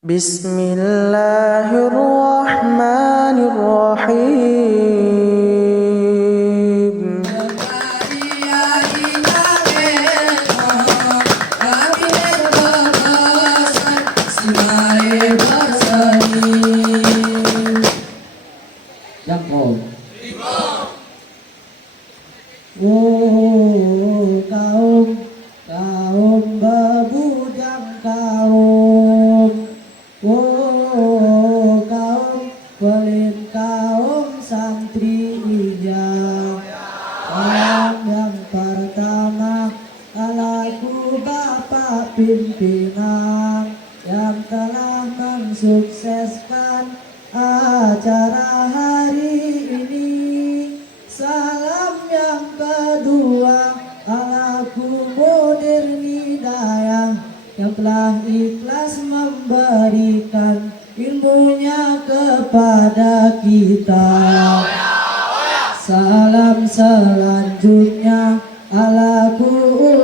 Bismillahirrahmanirrahim. Oh kaum bebujang kaum, oh kaum pelin kaum santri hijau. Yang pertama alaku Bapak pimpinan yang telah mensukseskan acara hari ini. Salam yang kedua alaku Mudir Hidayah yang telah ikhlas memberikan ilmunya kepada kita. Salam selanjutnya alaku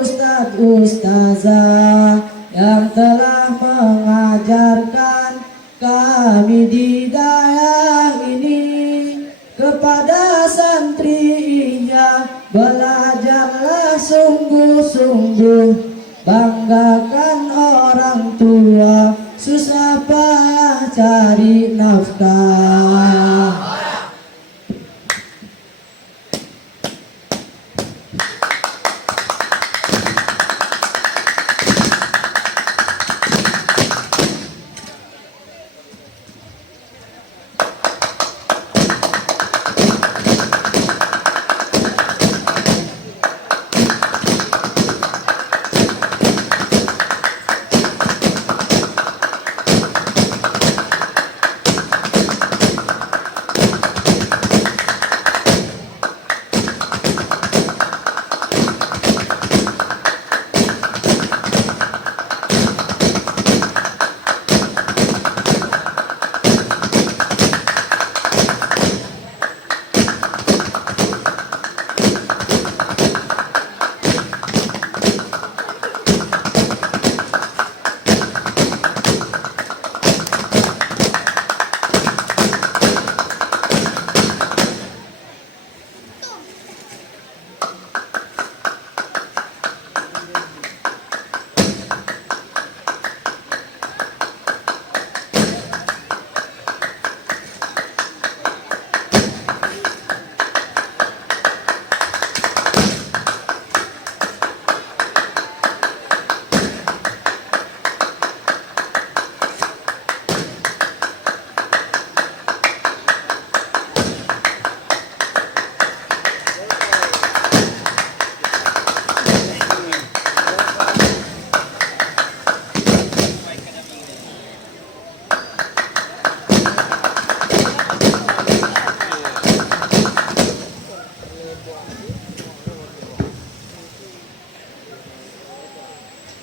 Ustadz Ustazah yang telah mengajarkan kami di daerah ini. Kepada santrinya belajarlah sungguh-sungguh, banggakan orang tua, susah payah cari nafkah.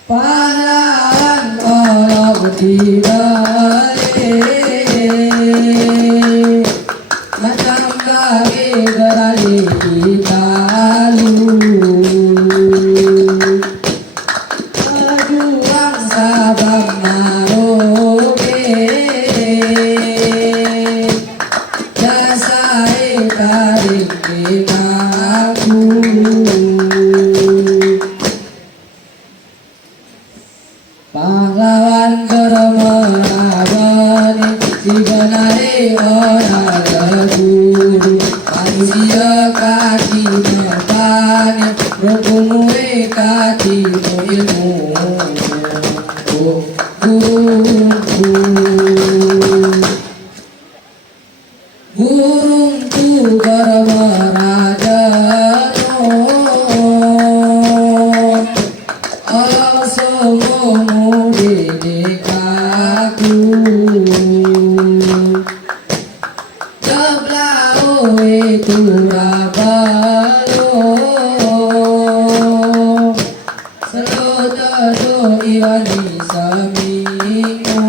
Pahlawan Allah dibalik, macam lagi gerali kita pejuang sabang maroke, jasai tarik aku. Pahlawan bermerabani dibenari orang guru, manusia kaki merpani rukumuwe kaki ilmu. Burung tu bermerajano Allah semua didik aku. Jeblau itu rabalo selododo iwani seminggu.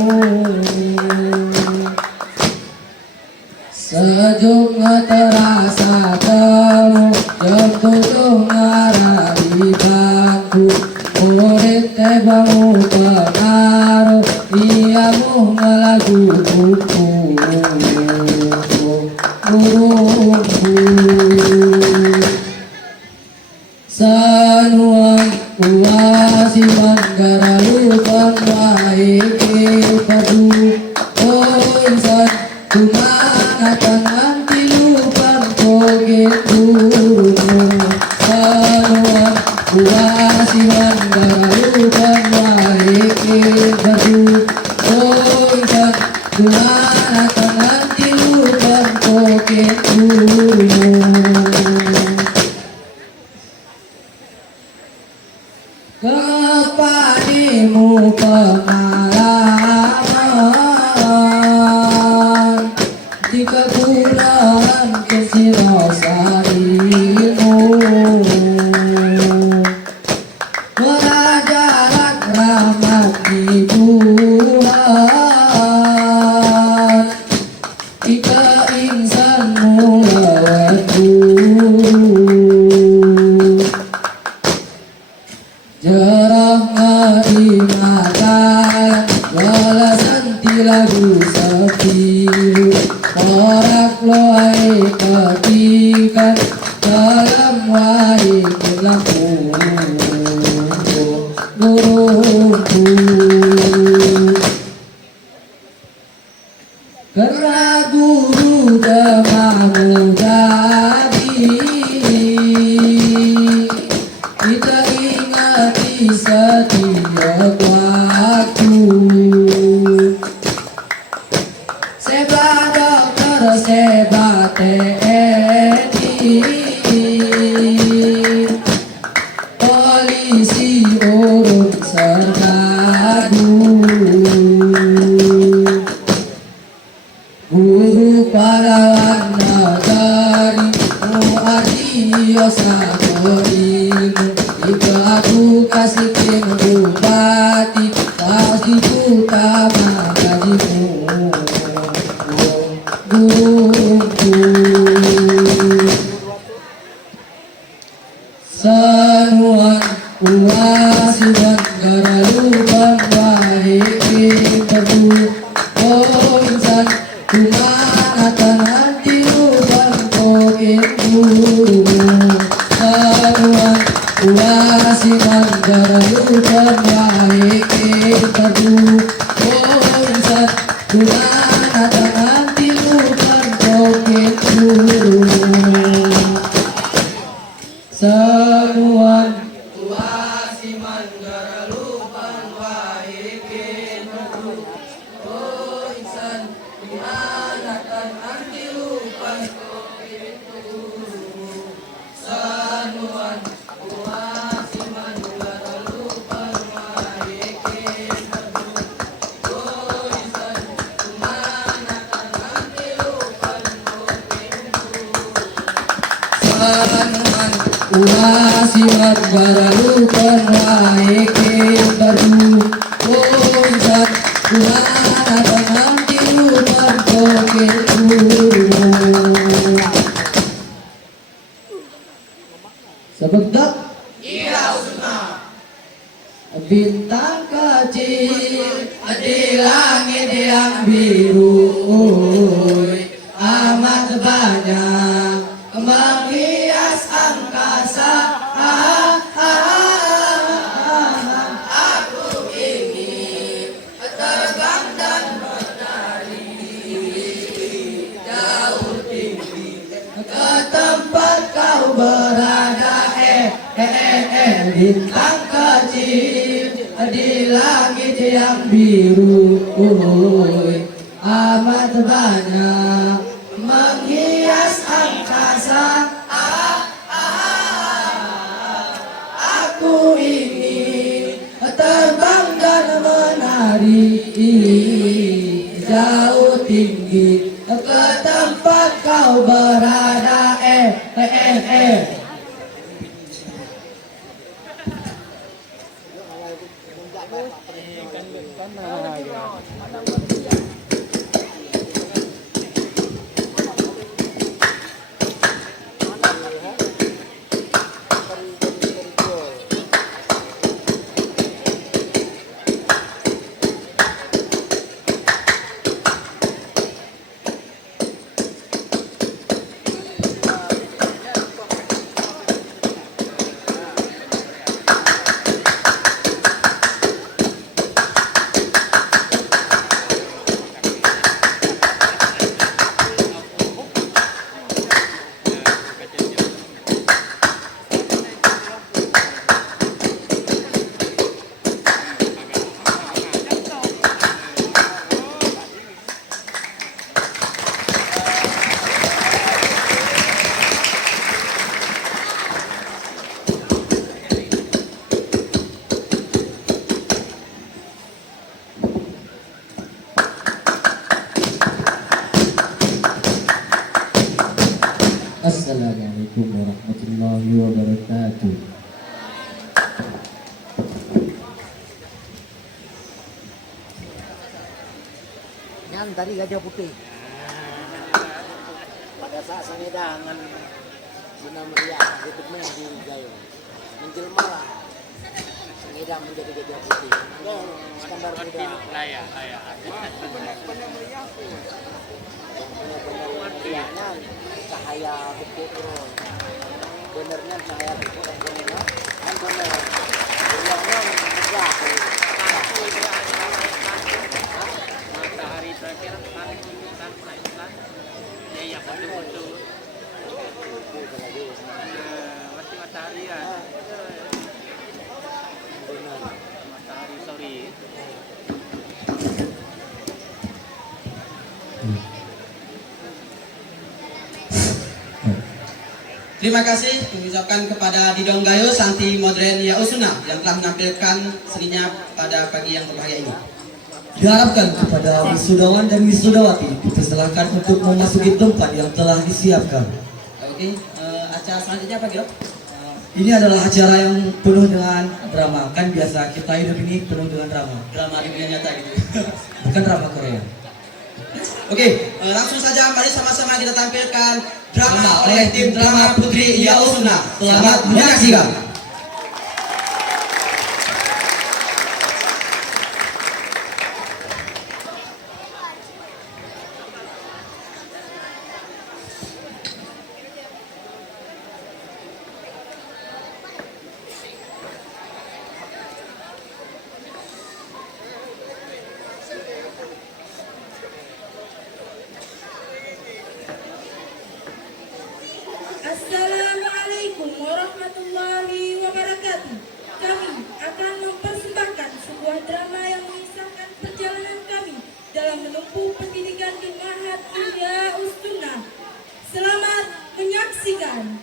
Sejuk terasa temu jam 7 ngarah di bangku. Murid teh bangun pengaruh Ia lagu buku burungku sanuang puasi manggara lupan waike padu oh insan kumanatan nanti lupan koge burungmu sanuang puasi manggara lupan waike padu oh insan kumanatan nanti lupan koge burungmu kepadimu pengalaman jika bulan kesirosaimu merajalat rahmat di Tuhan jika insanmu lewatku jerah di mata walasan lagu sepilu orang loai ketikan dalam wai kelaku guruku karena guru demamu jadi kita ingati setiap waktu seba dokter seba TNI polisi urun serdadu guru pahlawan negari muadiosa ilmu jika aku kasih bupati pasti utama gajimu guruku sanuan puasi negara luban waike tebu oh insan kumanatan nanti luban koge gurumu sanuan puasi negara luban waike tebu oh insan kumanatan nanti luban koge gurumu sanuan puasi negara luban waike tebu oh insan kumanatan nanti luban koge gurumu sanuan puasi negara luban waike tebu oh insan kumanatan nanti luban koge sanuan puasi negara luban waike tebu oh insan kumanatan nanti luban koge gurumu sebegdak bintang kecil di langit yang biru amat banyak menghias angkasa aku ingin terbang dan menari jauh tinggi ke tempat kau berada bintang kecil di langit yang biru amat banyak menghias angkasa aku ingin terbang dan menari jauh tinggi ke tempat kau berada Wassalamualaikum warahmatullahi wabarakatuh. Yang tadi Gajah Putih. Pada saat sangedangan Bunda Meriah hidupnya di Gayo menjelmalah Sangedang menjadi Gajah Putih. Skandar muda. Benar-benar meriah tuh. Benar-benar meriahnya cahaya betul. Benernya cahaya betul dan bener. Kan bener. Meriahnya megah. Matahari terakhir paling menunjukkan pelan-pelan. Ya betul-betul. Masih matahari ya. Matahari sorry. Terima kasih mengucapkan kepada Didong Gayo Santi Modern Yausuna yang telah menampilkan seninya pada pagi yang berbahagia ini. Diharapkan kepada wisudawan dan wisudawati dipersilahkan untuk memasuki tempat yang telah disiapkan. Oke, acara selanjutnya apa Giro? Ini adalah acara yang penuh dengan drama. Kan biasa kita hidup ini penuh dengan drama. Drama di dunia nyata gitu. Bukan drama Korea. Oke, langsung saja mari sama-sama kita tampilkan drama oleh tim drama Putri Yausuna. Selamat menyaksikan. Assalamualaikum warahmatullahi wabarakatuh. Kami akan mempersembahkan sebuah drama yang mengisahkan perjalanan kami dalam menempuh pendidikan di Ma'had Ihya Sunnah. Selamat menyaksikan.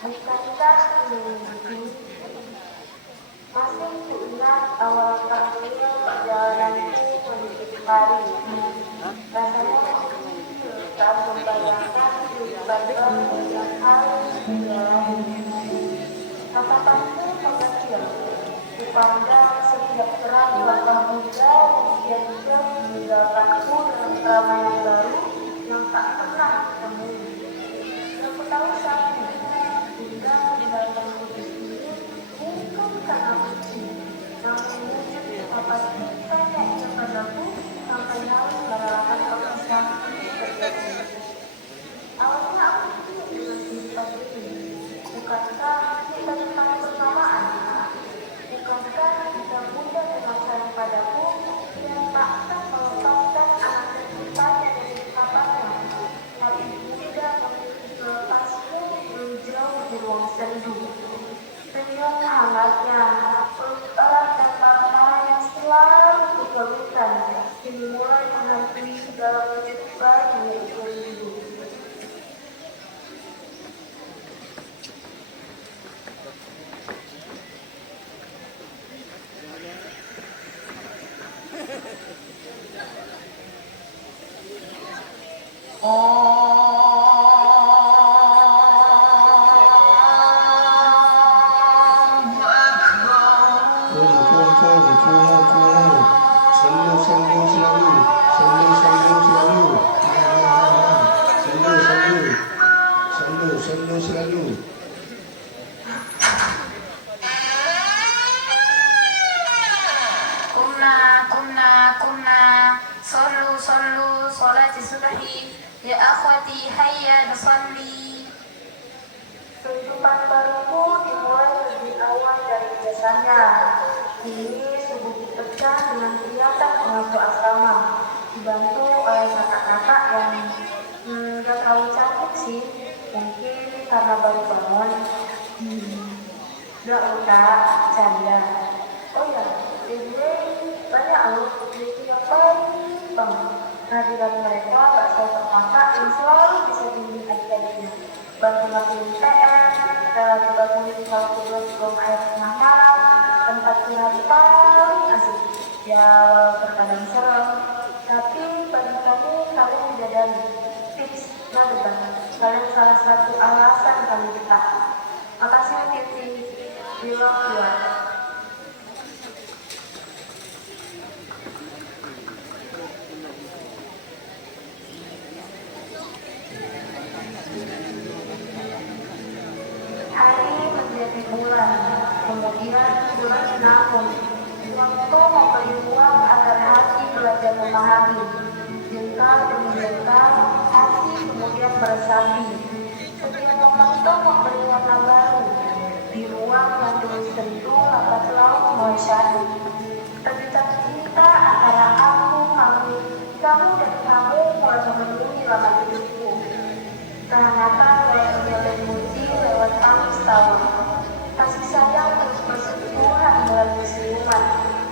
Bukankah ini masih ingat awal kali perjalananku menuju Paris? Rasanya tak membayangkan kehidupan yang harus dijalani. Kata-kata mengecil, dipandang setiap terang langkah muda yang kian meninggalkanku dengan keramaian baru yang tak pernah ditemui. Yang ku tahu saat ini, hingga meninggalkan kudus ini, bukan karena benci, namun wujud kapasitasnya yang padaku sampai harus merelakan perpisahan terjadi. Awalnya aku ingin dengan kehidupan ini, bukankah kita tentang bersamaan? Bukankah jika Bunda memaksa padaku yang tak akan melepaskan anak kehidupannya dari ikatan, tapi Bunda memiliki melepasku menjauh di ruang sendu. Senyum hangatnya, peluk erat dan marah-marah yang selalu kupelukan, kini mulai menghantui dalam wujud baru yang rindu. Sallu salati subhi ya akhwati hayya nusalli. Kehidupan baruku dimulai lebih awal dari biasanya. Ini subuh dipecah dengan teriakan pengasuh asrama, dibantu oleh kakak-kakak yang gak terlalu cantik sih, mungkin karena baru bangun. Gak usah canda. Oh ya, banyak loh buku yang baik banget. Kehadiran mereka gak selalu kakak yang selalu bisa bimbing adik-adiknya. Bantu ngelakuin PR, dibangunin kalau kedua sebelum air tengah malam, tempat curhat paling asik. Ya terkadang serem, tapi bagi kami kalian bidadari. Tips Naruto, kalian salah satu alasan kami betah. Makasih Titi, we love you. Hari menjadi bulan, kemudian bulan menabung. Waktu memberi uang agar hati belajar memahami. Jengkal demi jengkal, hati kemudian meresapi. Setiap waktu memberi warna baru. Di ruang yang dulu sentuh, lambat laut mulai syahdu. Terbitan cinta antara kamu dan kamu mulai memenuhi laman hidupku. Kehangatan yang menyelimuti lewat tangis tawa. Kasih sayang terus bersentuhan melalui senyuman.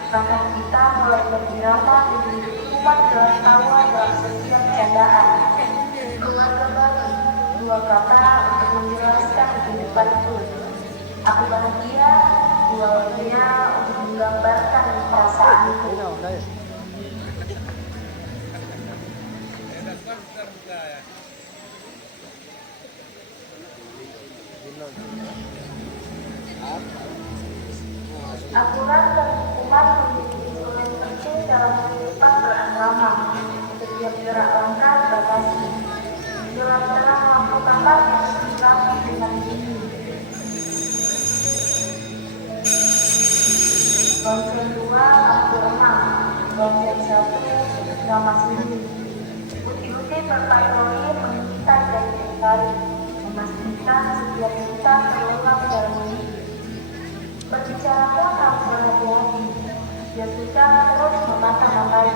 Bahkan kita mulai berbirama diberi hukuman dalam tawa dalam setiap candaan. Keluarga baru, dua kata untuk menjelaskan kehidupanku. Aku bahagia, dua lainnya untuk menggambarkan perasaanku. Aturan dan hukuman menjadi instrumen penting dalam kehidupan beragama. Setiap gerak langkah dibatasi. Dalam terang lampu kamar yang disirami dengan dingin. Lonceng 2 lampu remang, lonceng 1 drama sendiri. Putih-putih berpatroli mengintai dan mencari, memastikan setiap kita terulang dalam mimpi. Berbicara pun harus berhati-hati, biar kita terus memantah-mantai.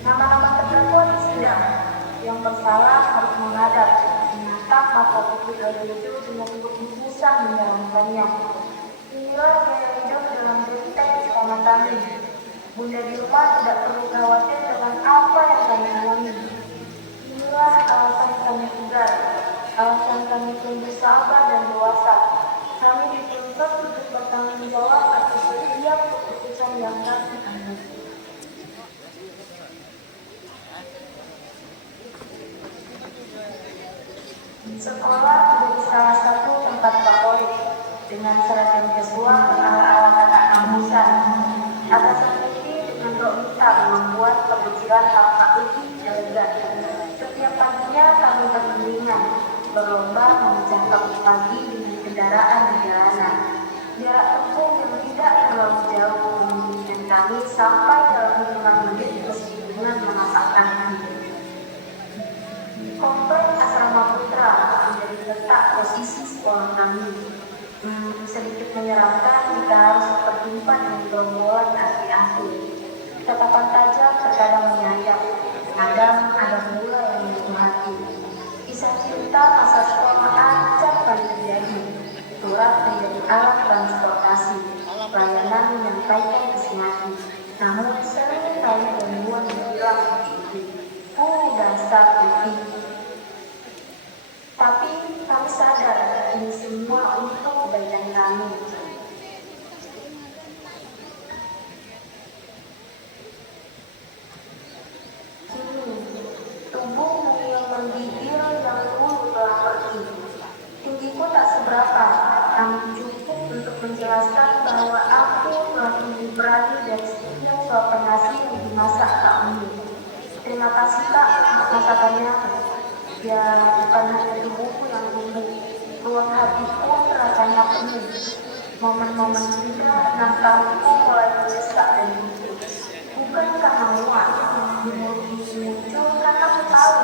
Nama-nama terdakwa di sidang, yang bersalah harus menghadap, menatap mata putih dari itu dengan keputusan menjalankannya. Inilah gaya hidup dalam benteng selama kami. Bunda di rumah tidak perlu khawatir dengan apa yang kami alami. Inilah alasan kami tegar, alasan kami tumbuh sabar dan dewasa. Kami dituntut untuk bertanggung jawab atas setiap keputusan yang kami ambil. Sekolah menjadi salah satu tempat favorit dengan seragam casual ala-ala kakak kampusan. Atasan putih dengan rok hitam membuat pemikiran tampak lebih elegan. Setiap paginya kami berkelilingan, berlomba memecah kabut pagi dengan kendaraan di jalanan. Jarak tempuh yang tidak terlalu jauh mengizinkan kami sampai dalam hitungan menit meski dengan menapakkan kaki. Komplek asrama putra menjadi letak posisi sekolah kami. Sedikit menyeramkan jika harus berjumpa dengan gerombolan aki-aki. Tatapan tajam terkadang menyayat, kadang ada pula yang menyentuh hati. Kisah cinta masa sekolah acap kali terjadi. Surat menjadi alat transportasi, pelayanan menyampaikan isi hati. Namun sering kali gangguan hilang seperti itu. Dasar putih. Tapi kami sadar ini semua untuk kebaikan kami. Tubuhmu yang menggigil yang dulu telah pergi. Tinggiku tak seberapa, namun cukup untuk menjelaskan bahwa aku telah tumbuh berani dari setiap suapan nasi yang dimasak Kak Umi. Terima kasih Kak untuk masakannya. Ya bukan hanya tubuhku yang tumbuh, ruang hatiku rasanya penuh. Momen-momen indah nakalku mulai mendesak dan muncul. Bukan karena muak, muncul karena aku tahu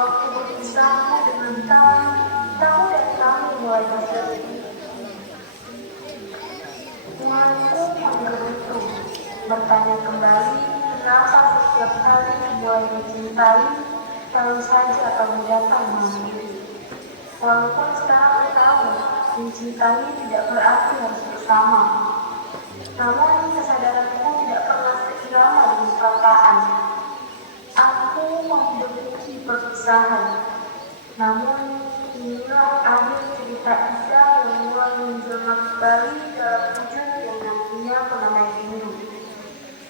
waktu berpisahmu dengan kamu dan kami mulai berseri. Mulaiku menggerutu, bertanya kembali kenapa setiap kali mulai mencintai selalu saja kamu datang menghadiri. Walaupun sekarang tahu mencintai tidak berarti harus bersama. Namun kesadaranku telah seirama dengan perasaan. Aku membenci perpisahan. Namun inilah akhir cerita Isa yang mulai menjelma kembali dalam wujud yang nantinya penamai rindu.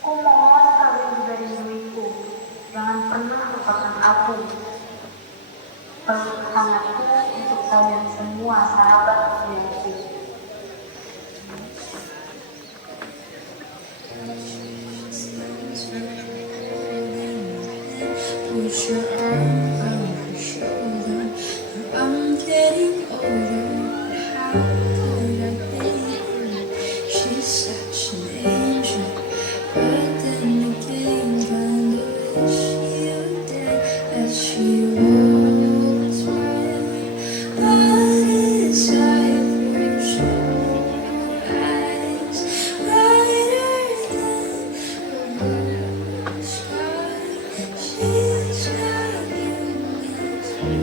Ku mohon kalian juga rinduiku. Jangan pernah lupakan aku. Peluk hangatku untuk kalian semua sahabat sejati. Put your arm around her shoulder. I'm getting older. How could I be her? She's such an angel, but then again, kinda wish you dead as she walks by. But inside her eyes, brighter than the sky. She's got you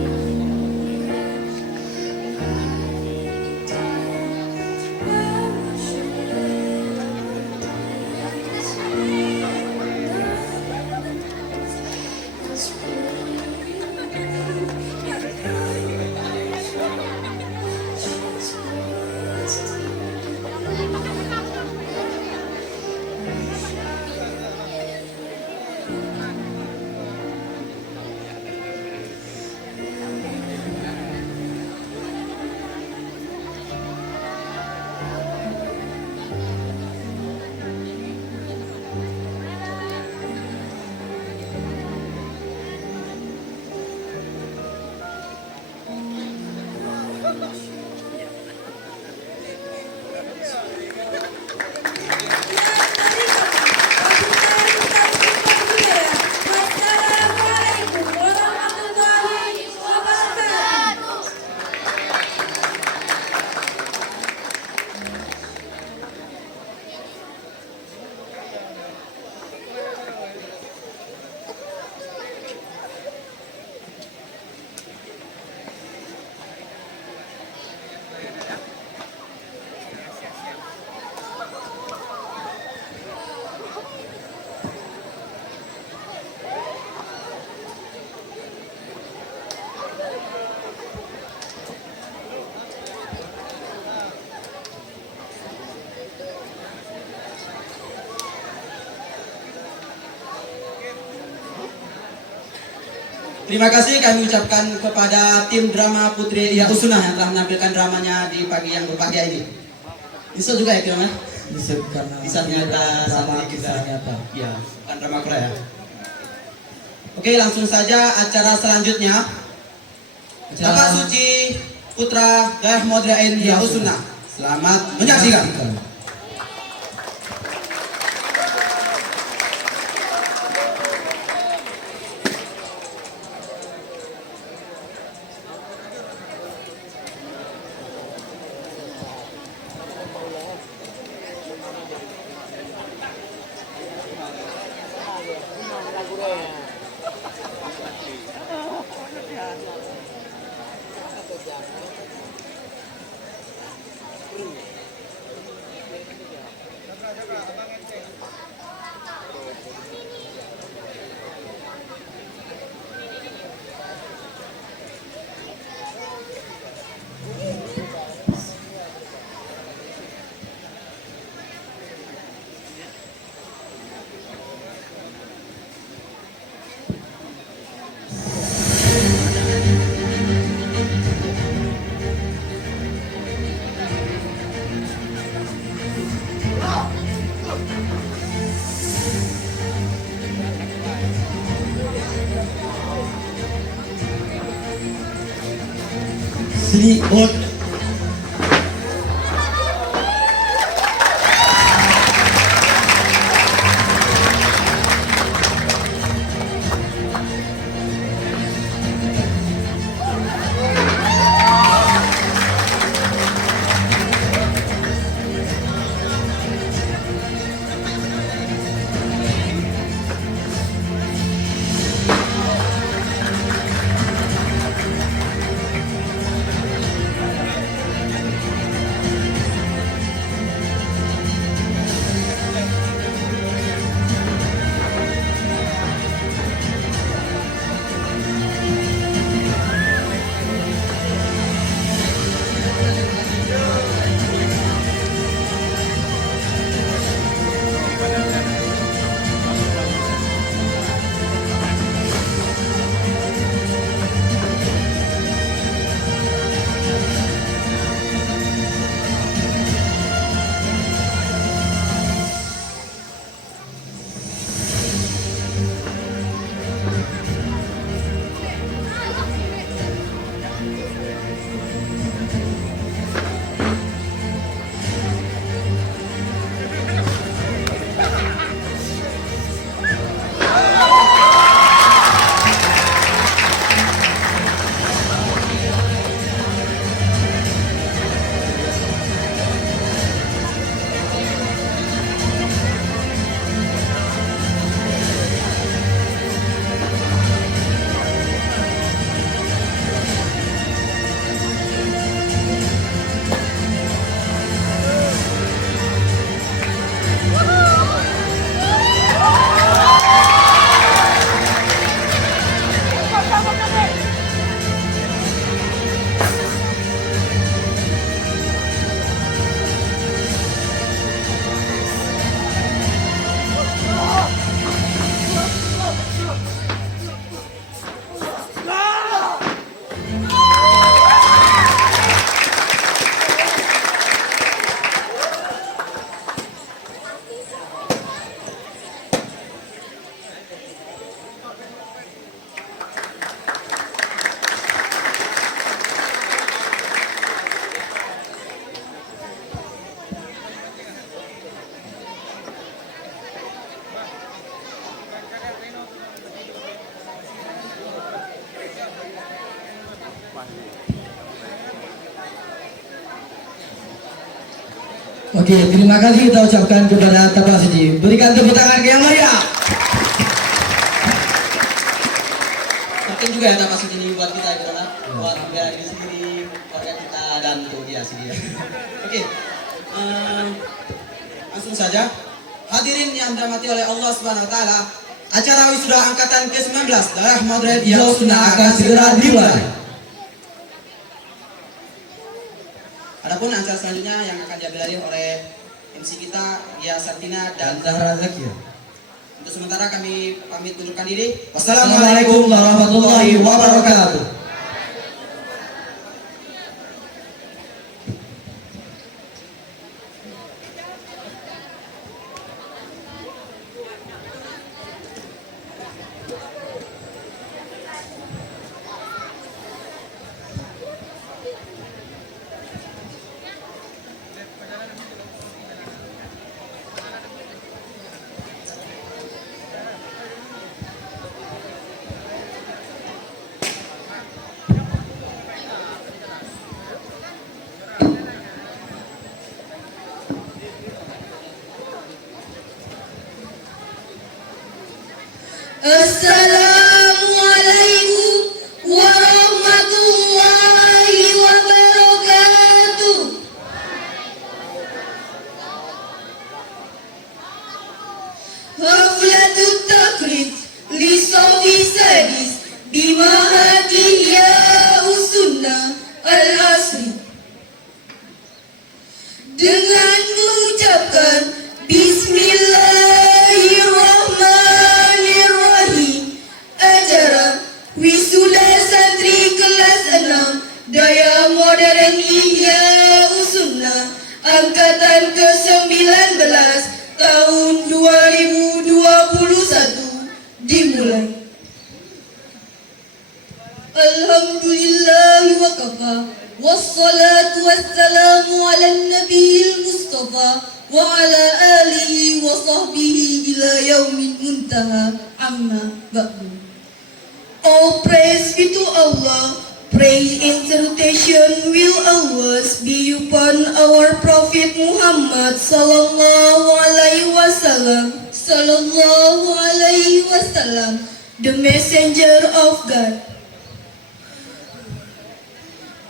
Wassalamualaikum warahmatullahi wabarakatuh. Terima kasih kami ucapkan kepada tim drama Putri Iya Usuna yang telah menampilkan dramanya di pagi yang berbahagia ini. Bisa juga ya kira Bisa karena Kisah nyata drama saat ini kisah kita. nyata. Ya, bukan drama Korea. Oke, langsung saja acara selanjutnya. Bapak Suci Putra Gayah Moderain Iya Usuna. Selamat menyaksikan. Sri Ot Oke, terima kasih kita ucapkan kepada Bapak Suci. Berikan tepuk tangan ke yang meriah. Penting juga ya Bapak Suci ini buat kita Ibu Nona, buat biar diri sendiri, keluarga kita dan untuk dia sendiri. Oke, langsung saja. Hadirin yang dirahmati oleh Allah Subhanahu Wa Taala, acara wisuda angkatan ke-19 Daerah Madrid Riau Sunnah akan segera dimulai. Adapun acara selanjutnya yang akan diambil alih oleh MC kita, Gia Sartina dan Zahra Zakia. untuk sementara kami pamit undurkan diri. Wassalamualaikum warahmatullahi wabarakatuh. Assalamualaikum warahmatullahi wabarakatuh. Haflatut takrid li sofi sadis bimahati ya usunna al-asri. Dengan mengucapkan Bismillahirrahmanirrahim, acara wisuda santri kelas 6 Daya Modern Ihya Usunnah angkatan ke-19 tahun 2021 dimulai. Alhamdulillahi wa kafa, wassalatu wassalamu ala nabiyil mustafa wa ala alihi wa sahbihi ila yaumil muntaha, amma ba'du. All praise be to Allah, praise and salutation will always be upon our Prophet Muhammad sallallahu alaihi wasallam, the messenger of God.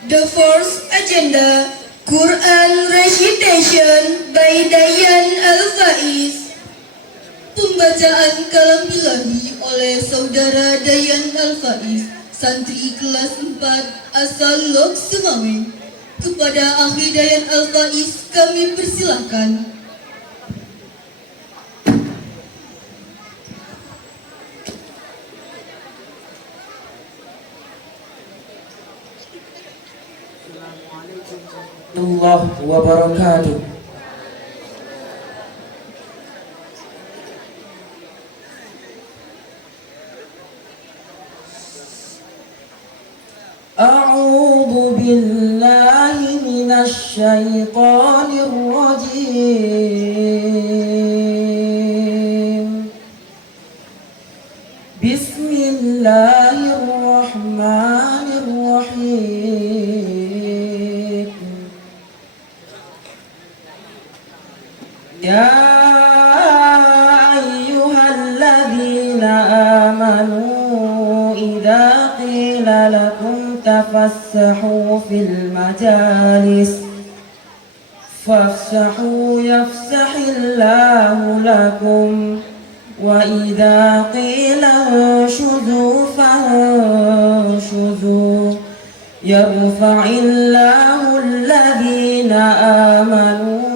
The first agenda, Quran recitation by Dayan Al-Faiz. Pembacaan kalam ilahi oleh saudara Dayan Al-Faiz, santri kelas 4 asal Lok Semawe. Kepada Akhi Dayan Al-Faiz kami persilahkan. Allah wabarakatuh. A'udzu billahi minasy syaithanir rajim. Bismillahirrahmanirrahim. Ya ayyuhalladzina amanu idza qila lakum tafassahu fil majalis fafsahu yafsahillahu lakum wa idza qila anshudhu fanshudhu yarfa'illahu alladhina amanu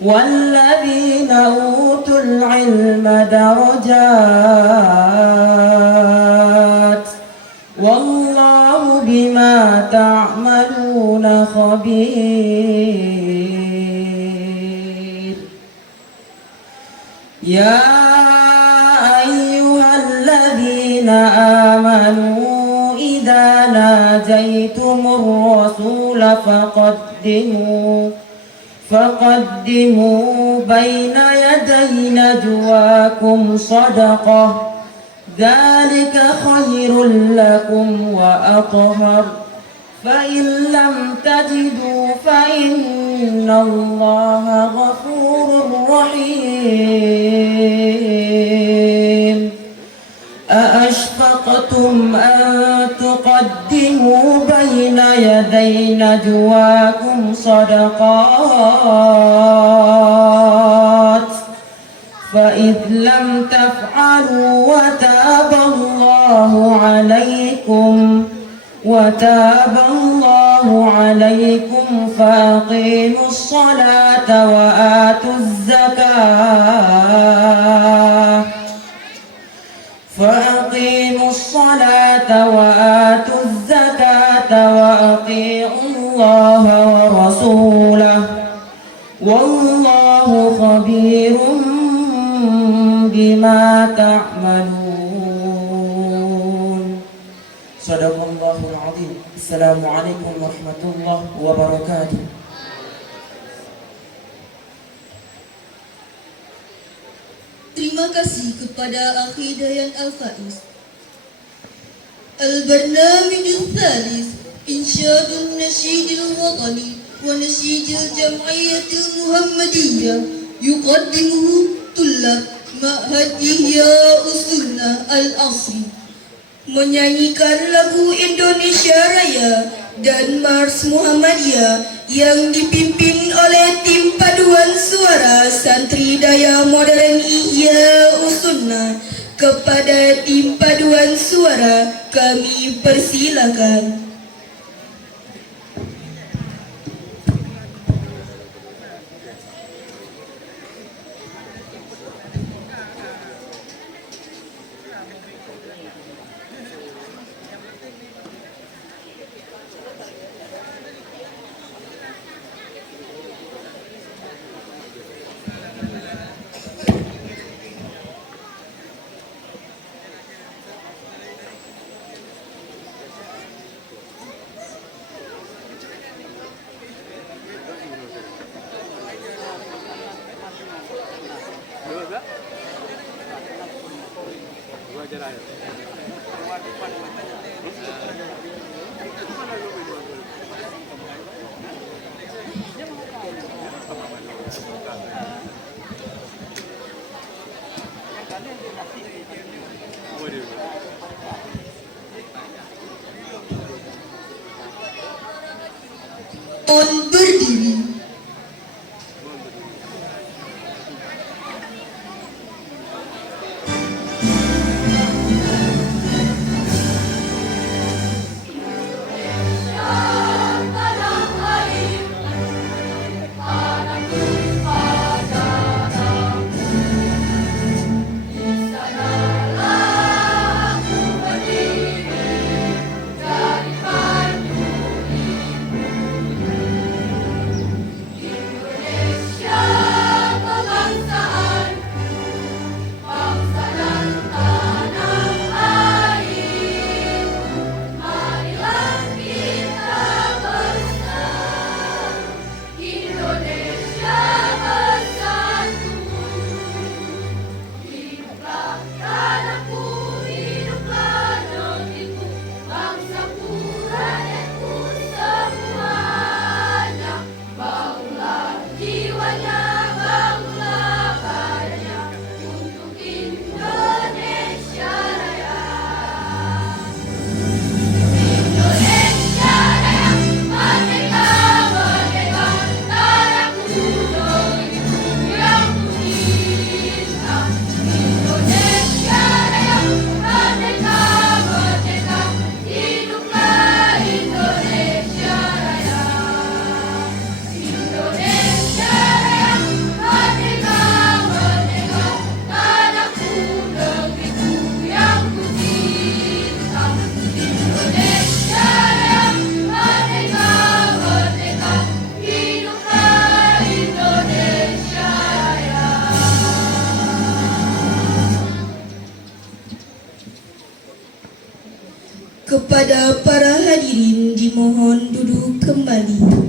والذين أوتوا العلم درجات والله بما تعملون خبير يا أيها الذين آمنوا إذا ناجيتم الرسول فقدموا بين يدي نجواكم صدقة ذلك خير لكم وأطهر فإن لم تجدوا فإن الله غفور رحيم أأشفقتم أن تقدموا بين يدي نجواكم صدقات فإذ لم تفعلوا وتاب الله عليكم فأقيموا الصلاة وآتوا الزكاة وأطيعوا الله ورسوله والله خبير بما تعملون. Sadaqallahul azim. Assalamualaikum warahmatullahi wabarakatuh. Terima kasih kepada Akhi Dayan Al-Faiz. Al-Barnamij Al-Thalith Insyadul Nasyidil Watani wa Nasyidil Jam'iyyatil Muhammadiyah yuqaddimuhu Tullab Ma'had Ihya Usunnah Al-Asri menyanyikan lagu Indonesia Raya dan Mars Muhammadiyah yang dipimpin oleh tim paduan suara Santri Daya Modern Ihya Usunnah. Kepada tim paduan suara kami persilakan. Mohon berdiri. Kepada para hadirin dimohon duduk kembali.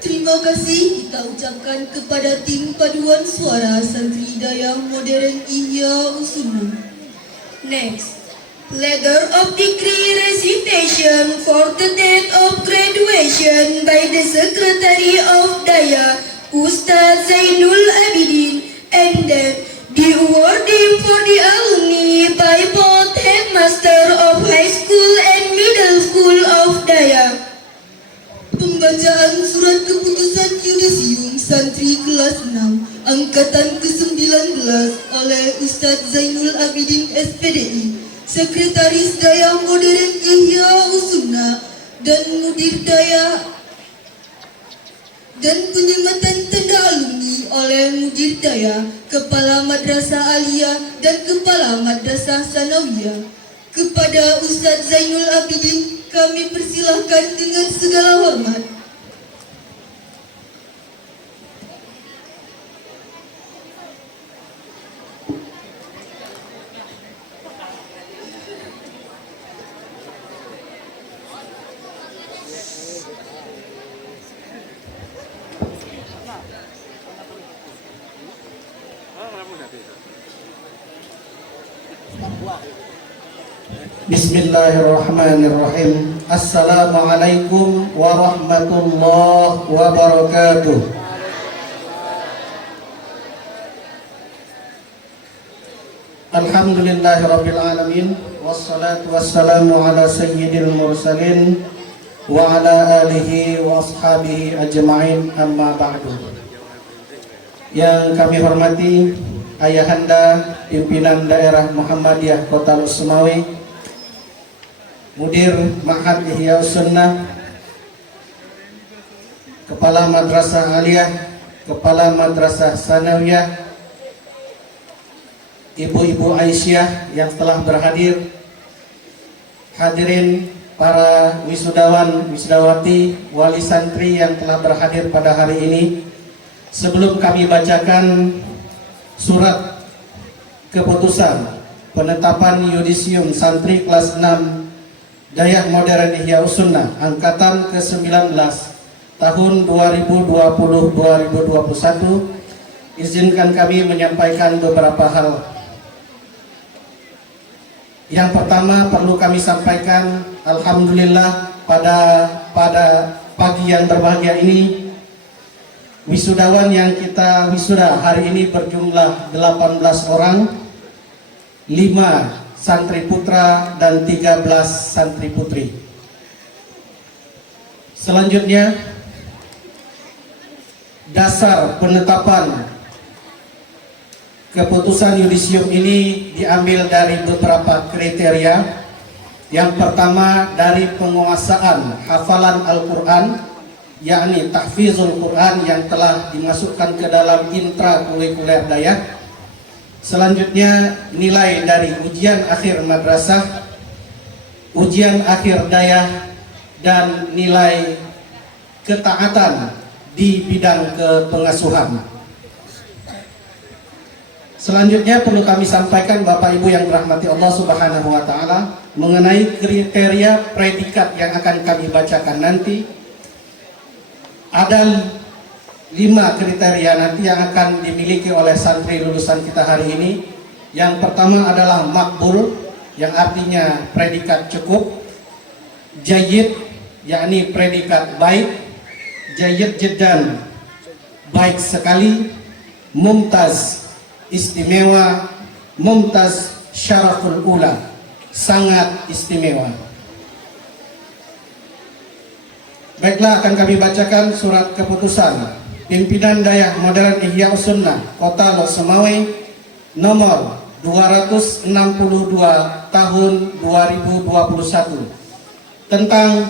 Terima kasih kita ucapkan kepada tim paduan suara Santri Daya Modern Ihya Usuna. Next, letter of decree recitation for the date of graduation by the Secretary of Daya, Ustaz Zainul Abidin, and then the awarding for the alumni by both headmaster of high school and middle school of Daya. Pembacaan surat keputusan yudisium santri kelas 6 angkatan ke-19 oleh Ustaz Zainul Abidin SPDI, Sekretaris Daya Modern Ihya Usuna dan Mudir Daya, dan penyematan tanda alumni oleh Mudir Daya, Kepala Madrasah Aliyah dan Kepala Madrasah Sanawiyah. Kepada Ustaz Zainul Abidin kami persilahkan dengan segala hormat. Bismillahirrahmanirrahim. Assalamualaikum warahmatullahi wabarakatuh. Alhamdulillahirabbil alamin wassalatu wassalamu ala sayyidil mursalin wa ala alihi wa ashabihi ajma'in, amma ba'du. Yang kami hormati Ayahanda Pimpinan Daerah Muhammadiyah Kota Losemawi, Mudir Ma'had Ihya Sunnah, Kepala Madrasah Aliyah, Kepala Madrasah Sanawiyah, Ibu-ibu Aisyah yang telah berhadir, hadirin para wisudawan, wisudawati, wali santri yang telah berhadir pada hari ini. Sebelum kami bacakan surat keputusan penetapan yudisium santri kelas 6 Dayah Modern Ihya Sunnah angkatan ke-19 tahun 2020-2021, izinkan kami menyampaikan beberapa hal. Yang pertama perlu kami sampaikan, alhamdulillah pada pagi yang berbahagia ini, wisudawan yang kita wisuda hari ini berjumlah 18 orang, 5 santri putra dan 13 santri putri. Selanjutnya, dasar penetapan keputusan yudisium ini diambil dari beberapa kriteria. Yang pertama, dari penguasaan hafalan Al-Quran, yakni tahfizul Quran yang telah dimasukkan ke dalam intrakurikuler Dayah. Selanjutnya, nilai dari ujian akhir madrasah, ujian akhir Dayah, dan nilai ketaatan di bidang kepengasuhan. Selanjutnya perlu kami sampaikan Bapak Ibu yang dirahmati Allah Subhanahu wa taala mengenai kriteria predikat yang akan kami bacakan nanti. Ada 5 kriteria nanti yang akan dimiliki oleh santri lulusan kita hari ini. Yang pertama adalah makbul, yang artinya predikat cukup. Jayyid, yakni predikat baik. Jayyid jiddan, baik sekali. Mumtaz, istimewa. Mumtaz syaraful ula, sangat istimewa. Baiklah, akan kami bacakan surat keputusan Pimpinan Dayah Modern Ihya Sunnah Kota Losemawi nomor 262 tahun 2021 tentang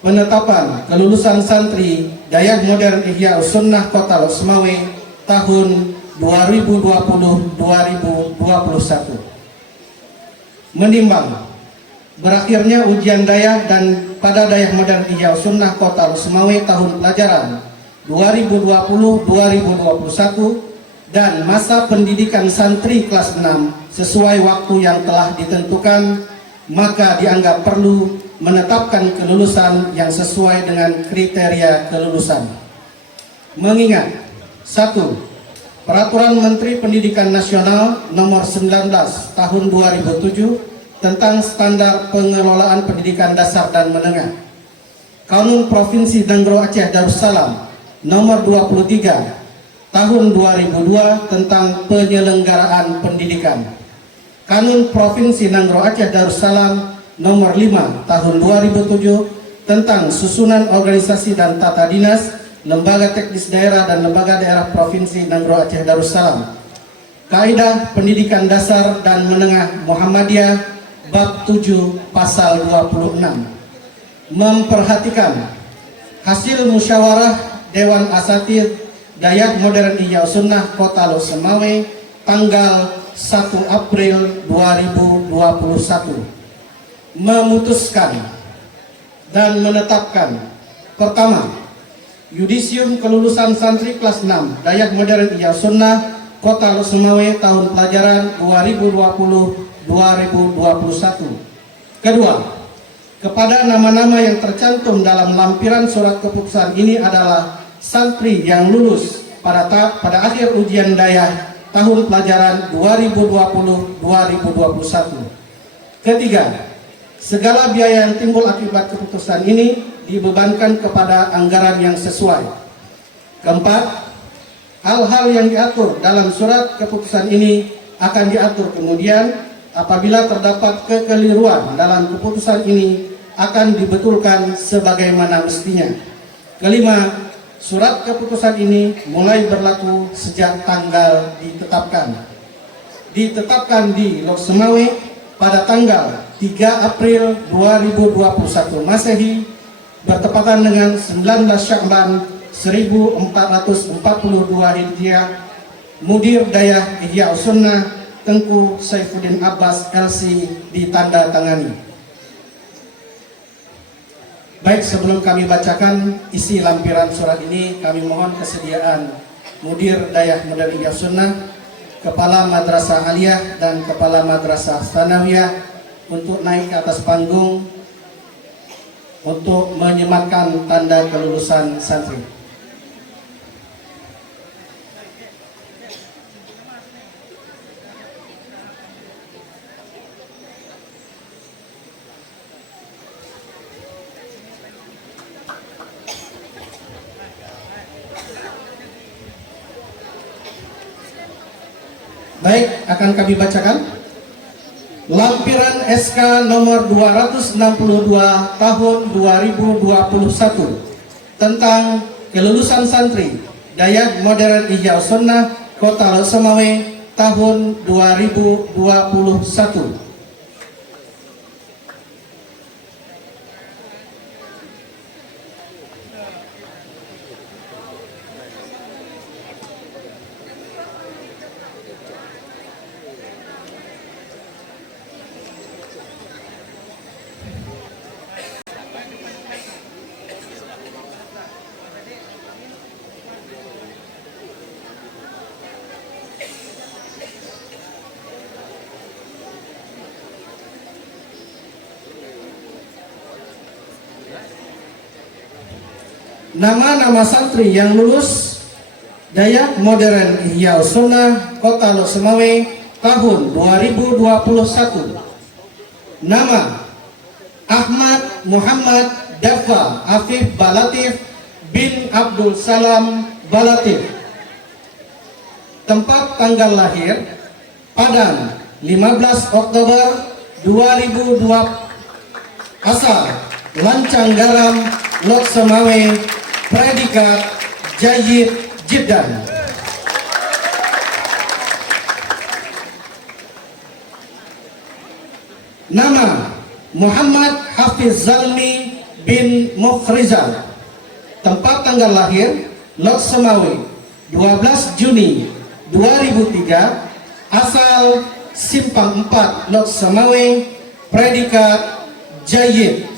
penetapan kelulusan santri Dayah Modern Ihya Sunnah Kota Losemawi tahun 2020-2021. Menimbang berakhirnya ujian Dayah dan pada Dayah Modern Ihya Sunnah Kota Losemawi tahun pelajaran 2020-2021 dan masa pendidikan santri kelas 6 sesuai waktu yang telah ditentukan, maka dianggap perlu menetapkan kelulusan yang sesuai dengan kriteria kelulusan. Mengingat 1. Peraturan Menteri Pendidikan Nasional Nomor 19 Tahun 2007 tentang Standar Pengelolaan Pendidikan Dasar dan Menengah, Kanun Provinsi Danggro Aceh Darussalam Nomor 23 Tahun 2002 tentang Penyelenggaraan Pendidikan, Kanun Provinsi Danggro Aceh Darussalam Nomor 5 Tahun 2007 tentang Susunan Organisasi dan Tata Dinas Lembaga Teknis Daerah dan Lembaga Daerah Provinsi Danggro Aceh Darussalam, Kaidah Pendidikan Dasar dan Menengah Muhammadiyah Bab 7 Pasal 26, memperhatikan hasil musyawarah Dewan Asatidz Dayah Modern Ihya Sunnah Kota Losemawi tanggal 1 April 2021 memutuskan dan menetapkan: pertama, yudisium kelulusan santri kelas 6 Dayah Modern Ihya Sunnah Kota Losemawi tahun pelajaran 2020-2021. Kedua, kepada nama-nama yang tercantum dalam lampiran surat keputusan ini adalah santri yang lulus pada akhir ujian Dayah tahun pelajaran 2020-2021. Ketiga, Segala biaya yang timbul akibat keputusan ini dibebankan kepada anggaran yang sesuai. Keempat, hal-hal yang diatur dalam surat keputusan ini akan diatur kemudian apabila terdapat kekeliruan dalam keputusan ini akan dibetulkan sebagaimana mestinya. Kelima, surat keputusan ini mulai berlaku sejak tanggal ditetapkan di Lok Semawe pada tanggal 3 April 2021 Masehi bertepatan dengan 19 Sya'ban 1442 Hijriah. Mudir Dayah Ihya Sunnah Tengku Saifuddin Abbas LC ditandatangani. Baik, sebelum kami bacakan isi lampiran surat ini, kami mohon kesediaan Mudir Dayah Ihya Sunnah, Kepala Madrasah Aliyah dan Kepala Madrasah Tsanawiyah untuk naik ke atas panggung untuk menyematkan tanda kelulusan santri. Baik, akan kami bacakan lampiran SK nomor 262 tahun 2021 tentang kelulusan santri Dayah Modern Ihya Sunnah Kota Lok Semawe tahun 2021. Nama-nama santri yang lulus Dayah Modern Ihya Sunnah Kota Lok Semawe tahun 2021. Nama: Ahmad Muhammad Dafa Afif Balatif bin Abdul Salam Balatif. Tempat tanggal lahir: Padang, 15 Oktober 2002. Asal: Lancang Garam, Lok Semawe. Predikat: Jayyid Jiddan. Nama: Muhammad Hafiz Zalmi bin Mukhrizal. Tempat tanggal lahir: Lok Semawe, 12 Juni 2003. Asal: Simpang 4 Lok Semawe. Predikat: Jayyid.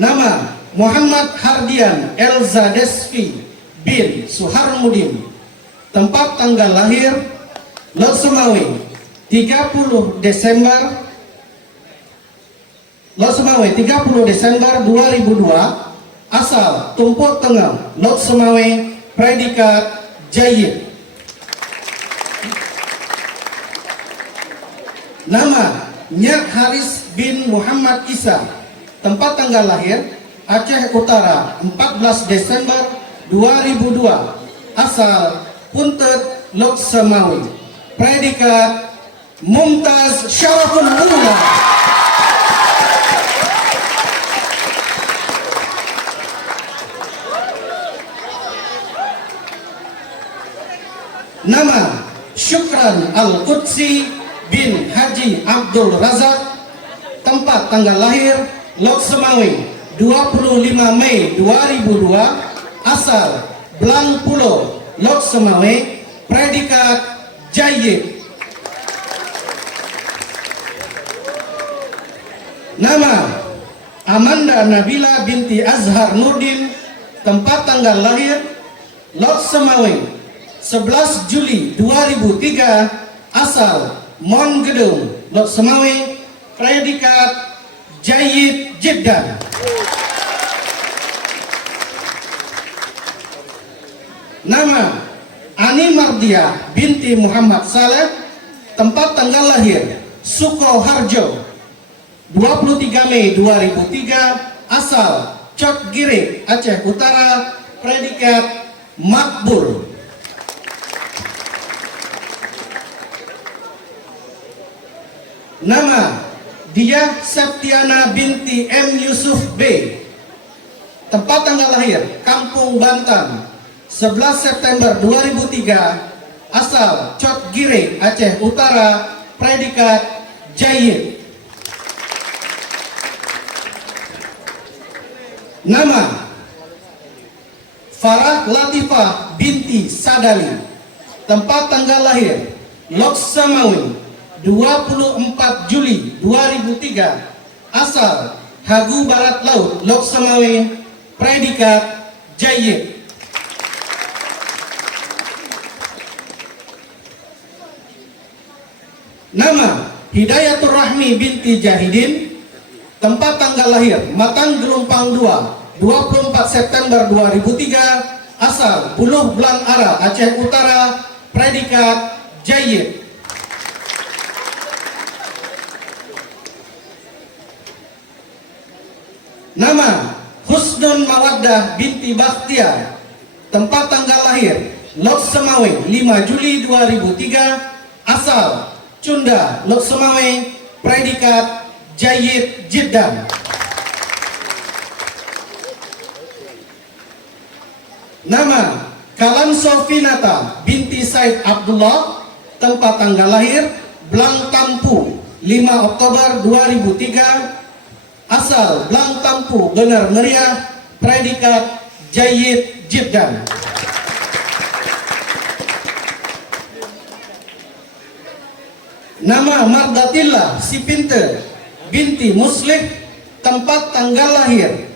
Nama: Muhammad Hardian Elza Desfi bin Suharmudin. Tempat tanggal lahir: Lok Semawe, 30 Desember 2002. Asal: Tumpuk Tengah, Lok Semawe. Predikat: Jayyid. Nama: Nyak Haris bin Muhammad Isa. Tempat tanggal lahir: Aceh Utara, 14 Desember 2002. Asal: Puntet, Lok Semawe. Predikat: Mumtaz Syaraful Ula. Nama: Syukran Al-Qudsi bin Haji Abdul Razak. Tempat tanggal lahir: Lok Semawe, 25 Mei 2002. Asal: Blang Pulo, Lok Semawe. Predikat: Jayyid. Nama: Amanda Nabila binti Azhar Nurdin. Tempat tanggal lahir: Lok Semawe, 11 Juli 2003. Asal: Mon Gedung, Lok Semawe. Predikat: Jayyid Jiddan. Nama: Ani Mardiah binti Muhammad Saleh, tempat tanggal lahir Sukoharjo, 23 Mei 2003, asal Cot Gire, Aceh Utara, predikat makbul. Nama Diah Septiana binti M. Yusuf B, tempat tanggal lahir Kampung Bantan, 11 September 2003, asal Cot Gire, Aceh Utara, predikat Jayyid. Nama Farah Latifah binti Sadali, tempat tanggal lahir Lok Samawi, 24 Juli 2003, asal Hagu Barat Laut, Lok Samawi, predikat Jayyid. Nama Hidayatur Rahmi binti Jahidin, tempat tanggal lahir Matang Gelumpang 2, 24 September 2003, asal Buluh Belang Ara, Aceh Utara, predikat Jayyid. Nama Husnul Mawaddah binti Bakhtiar, tempat tanggal lahir Lok Semawe, 5 Juli 2003, asal Cunda, Lok Semawe, predikat Jayyid Jiddan. Nama Kalan Sofinata binti Said Abdullah, tempat tanggal lahir Blang Tampu, 5 Oktober 2003, asal Blang Tampu, Benar Meriah, predikat Jayyid Jiddan. Nama Mardatillah Sipinte binti Muslih, tempat tanggal lahir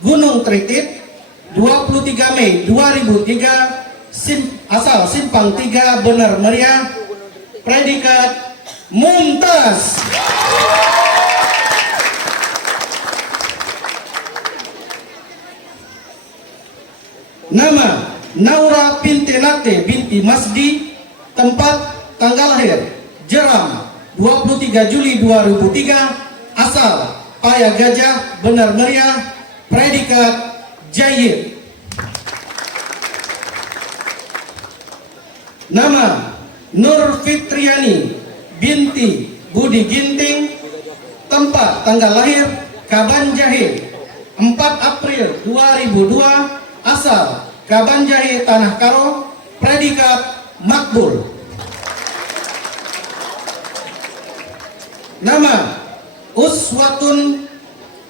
Gunung Tritit, 23 Mei 2003, asal Simpang 3, Benar Meriah, predikat Mumtaz. Nama Naura Pintenate binti Masdi, tempat tanggal lahir Jeram, 23 Juli 2003, asal Paya Gajah, Benar Meriah, predikat Jayyid. Nama Nur Fitriani binti Budi Ginting, tempat tanggal lahir Kaban Jahe, 4 April 2002, asal Kaban Jahe Tanah Karo, predikat makbul. Nama Uswatun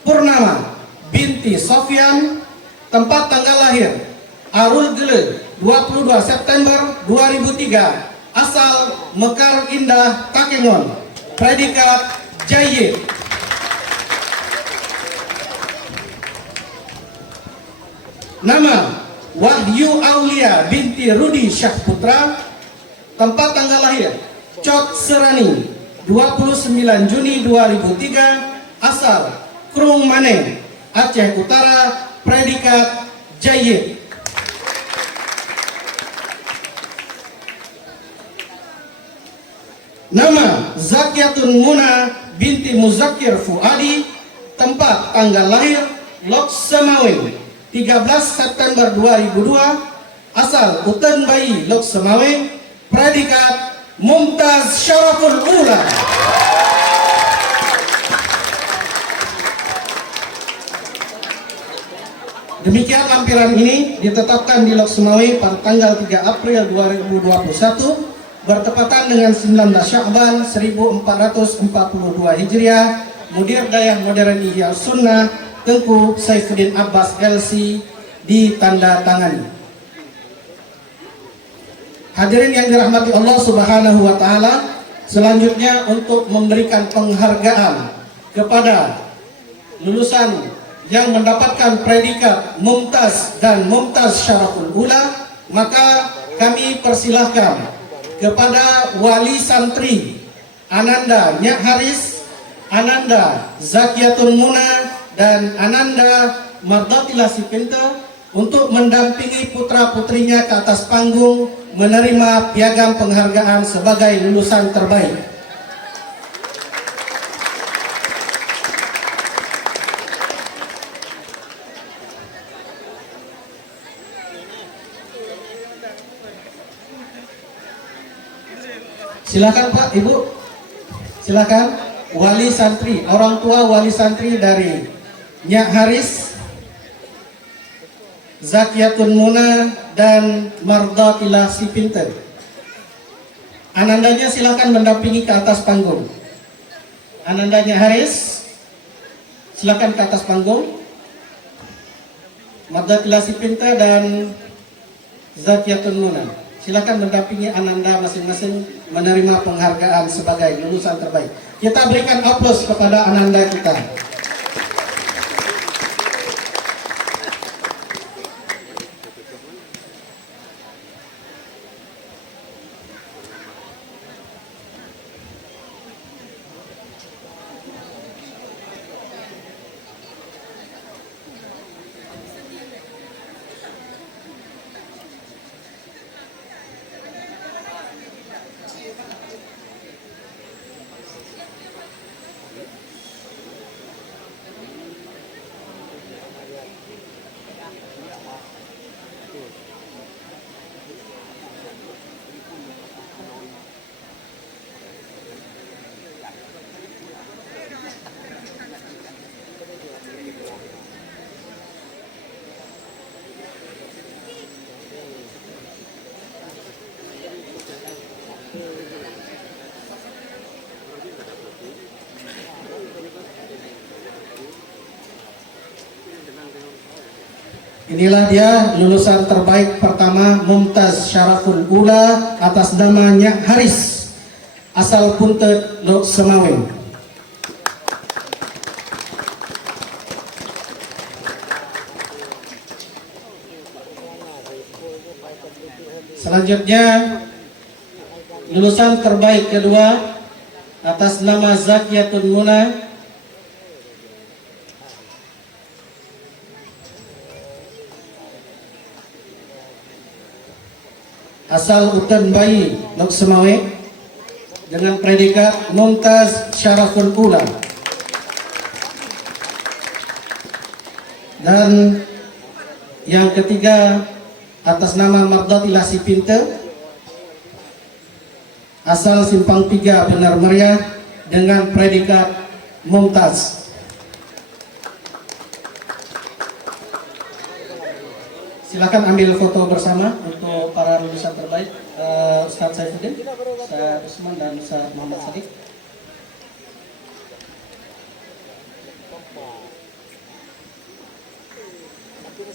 Purnama binti Sofyan, tempat tanggal lahir Arul Gele, 22 September 2003, asal Mekar Indah Takengon, predikat Jayyid. Nama Wahyu Aulia binti Rudi Syahputra, tempat tanggal lahir Cot Serani, 29 Juni 2003, asal Krung Maneng, Aceh Utara, predikat Jayyid. Nama Zakiatun Muna binti Muzakir Fuadi, tempat tanggal lahir Lok Semawe, 13 September 2002, asal Utan Bayi, Lok Semawe, predikat Mumtaz Syaraful Ula. Demikian lampiran ini ditetapkan di Lok Semawe pada tanggal 3 April 2021, bertepatan dengan 19 Sya'ban 1442 Hijriah. Mudir Dayah Modern Ihya Sunnah Tengku Saifuddin Abbas LC ditandatangani. Hadirin yang dirahmati Allah Subhanahu wa taala, selanjutnya untuk memberikan penghargaan kepada lulusan yang mendapatkan predikat Mumtaz dan Mumtaz Syaraful Ula, maka kami persilahkan kepada wali santri Ananda Nyak Haris, Ananda Zakiatun Muna, dan Ananda Mardatillah Sipinte untuk mendampingi putra-putrinya ke atas panggung menerima piagam penghargaan sebagai lulusan terbaik. Silakan Pak, Ibu. Silakan wali santri, orang tua wali santri dari Nyak Haris, Zakiatun Muna dan Mardatilah si Pinter. Anandanya silakan mendampingi ke atas panggung. Anandanya Haris, silakan ke atas panggung. Mardatilah si Pinter dan Zakiatun Muna, silakan mendampingi Ananda masing-masing menerima penghargaan sebagai lulusan terbaik. Kita berikan aplaus kepada Ananda kita. Inilah dia lulusan terbaik pertama Mumtaz Syaraful Ula atas nama Nyak Haris, asal Puntet Lok Semawe. Selanjutnya lulusan terbaik kedua atas nama Zakiatun Muna, asal Utan Bayi Lok Semawe dengan predikat Mumtaz Syaraful Ula. Dan yang ketiga atas nama Mardatilah si Pinter, asal Simpang 3 Benar Meriah dengan predikat Mumtaz. Silakan ambil foto bersama untuk para lulusan terbaik, Ustaz Saifuddin, Ustaz Usman dan Ustaz Muhammad Sadiq.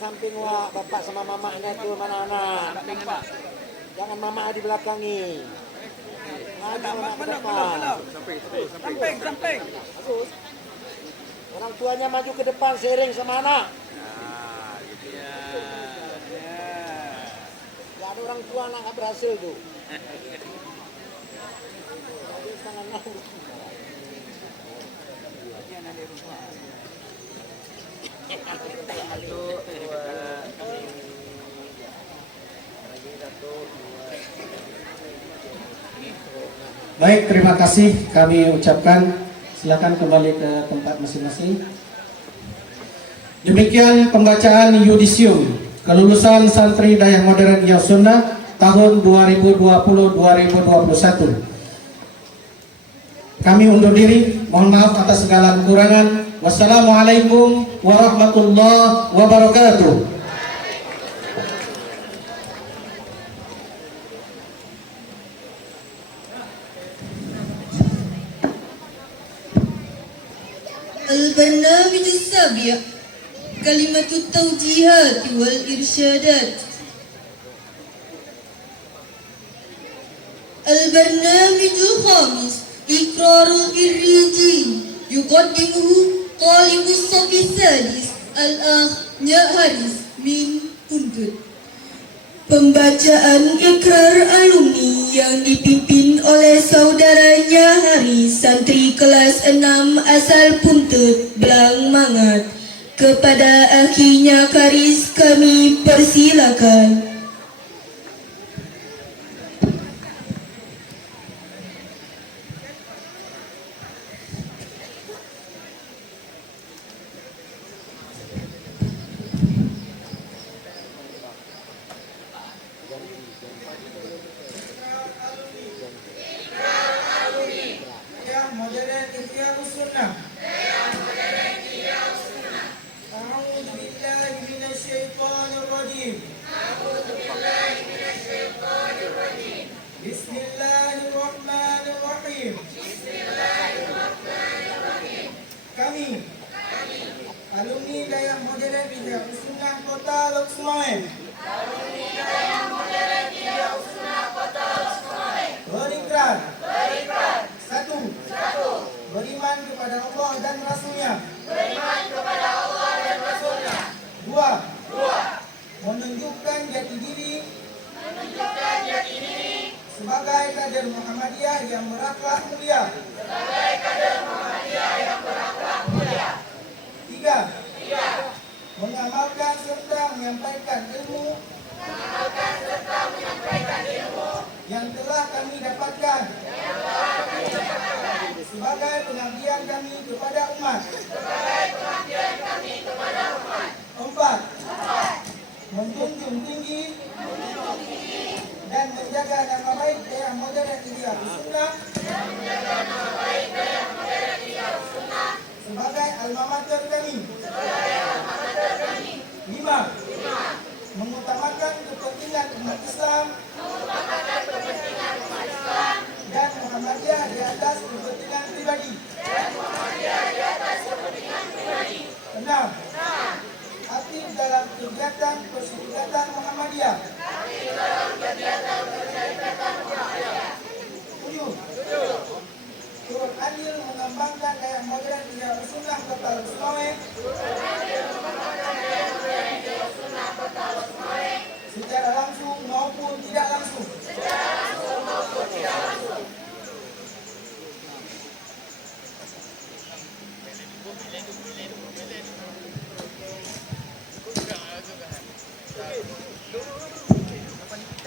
Samping wah bapak sama mamanya tuh mana anak. Jangan mama di belakangi. Samping. Orang tuanya maju ke depan sering sama anak. Gak ada orang tua anak gak berhasil tuh. Baik, terima kasih kami ucapkan. Silakan kembali ke tempat masing-masing. Demikian pembacaan yudisium kelulusan santri Dayah Modern Hiyas Sunnah tahun 2020-2021. Kami undur diri, mohon maaf atas segala kekurangan. Wassalamualaikum warahmatullahi wabarakatuh. البرنامج السابع كلمة التوجيهات والإرشادات. البرنامج الخامس إقرار الإريجي يقدمه طالب الصف السادس الأخ نyak Haris min Puntet. Pembacaan ikrar alumni yang dipimpin oleh saudaranya Haris, santri kelas 6 asal Puntet, Belang Mangat. Kepada akhinya Karis kami persilakan. Bismillahirrahmanirrahim. Kami alumni Dayah Modern Hijrah Sunnah Kota Lok Sumawe berikrar satu beriman kepada Allah dan Rasulnya. Dua menunjukkan jati diri sebagai kader Muhammadiyah yang berakhlak mulia. Tiga, mengamalkan serta menyampaikan ilmu yang telah kami dapatkan sebagai pengabdian kami kepada umat. Empat, menjunjung tinggi dan menjaga nama baik Dayah Modern Hijrah Sunnah sebagai alma mater kami. Lima, mengutamakan kepentingan umat Islam dan Muhammadiyah di atas kepentingan pribadi. Enam, aktif dalam kegiatan perserikatan Muhammadiyah. Tujuh, turut andil mengembangkan Dayah Modern Hijrah Sunnah Kota Lok Sumawe secara langsung maupun tidak langsung.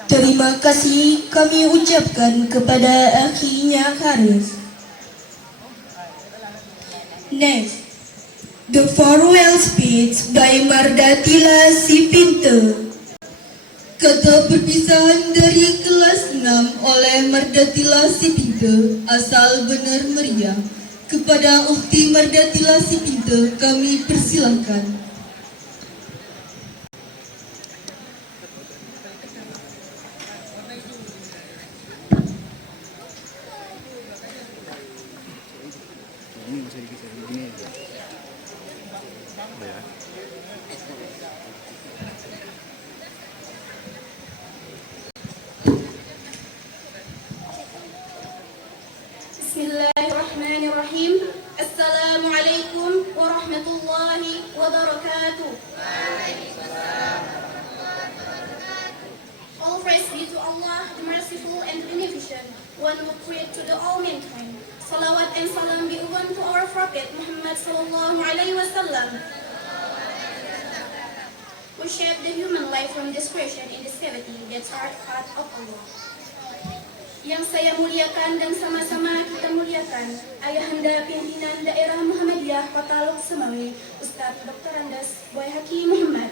Terima kasih kami ucapkan kepada akhinya Karis. Next, the farewell speech by Mardatila Sipinte. Kata perpisahan dari kelas 6 oleh Mardatila Sipinte asal Bener Meriah. Kepada Ukhti Mardatila Sipinte kami persilahkan. Bismillahirrahmanirrahim. Assalamualaikum warahmatullahi wabarakatuh. All praise be to Allah, the merciful and the beneficent, one who created to the all mankind. Salawat and salam be upon to our Prophet Muhammad sallallahu alaihi wasallam, who shaped the human life from discretion in the seventy that are part of Allah. Yang saya muliakan dan sama-sama kita muliakan Ayahanda Pimpinan Daerah Muhammadiyah Kota Lok Sumawe, Ustadz Dr. Andes Boy Haki Muhammad,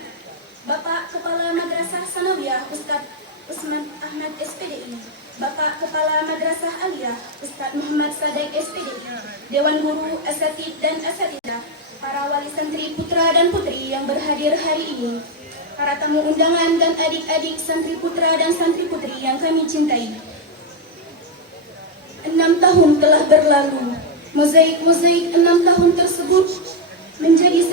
Bapak Kepala Madrasah Sanawiyah Ustadz Usman Ahmad SPDI, Bapak Kepala Madrasah Aliyah Ustadz Muhammad Sadek SPDI, Dewan Guru, Asatid dan Asatidah, para wali santri putra dan putri yang berhadir hari ini, para tamu undangan dan adik-adik santri putra dan santri putri yang kami cintai. 6 tahun telah berlalu. Mozaik-mozaik 6 tahun tersebut menjadi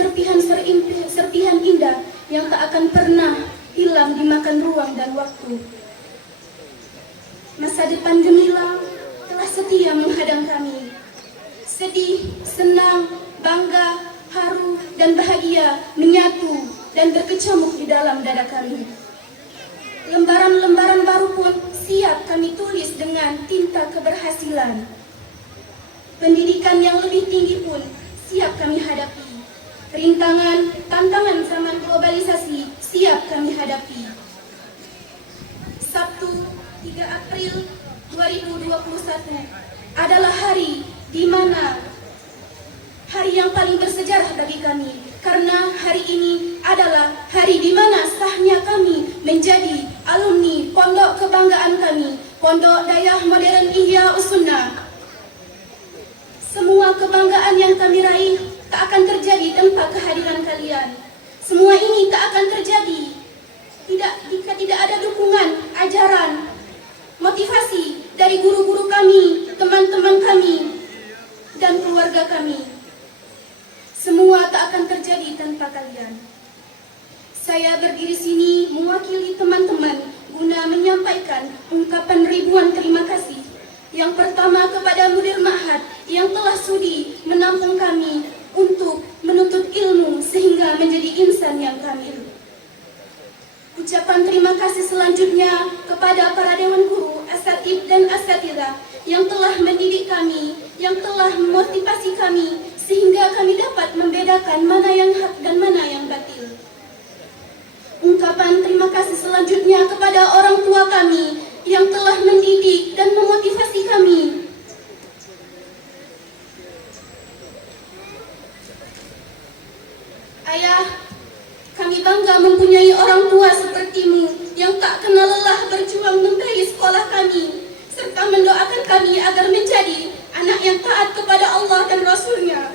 serpihan indah yang tak akan pernah hilang dimakan ruang dan waktu. Masa depan gemilang telah setia menghadang kami. Sedih, senang, bangga, haru, dan bahagia menyatu dan berkecamuk di dalam dada kami. Lembaran-lembaran baru pun siap kami tulis dengan tinta keberhasilan. Pendidikan yang lebih tinggi pun siap kami hadapi. Rintangan, tantangan zaman globalisasi siap kami hadapi. Sabtu 3 April 2021 adalah hari di mana hari yang paling bersejarah bagi kami, karena hari ini adalah hari di mana sahnya kami menjadi alumni pondok kebanggaan kami, Pondok Dayah Modern Ihya Sunnah. Semua kebanggaan yang kami raih tak akan terjadi tanpa kehadiran kalian. Semua ini tak akan terjadi jika tidak ada dukungan, ajaran, motivasi dari guru-guru kami, teman-teman kami, dan keluarga kami. Semua tak akan terjadi tanpa kalian. Saya berdiri sini mewakili teman-teman guna menyampaikan ungkapan ribuan terima kasih. Yang pertama kepada Mudir Ma'had yang telah sudi menampung kami untuk menuntut ilmu sehingga menjadi insan yang kamil. Ucapan terima kasih selanjutnya kepada para dewan guru, asatid dan asatidah yang telah mendidik kami, yang telah memotivasi kami sehingga kami dapat membedakan mana yang hak dan mana yang batil. Ungkapan terima kasih selanjutnya kepada orang tua kami yang telah mendidik dan memotivasi kami. Ayah, kami bangga mempunyai orang tua sepertimu yang tak kenal lelah berjuang membiayai sekolah kami, serta mendoakan kami agar menjadi anak yang taat kepada Allah dan Rasul-Nya.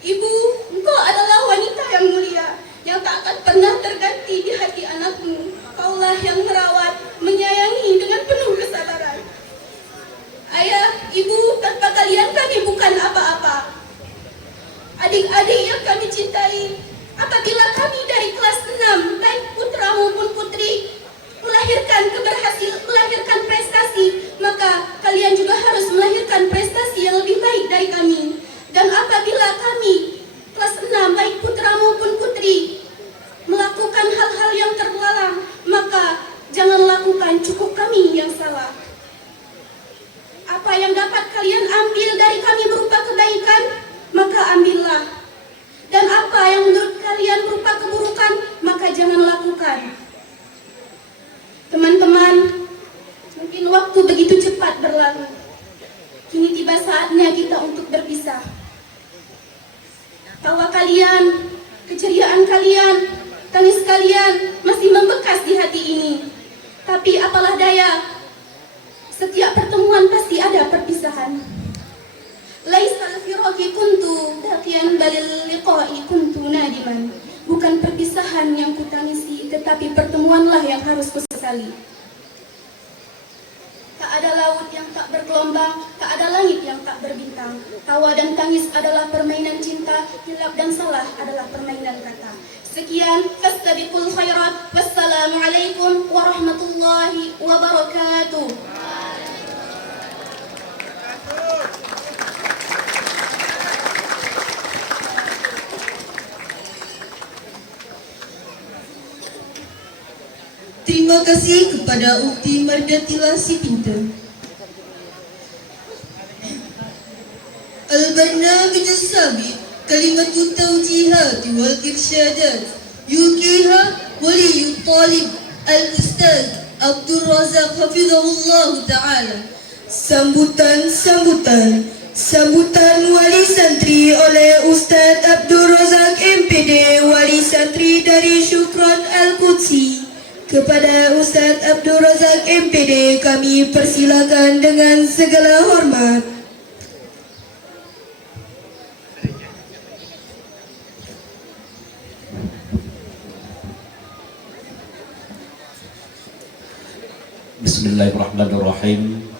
Ibu, engkau adalah wanita yang mulia, yang tak akan pernah terganti di hati anakmu. Kaulah yang merawat, menyayangi dengan penuh kesabaran. Ayah, ibu, tanpa kalian kami bukan apa-apa. Adik-adik yang kami cintai, apabila kami dari kelas 6, baik putra maupun putri, melahirkan prestasi, maka kalian juga harus melahirkan prestasi yang lebih baik dari kami. Dan apabila kami kelas 6, baik putra maupun putri, melakukan hal-hal yang terlarang, maka jangan lakukan, cukup kami yang salah. Apa yang dapat kalian ambil dari kami berupa kebaikan, maka ambillah. Dan apa yang menurut kalian berupa keburukan, maka jangan lakukan. Teman-teman, mungkin waktu begitu cepat berlalu. Kini tiba saatnya kita untuk berpisah. Tawa kalian, keceriaan kalian, tangis kalian masih membekas di hati ini. Tapi apalah daya, setiap pertemuan pasti ada perpisahan. Laisal firaqi kuntu daqiyan balil liqa'i kuntu nadiman. Bukan perpisahan yang kutangisi, tetapi pertemuanlah yang harus kusesali. Tak ada laut yang tak bergelombang, tak ada langit yang tak berbintang. Tawa dan tangis adalah permainan cinta, hilap dan salah adalah permainan kata. Sekian, fastabiqul khairat. Wassalamualaikum warahmatullahi wabarakatuh. Terima kasih kepada Ukti Mardatila Sipinter. Al-Barnamij As-Sabit Kalimatut Tawjihat wal Irsyadat Yukiha Waliyut Talib Al-Ustaz Abdul Razak Hafizahullah Ta'ala. Sambutan wali santri oleh Ustaz Abdul Razak MPD, wali santri dari Syukron Al-Qudsi. Kepada Ustaz Abdul Razak MPD kami persilakan dengan segala hormat. Bismillahirrahmanirrahim.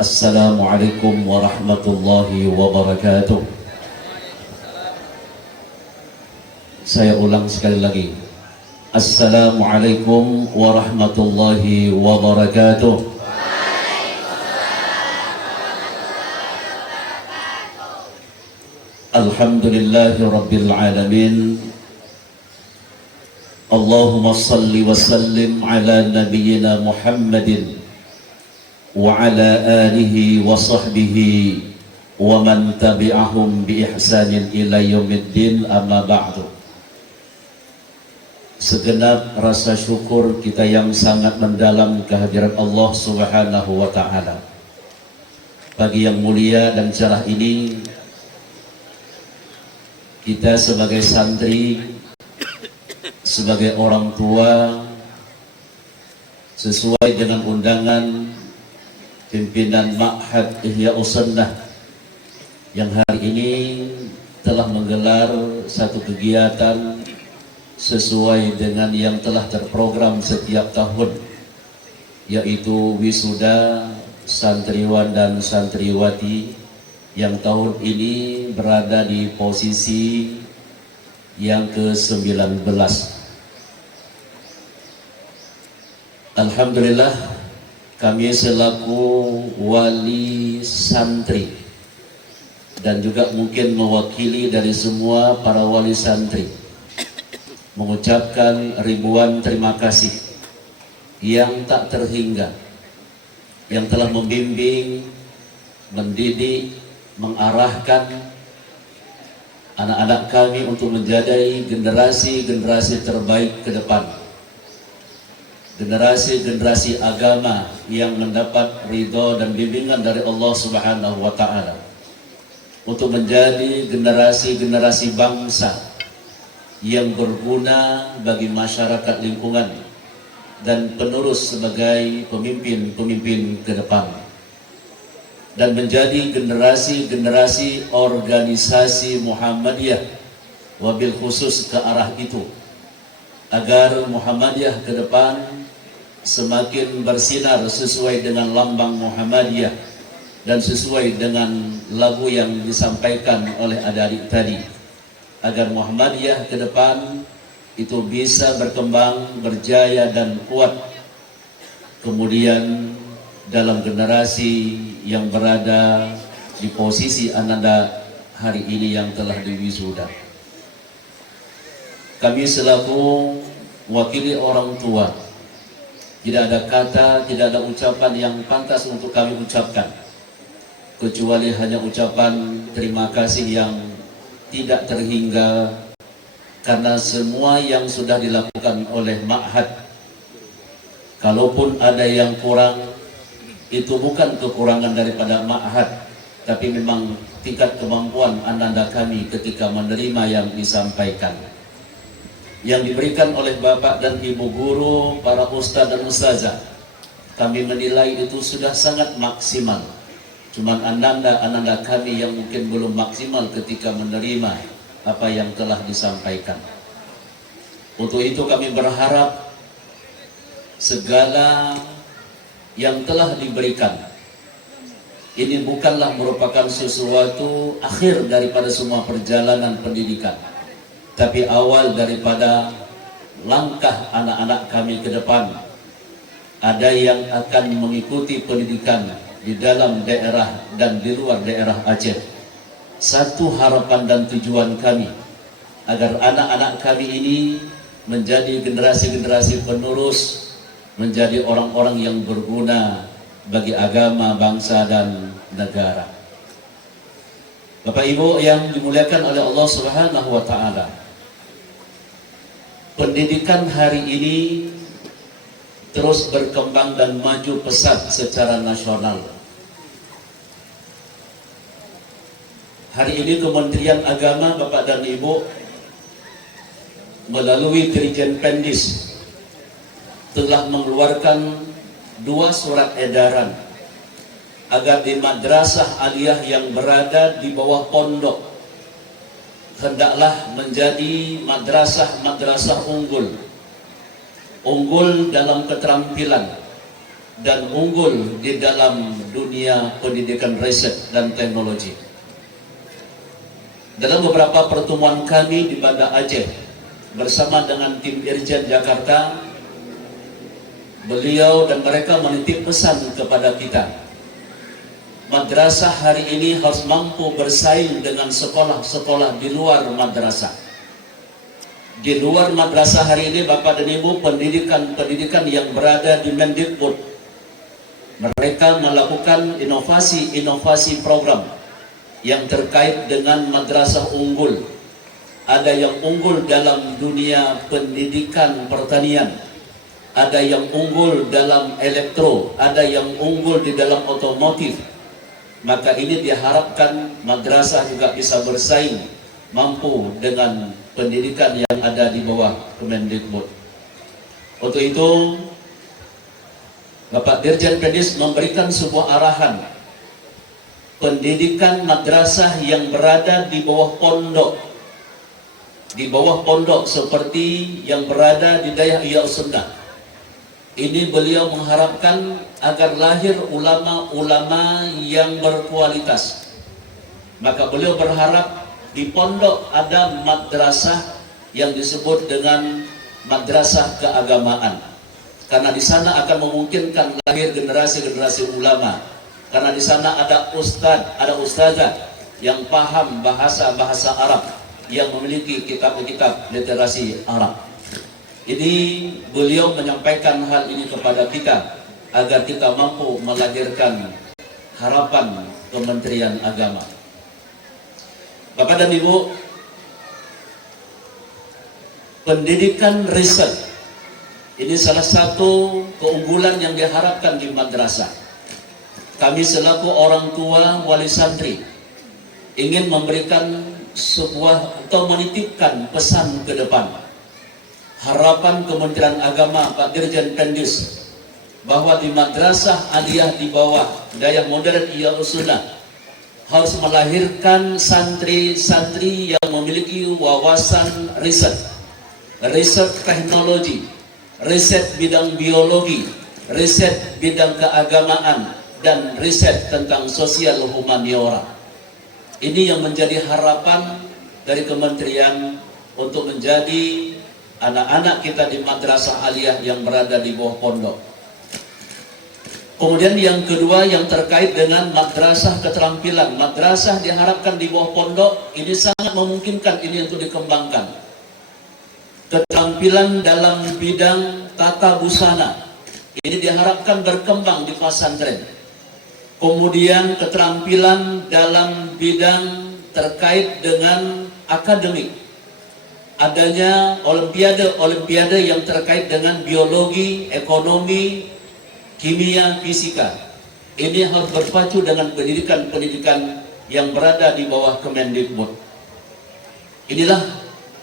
Assalamualaikum warahmatullahi wabarakatuh. Saya ulang sekali lagi. Assalamualaikum warahmatullahi wabarakatuh. Alhamdulillahi rabbil alamin. Allahumma salli wa sallim ala nabiyyina Muhammadin wa ala alihi wa sahbihi wa man tabi'ahum bi ihsanin ila yaumiddin, amma ba'du. Segenap rasa syukur kita yang sangat mendalam kehadiran Allah Subhanahu wa taala. Pagi yang mulia dan cerah ini, kita sebagai santri, sebagai orang tua, sesuai dengan undangan pimpinan Ma'had Ihya'us Sunnah yang hari ini telah menggelar satu kegiatan sesuai dengan yang telah terprogram setiap tahun, yaitu wisuda santriwan dan santriwati yang tahun ini berada di posisi yang ke-19. Alhamdulillah, kami selaku wali santri dan juga mungkin mewakili dari semua para wali santri mengucapkan ribuan terima kasih yang tak terhingga, yang telah membimbing, mendidik, mengarahkan anak-anak kami untuk menjadi generasi-generasi terbaik ke depan, generasi-generasi agama yang mendapat ridho dan bimbingan dari Allah Subhanahu wa taala, untuk menjadi generasi-generasi bangsa yang berguna bagi masyarakat lingkungan dan penerus sebagai pemimpin-pemimpin ke depan, dan menjadi generasi-generasi organisasi Muhammadiyah, wabil khusus ke arah itu, agar Muhammadiyah ke depan semakin bersinar sesuai dengan lambang Muhammadiyah dan sesuai dengan lagu yang disampaikan oleh adik-adik tadi, agar Muhammadiyah ke depan itu bisa berkembang, berjaya dan kuat kemudian dalam generasi yang berada di posisi ananda hari ini yang telah diwisuda. Kami selaku wakili orang tua, tidak ada kata, tidak ada ucapan yang pantas untuk kami ucapkan, kecuali hanya ucapan terima kasih yang tidak terhingga, karena semua yang sudah dilakukan oleh Ma'had, kalaupun ada yang kurang, itu bukan kekurangan daripada Ma'had, tapi memang tingkat kemampuan ananda kami ketika menerima yang disampaikan, yang diberikan oleh Bapak dan Ibu Guru, para Ustadz dan Ustazah. Kami menilai itu sudah sangat maksimal. Cuman ananda kami yang mungkin belum maksimal ketika menerima apa yang telah disampaikan. Untuk itu kami berharap segala yang telah diberikan ini bukanlah merupakan sesuatu akhir daripada semua perjalanan pendidikan, tapi awal daripada langkah anak-anak kami ke depan. Ada yang akan mengikuti pendidikan di dalam daerah dan di luar daerah Aceh. Satu harapan dan tujuan kami agar anak-anak kami ini menjadi generasi-generasi penerus, menjadi orang-orang yang berguna bagi agama, bangsa dan negara. Bapak Ibu yang dimuliakan oleh Allah Subhanahu wa taala, pendidikan hari ini terus berkembang dan maju pesat secara nasional. Hari ini Kementerian Agama, Bapak dan Ibu, melalui Dirjen Pendis telah mengeluarkan 2 surat edaran agar di madrasah aliyah yang berada di bawah pondok hendaklah menjadi madrasah unggul dalam keterampilan dan unggul di dalam dunia pendidikan riset dan teknologi. Dalam beberapa pertemuan kami di Banda Aceh bersama dengan tim Irjen Jakarta, beliau dan mereka menitip pesan kepada kita, madrasah hari ini harus mampu bersaing dengan sekolah-sekolah di luar madrasah. Di luar madrasah hari ini, Bapak dan Ibu, pendidikan yang berada di Mendikbud, mereka melakukan inovasi program yang terkait dengan madrasah unggul. Ada yang unggul dalam dunia pendidikan pertanian, ada yang unggul dalam elektro, ada yang unggul di dalam otomotif. Maka ini diharapkan madrasah juga bisa bersaing, mampu dengan pendidikan yang ada di bawah Kemendikbud. Untuk itu, Bapak Dirjen Pendis memberikan sebuah arahan pendidikan madrasah yang berada di bawah pondok seperti yang berada di daerah Ihya Sunnah. Ini beliau mengharapkan agar lahir ulama-ulama yang berkualitas. Maka beliau berharap di pondok ada madrasah yang disebut dengan madrasah keagamaan. Karena di sana akan memungkinkan lahir generasi-generasi ulama. Karena di sana ada ustadz, ada ustazah yang paham bahasa-bahasa Arab, yang memiliki kitab-kitab literasi Arab. Ini beliau menyampaikan hal ini kepada kita agar kita mampu melahirkan harapan Kementerian Agama. Bapak dan Ibu, pendidikan riset ini salah satu keunggulan yang diharapkan di madrasah. Kami selaku orang tua wali santri ingin memberikan sebuah atau menitipkan pesan ke depan. Harapan Kementerian Agama Pak Dirjen Pendis bahwa di madrasah aliyah di bawah daya modern Ihya Sunnah harus melahirkan santri-santri yang memiliki wawasan riset teknologi, riset bidang biologi, riset bidang keagamaan, dan riset tentang sosial humaniora. Ini yang menjadi harapan dari kementerian untuk menjadi anak-anak kita di madrasah aliyah yang berada di bawah pondok. Kemudian yang kedua yang terkait dengan madrasah keterampilan. Madrasah diharapkan di bawah pondok, ini sangat memungkinkan ini untuk dikembangkan. Keterampilan dalam bidang tata busana, ini diharapkan berkembang di pesantren. Kemudian keterampilan dalam bidang terkait dengan akademik. Adanya olimpiade yang terkait dengan biologi, ekonomi, kimia, fisika. Ini harus berpacu dengan pendidikan yang berada di bawah Kemendikbud. Inilah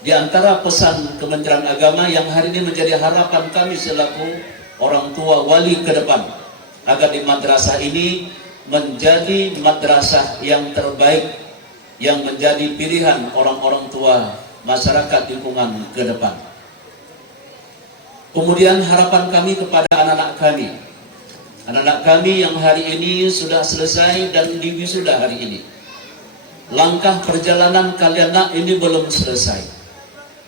di antara pesan Kementerian Agama yang hari ini menjadi harapan kami selaku orang tua wali ke depan, agar di madrasah ini menjadi madrasah yang terbaik, yang menjadi pilihan orang-orang tua masyarakat lingkungan ke depan. Kemudian harapan kami kepada anak-anak kami yang hari ini sudah selesai dan diwisuda hari ini. Langkah perjalanan kalian ini belum selesai.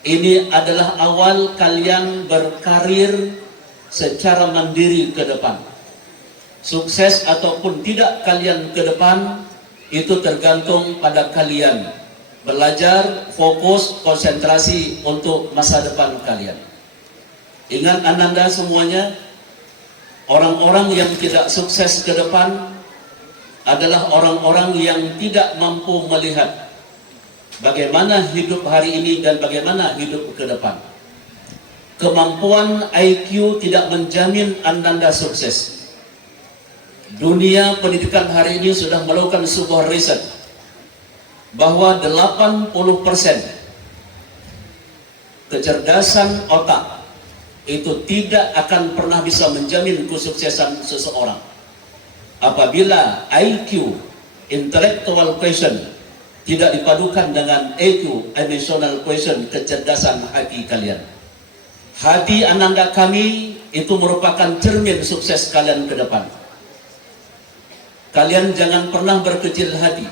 Ini adalah awal kalian berkarir secara mandiri ke depan. Sukses ataupun tidak kalian ke depan itu tergantung pada kalian. Belajar, fokus, konsentrasi untuk masa depan kalian. Ingat ananda semuanya, orang-orang yang tidak sukses ke depan adalah orang-orang yang tidak mampu melihat bagaimana hidup hari ini dan bagaimana hidup ke depan. Kemampuan IQ tidak menjamin ananda sukses. Dunia pendidikan hari ini sudah melakukan sebuah riset bahwa 80% kecerdasan otak itu tidak akan pernah bisa menjamin kesuksesan seseorang. Apabila IQ, intellectual quotient, tidak dipadukan dengan EQ, emotional quotient, kecerdasan hati kalian. Hati ananda kami itu merupakan cermin sukses kalian ke depan. Kalian jangan pernah berkecil hati.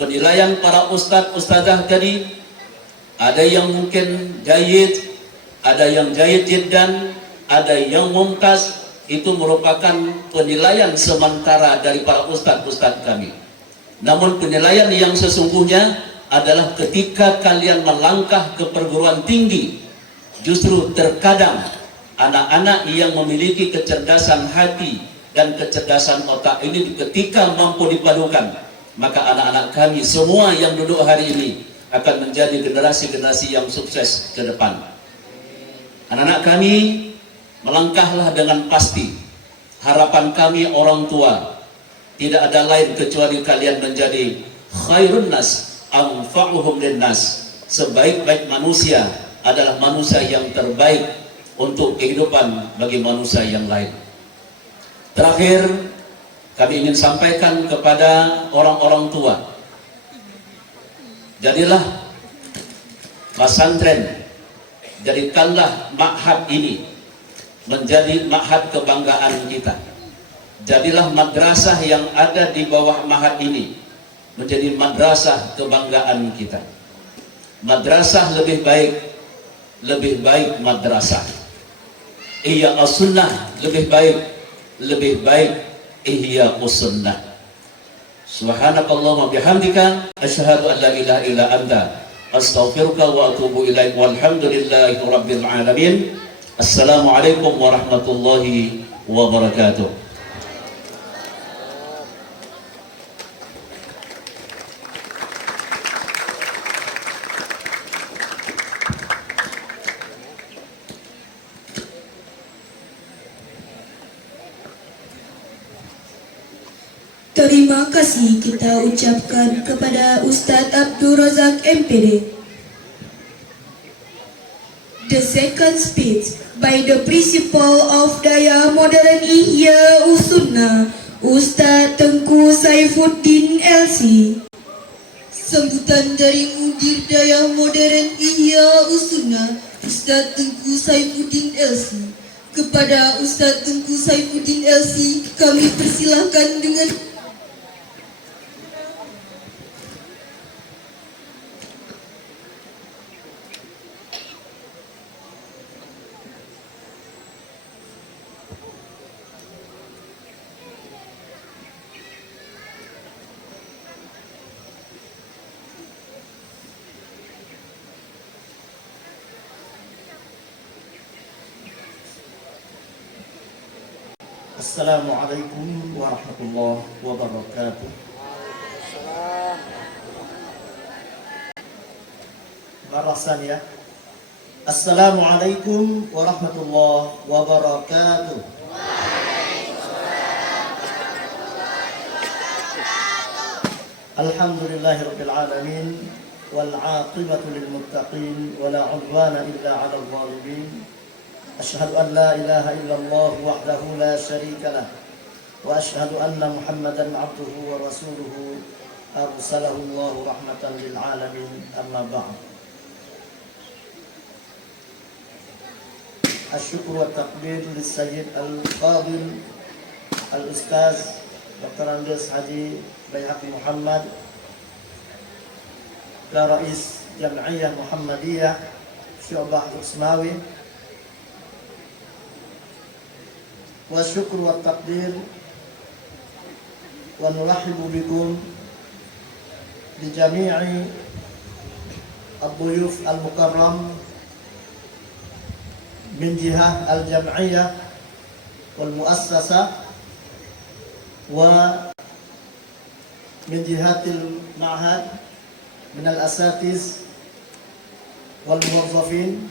Penilaian para ustadz-ustadzah tadi, ada yang mungkin jayid, ada yang jayid jiddan, ada yang mumtaz. Itu merupakan penilaian sementara dari para ustadz-ustadz kami. Namun penilaian yang sesungguhnya adalah ketika kalian melangkah ke perguruan tinggi, justru terkadang anak-anak yang memiliki kecerdasan hati dan kecerdasan otak ini ketika mampu dipadukan, maka anak-anak kami semua yang duduk hari ini akan menjadi generasi-generasi yang sukses ke depan. Anak-anak kami, melangkahlah dengan pasti. Harapan kami orang tua, tidak ada lain kecuali kalian menjadi khairun nas, anfa'uhum linnas. Sebaik-baik manusia adalah manusia yang terbaik untuk kehidupan bagi manusia yang lain. Terakhir, kami ingin sampaikan kepada orang-orang tua, jadilah pesantren, jadikanlah ma'had ini menjadi ma'had kebanggaan kita. Jadilah madrasah yang ada di bawah ma'had ini menjadi madrasah kebanggaan kita. Madrasah lebih baik madrasah. Ihya as-sunnah lebih baik ihya as-sunnah. Subhanakallahumma bihamdika asyhadu an la ilaha illa anta astaghfiruka wa atubu ilaik walhamdulillahi rabbil alamin. Assalamualaikum warahmatullahi wabarakatuh. Terima kasih kita ucapkan kepada Ustadz Abdul Razak MPD. The second speech by the Principal of Daya Modern Ihya Usunnah, Ustadz Tengku Saifuddin LC. Sambutan dari Mudir Daya Modern Ihya Usunnah, Ustadz Tengku Saifuddin LC. Kepada Ustadz Tengku Saifuddin LC, kami persilahkan dengan Assalamualaikum warahmatullahi wabarakatuh. Barasan ya. Assalamualaikum warahmatullahi wabarakatuh. Alhamdulillahirabbil alamin wal 'aqibatu lil muttaqin wa la 'udwana illa 'alal zalimin. أشهد أن لا إله إلا الله وحده لا شريك له وأشهد أن محمدا عبده ورسوله أرسله الله رحمة للعالمين أما بعد الشكر والتقدير للسيد الفاضل الأستاذ دكتور أندس حجي بيهقي محمد كرئيس جمعية محمدية شعبة الإسماوي. والشكر والتقدير ونرحب بكم بجميع الضيوف المكرم من جهة الجمعية والمؤسسة ومن جهة المعهد من الأساتذة والموظفين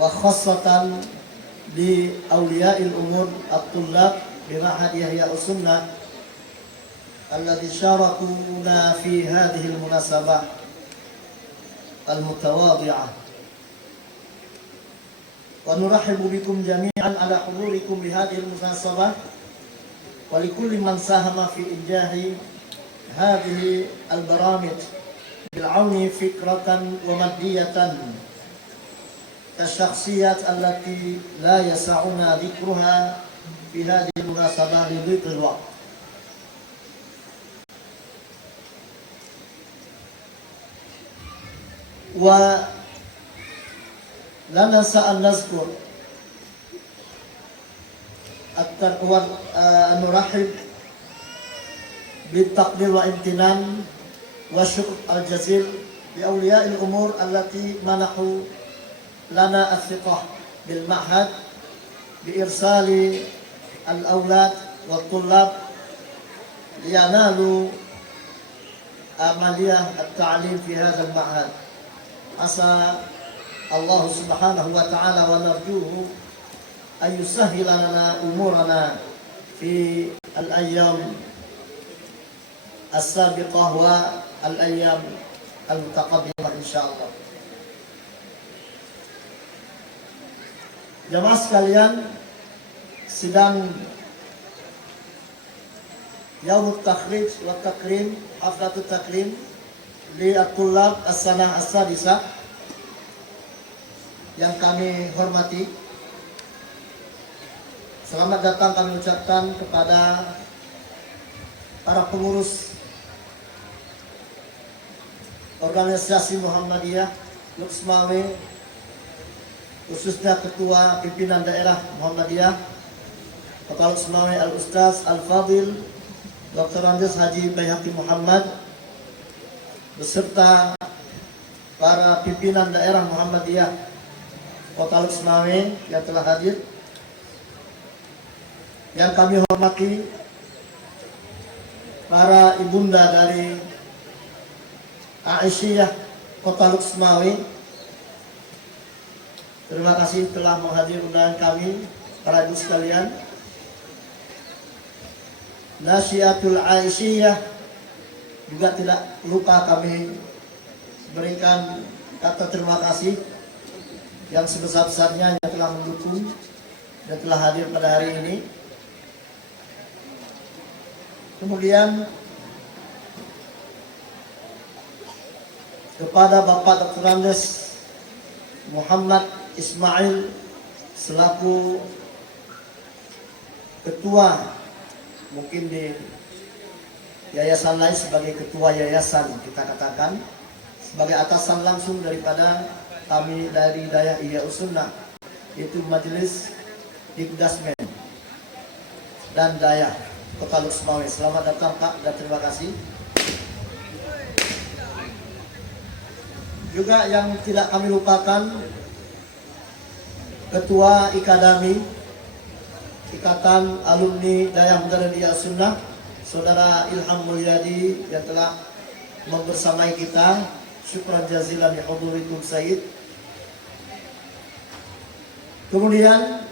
وخاصة لأولياء الأمور الطلاب بمعهد يحيى السنة الذي شاركونا في هذه المناسبة المتواضعة. ونرحب بكم جميعا على حضوركم بهذه المناسبة ولكل من ساهم في إنجاح هذه البرامج بالعون فكرة ومادية كالشخصيات التي لا يسعنا ذكرها في هذه المناسبة لضيق الوقت. ولا ننسى أن نذكر أن نرحب بالتقدير والامتنان والشكر الجزيل لأولياء الأمور التي منحوا لنا الثقة بالمعهد بإرسال الأولاد والطلاب لينالوا عملية التعليم في هذا المعهد. عسى الله سبحانه وتعالى ونرجوه أن يسهل لنا أمورنا في الأيام السابقة والأيام المتقدمة إن شاء Allah. Jamaah sekalian, sidang Yaumut Takhrij wa Takrim, Haflatut Takrim di At-Tullab As-Sanah As-Sadisah yang kami hormati, selamat datang kami ucapkan kepada para pengurus organisasi Muhammadiyah Luxmawe, khususnya Ketua Pimpinan Daerah Muhammadiyah Kepala Luxmawe Al-Ustaz Al-Fadil Dr. Andes Haji Baihaqi Muhammad, beserta para pimpinan daerah Muhammadiyah Kota Luxmawe yang telah hadir. Yang kami hormati para ibunda dari Aisyah Kota Luxmawe, terima kasih telah menghadiri undangan kami. Para ibu sekalian, Nasiatul Aisyah juga tidak lupa kami berikan kata terima kasih yang sebesar-besarnya yang telah mendukung dan telah hadir pada hari ini. Kemudian kepada Bapak Dr. Andes Muhammad Ismail selaku ketua, mungkin di yayasan lain sebagai ketua yayasan, kita katakan sebagai atasan langsung daripada kami dari Daya Ihya Sunnah, yaitu Majelis Dikdasmen dan Daya Kota Luxmawe. Selamat datang Pak dan terima kasih. Juga yang tidak kami lupakan, Ketua Ikadami Ikatan Alumni Daya Modern Ihya Sunnah, Saudara Ilham Mulyadi yang telah membersamai kita. Syukran jazilan li hudurikum Sayyid. Kemudian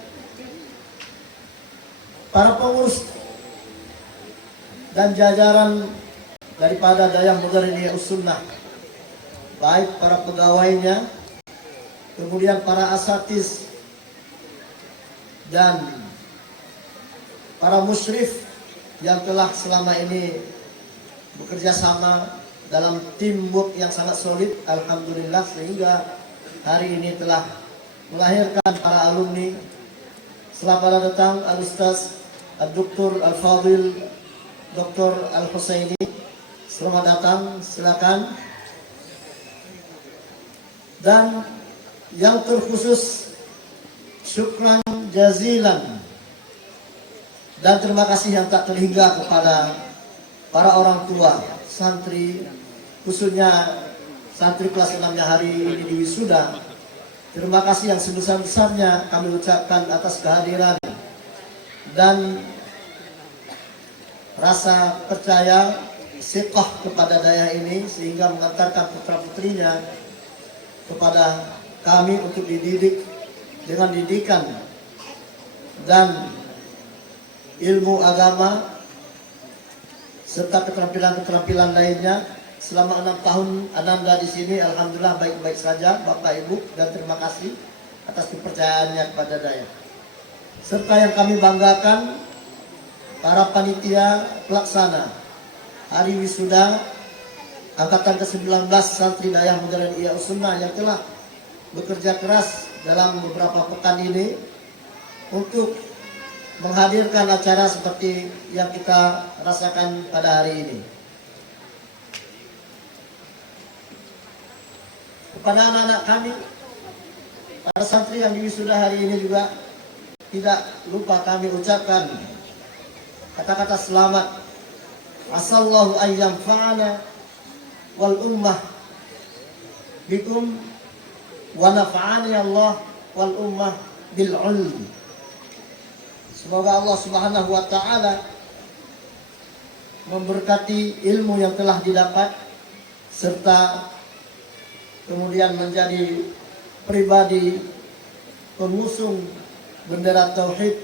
para pengurus dan jajaran daripada Daya Modern Ihya Sunnah, baik para pegawainya, kemudian para asatiz dan para musyrif yang telah selama ini bekerja sama dalam teamwork yang sangat solid, alhamdulillah, sehingga hari ini telah melahirkan para alumni. Selamat datang Al-Ustaz Al-Dr. Al-Fadil Dr. Al-Husaini. Selamat datang, silakan. Dan yang terkhusus, syukran jazilan dan terima kasih yang tak terhingga kepada para orang tua santri, khususnya santri kelas 6-nya hari ini di wisuda. Terima kasih yang sebesar-besarnya kami ucapkan atas kehadiran dan rasa percaya siqah kepada Daya ini, sehingga mengantarkan putra-putrinya kepada kami untuk dididik dengan didikan dan ilmu agama serta keterampilan-keterampilan lainnya. Selama 6 tahun Ananda di sini, alhamdulillah baik-baik saja Bapak Ibu, dan terima kasih atas kepercayaannya kepada Daya. Serta yang kami banggakan, para panitia pelaksana hari wisuda angkatan ke-19 santri Daya Modern Ihya Sunnah yang telah bekerja keras dalam beberapa pekan ini untuk menghadirkan acara seperti yang kita rasakan pada hari ini. Kepada anak-anak kami, para santri yang diwisuda hari ini juga tidak lupa kami ucapkan kata-kata selamat. Asallahu an yanfa'ana wal ummah bikum wa nafa'ani Allah wal ummah bil ulm. Semoga Allah Subhanahu wa taala memberkati ilmu yang telah didapat, serta kemudian menjadi pribadi pengusung bendera tauhid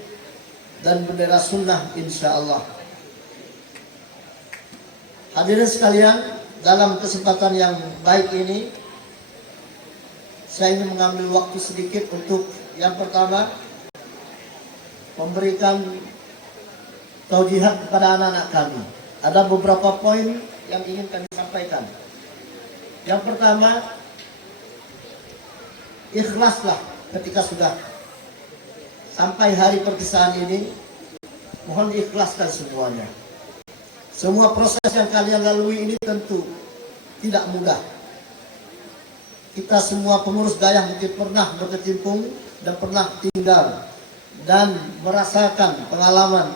dan bendera sunnah insya Allah. Hadirin sekalian, dalam kesempatan yang baik ini saya ingin mengambil waktu sedikit untuk yang pertama memberikan taujihat kepada anak-anak kami. Ada beberapa poin yang ingin kami sampaikan. Yang pertama, ikhlaslah ketika sudah sampai hari perpisahan ini. Mohon diikhlaskan semuanya. Semua proses yang kalian lalui ini tentu tidak mudah. Kita semua pengurus dayah mungkin pernah berkecimpung dan pernah tinggal dan merasakan pengalaman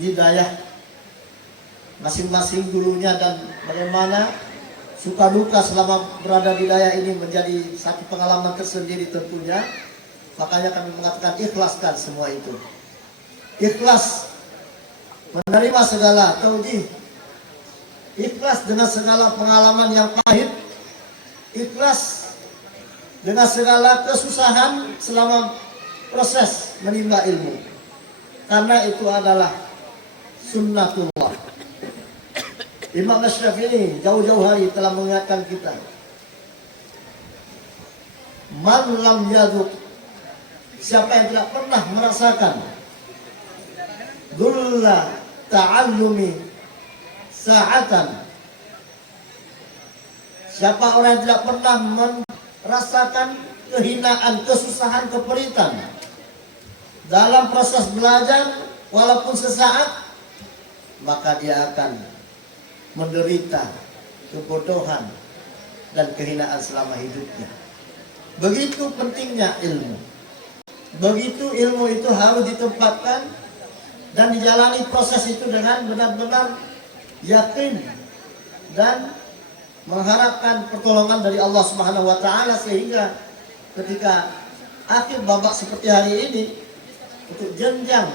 di dayah masing-masing dulunya, dan bagaimana suka duka selama berada di dayah ini menjadi satu pengalaman tersendiri tentunya. Makanya kami mengatakan ikhlaskan semua itu. Ikhlas menerima segala taujih, ikhlas dengan segala pengalaman yang pahit, ikhlas dengan segala kesusahan selama proses menimba ilmu, karena itu adalah sunnatullah. Imam Asy-Syafi'i jauh-jauh hari telah mengingatkan kita, man lam yaduk, siapa yang tidak pernah merasakan dulla ta'allumi sa'atan, siapa orang yang tidak pernah merasakan kehinaan, kesusahan, keperitan dalam proses belajar walaupun sesaat, maka dia akan menderita kebodohan dan kehinaan selama hidupnya. Begitu pentingnya ilmu. Begitu ilmu itu harus ditempatkan dan dijalani proses itu dengan benar-benar yakin dan mengharapkan pertolongan dari Allah Subhanahu wa taala, sehingga ketika akhir babak seperti hari ini untuk jenjang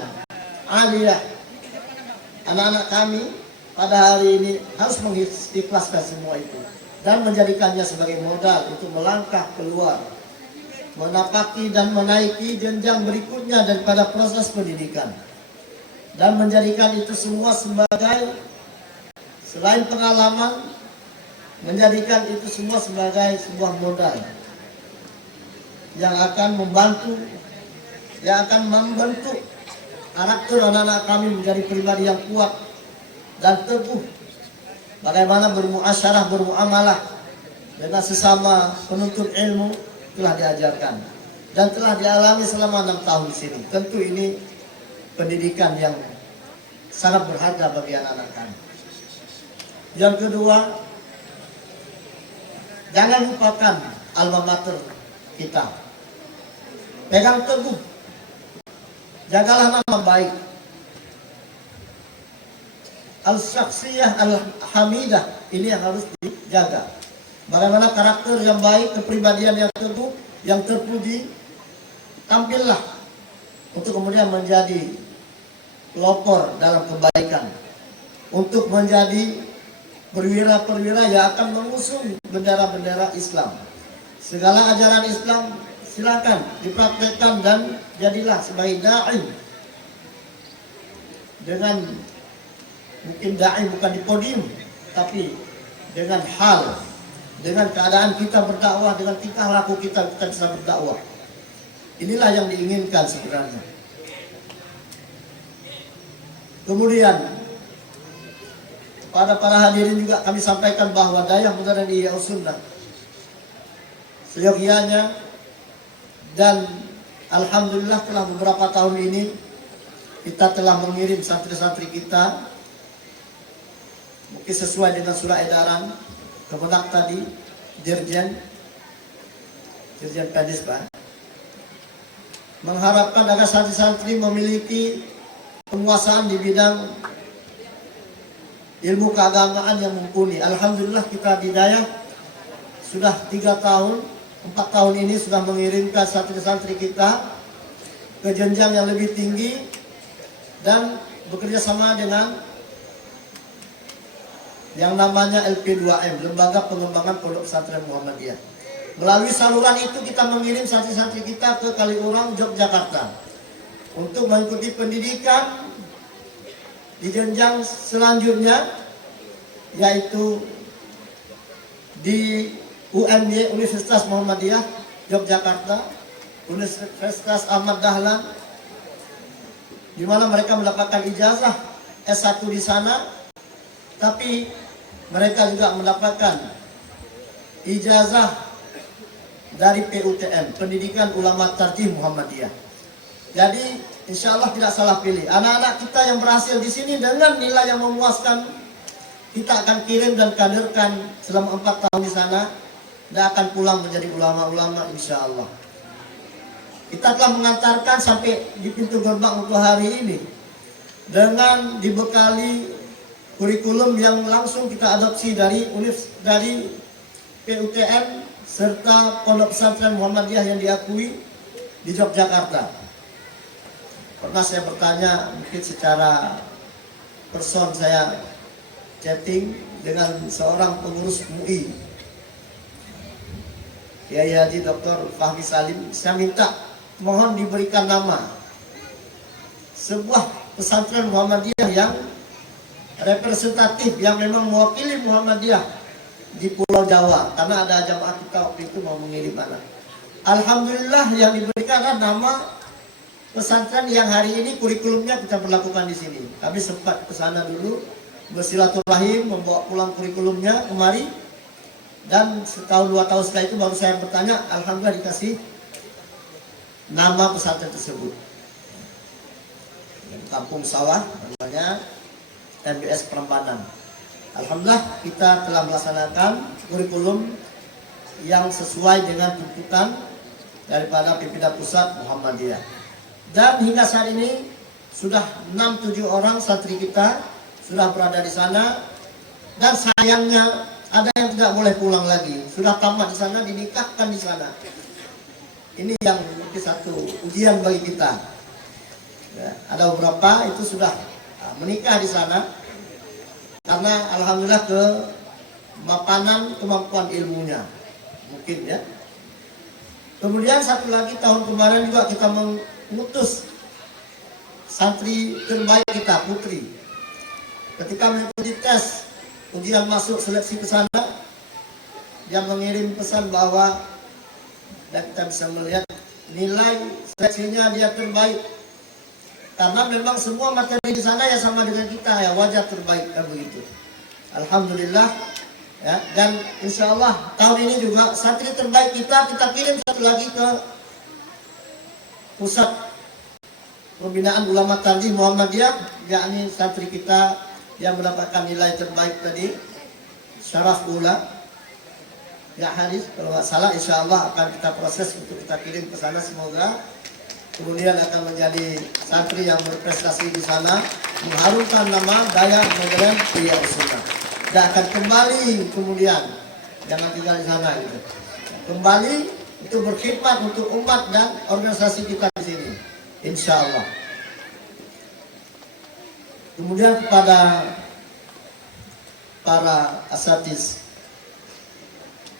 aliyah anak-anak kami pada hari ini harus mengikhlaskan semua itu dan menjadikannya sebagai modal untuk melangkah keluar, menapaki dan menaiki jenjang berikutnya daripada proses pendidikan, dan menjadikan itu semua sebagai, selain pengalaman, menjadikan itu semua sebagai sebuah modal yang akan membantu, yang akan membentuk karakter anak-anak kami menjadi pribadi yang kuat dan teguh. Bagaimana bermuasyarah, bermuamalah dengan sesama penuntut ilmu telah diajarkan dan telah dialami selama 6 tahun di sini. Tentu ini pendidikan yang sangat berharga bagi anak-anak kami. Yang kedua, jangan lupakan alma mater kita. Pegang teguh, jagalah nama baik, al-syakhsiyah al-hamidah, ini yang harus dijaga. Bagaimana karakter yang baik, kepribadian yang teguh, yang terpuji, tampillah untuk kemudian menjadi pelopor dalam kebaikan, untuk menjadi perwira-perwira yang akan mengusung bendera-bendera Islam. Segala ajaran Islam silakan dipraktekkan dan jadilah sebagai da'i, dengan mungkin da'i bukan di podium, tapi dengan hal, dengan keadaan kita berdakwah, dengan tingkah laku kita bisa berdakwah. Inilah yang diinginkan sebenarnya. Kemudian pada para hadirin juga kami sampaikan bahwa dayah modern di Sunnah seyogianya, dan alhamdulillah telah beberapa tahun ini kita telah mengirim santri-santri kita, mungkin sesuai dengan surat edaran Kemenak tadi, Dirjen Pedis Pak, mengharapkan agar santri-santri memiliki penguasaan di bidang ilmu keagamaan yang mumpuni. Alhamdulillah kita di Dayah sudah 3 tahun, 4 tahun ini sudah mengirimkan santri-santri kita ke jenjang yang lebih tinggi dan bekerja sama dengan yang namanya LP2M, Lembaga Pengembangan Pondok Pesantren Muhammadiyah. Melalui saluran itu kita mengirim santri-santri kita ke Kaliurang, Yogyakarta untuk mengikuti pendidikan di jenjang selanjutnya, yaitu di UMY, Universitas Muhammadiyah Yogyakarta, Universitas Ahmad Dahlan, di mana mereka mendapatkan ijazah S1 di sana, tapi mereka juga mendapatkan ijazah dari PUTM, Pendidikan Ulama Tarjih Muhammadiyah. Jadi insya Allah tidak salah pilih. Anak-anak kita yang berhasil di sini dengan nilai yang memuaskan, kita akan kirim dan kaderkan selama 4 tahun di sana, dan akan pulang menjadi ulama-ulama insya Allah. Kita telah mengantarkan sampai di pintu gerbang untuk hari ini dengan dibekali kurikulum yang langsung kita adopsi dari PUTM serta Pondok Pesantren Muhammadiyah yang diakui di Yogyakarta. Pernah saya bertanya, mungkin secara person saya chatting dengan seorang pengurus MUI, Kiai Haji Dr. Fahmi Salim, saya minta mohon diberikan nama sebuah pesantren Muhammadiyah yang representatif, yang memang mewakili Muhammadiyah di Pulau Jawa, karena ada jamaah kita waktu itu mau mengirim anak. Alhamdulillah yang diberikan nama pesantren yang hari ini kurikulumnya kita berlakukan di sini. Kami sempat ke sana dulu bersilaturahim, membawa pulang kurikulumnya kemari, dan setahun 2 tahun setelah itu baru saya bertanya, alhamdulillah dikasih nama pesantren tersebut. Kampung Sawah, namanya MBS Perembanan. Alhamdulillah kita telah melaksanakan kurikulum yang sesuai dengan tuntutan daripada pimpinan pusat Muhammadiyah. Dan hingga saat ini sudah 6-7 orang santri kita sudah berada di sana, dan sayangnya ada yang tidak boleh pulang lagi, sudah tamat di sana, dinikahkan di sana. Ini yang mungkin satu ujian bagi kita. Ya, ada beberapa itu sudah menikah di sana karena alhamdulillah kemapanan kemampuan ilmunya mungkin ya. Kemudian satu lagi, tahun kemarin juga kita mengutus santri terbaik kita, putri, ketika mengikuti tes ujian masuk seleksi ke sana, dia mengirim pesan bahwa, dan kita bisa melihat nilai seleksinya dia terbaik, karena memang semua materi di sana ya sama dengan kita, ya wajar terbaik, kan begitu. Alhamdulillah ya. Dan insya Allah tahun ini juga santri terbaik kita kirim satu lagi ke pusat pembinaan ulama tarjih Muhammadiyah, yakni santri kita yang mendapatkan nilai terbaik tadi, Syaraf Ula ya hadis kalau nggak salah, insya Allah akan kita proses untuk kita kirim ke sana, semoga kemudian akan menjadi santri yang berprestasi di sana, mengharumkan nama Dayak Modern Ihya Sunnah, dan akan kembali kemudian, jangan tinggal di sana gitu, kembali untuk berkhidmat untuk umat dan organisasi kita di sini, insya Allah. Kemudian kepada para asatiz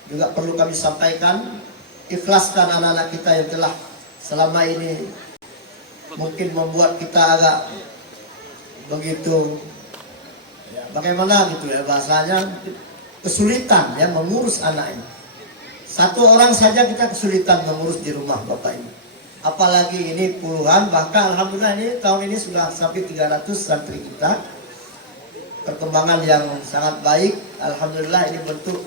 juga perlu kami sampaikan, ikhlaskan anak-anak kita yang telah selama ini mungkin membuat kita agak begitu bagaimana gitu ya bahasanya, kesulitan ya mengurus anak ini. Satu orang saja kita kesulitan mengurus di rumah Bapak ini, apalagi ini puluhan, bahkan alhamdulillah ini tahun ini sudah sampai 300 santri kita. Perkembangan yang sangat baik, alhamdulillah. Ini bentuk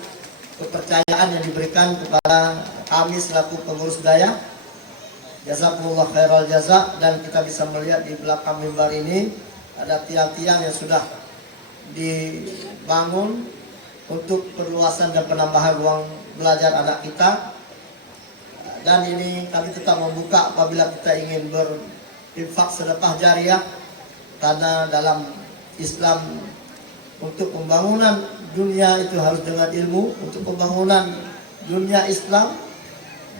kepercayaan yang diberikan kepada kami selaku pengurus daya. Jazakumullah khairal jaza. Dan kita bisa melihat di belakang mimbar ini ada tiang-tiang yang sudah dibangun untuk perluasan dan penambahan ruang belajar anak kita. Dan ini kami tetap membuka apabila kita ingin berinfak sedekah jariah, karena dalam Islam untuk pembangunan dunia itu harus dengan ilmu. Untuk pembangunan dunia Islam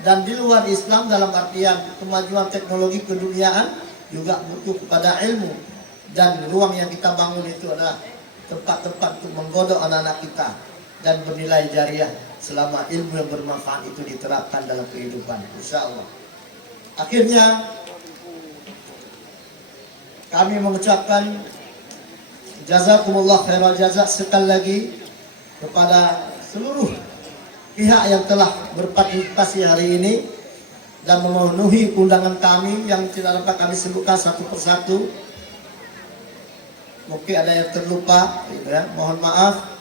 dan di luar Islam dalam artian kemajuan teknologi keduniaan juga butuh kepada ilmu, dan ruang yang kita bangun itu adalah tempat-tempat untuk menggodok anak-anak kita dan bernilai jariah selama ilmu yang bermanfaat itu diterapkan dalam kehidupan, insya Allah. Akhirnya kami mengucapkan jazakumullah khairal jazak sekali lagi kepada seluruh pihak yang telah berpartisipasi hari ini dan memenuhi undangan kami yang tidak dapat kami sebutkan satu persatu. Mungkin ada yang terlupa, ya, mohon maaf.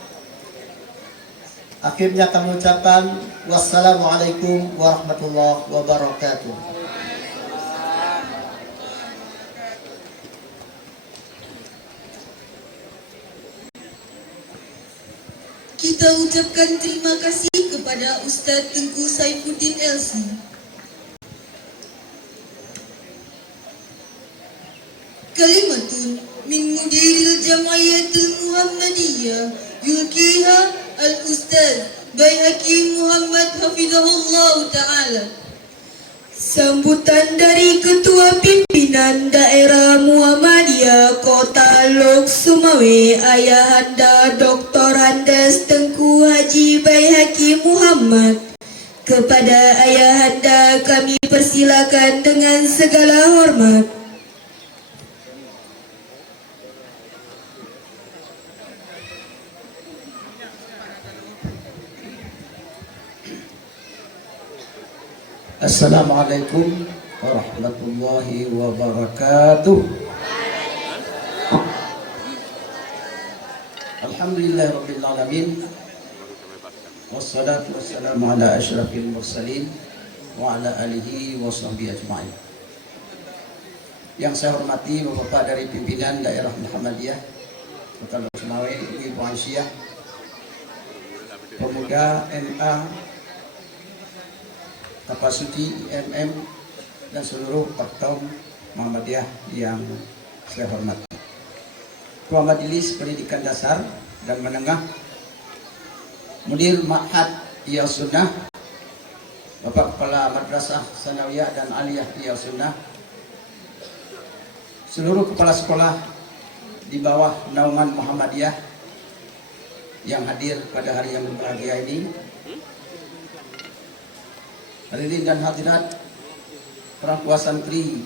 Akhirnya kami ucapkan wassalamualaikum warahmatullahi wabarakatuh. Kita ucapkan terima kasih kepada Ustaz Tengku Saifuddin LC. Kalimatun min mudiril Jam'iyatul Muhammadiyah yulkiha al-Ustaz Baihaqi Muhammad hafizahullah ta'ala. Sambutan dari Ketua Pimpinan Daerah Muhammadiyah Kota Lok Sumawe, Ayahanda Dr. Andes Tengku Haji Baihaqi Muhammad. Kepada Ayahanda kami persilakan dengan segala hormat. Assalamualaikum warahmatullahi wabarakatuh. Alhamdulillahirabbil alamin. Wassalatu wassalamu ala asyrafil mursalin wa ala alihi wa sahbihi ajma'in. Yang saya hormati Bapak dari pimpinan daerah Muhammadiyah Kota Lok Sumawe, Ibu Aisyah, pemuda MA, Bapak Suci, MM, dan seluruh Paktom Muhammadiyah yang saya hormati. Ketua Majelis Pendidikan Dasar dan Menengah, Mudir Ma'had Iyas Sunnah, Bapak Kepala Madrasah Sanawiyah dan Aliyah Iyas Sunnah, seluruh kepala sekolah di bawah naungan Muhammadiyah yang hadir pada hari yang berbahagia ini, hadirin dan hadirat, orang tua santri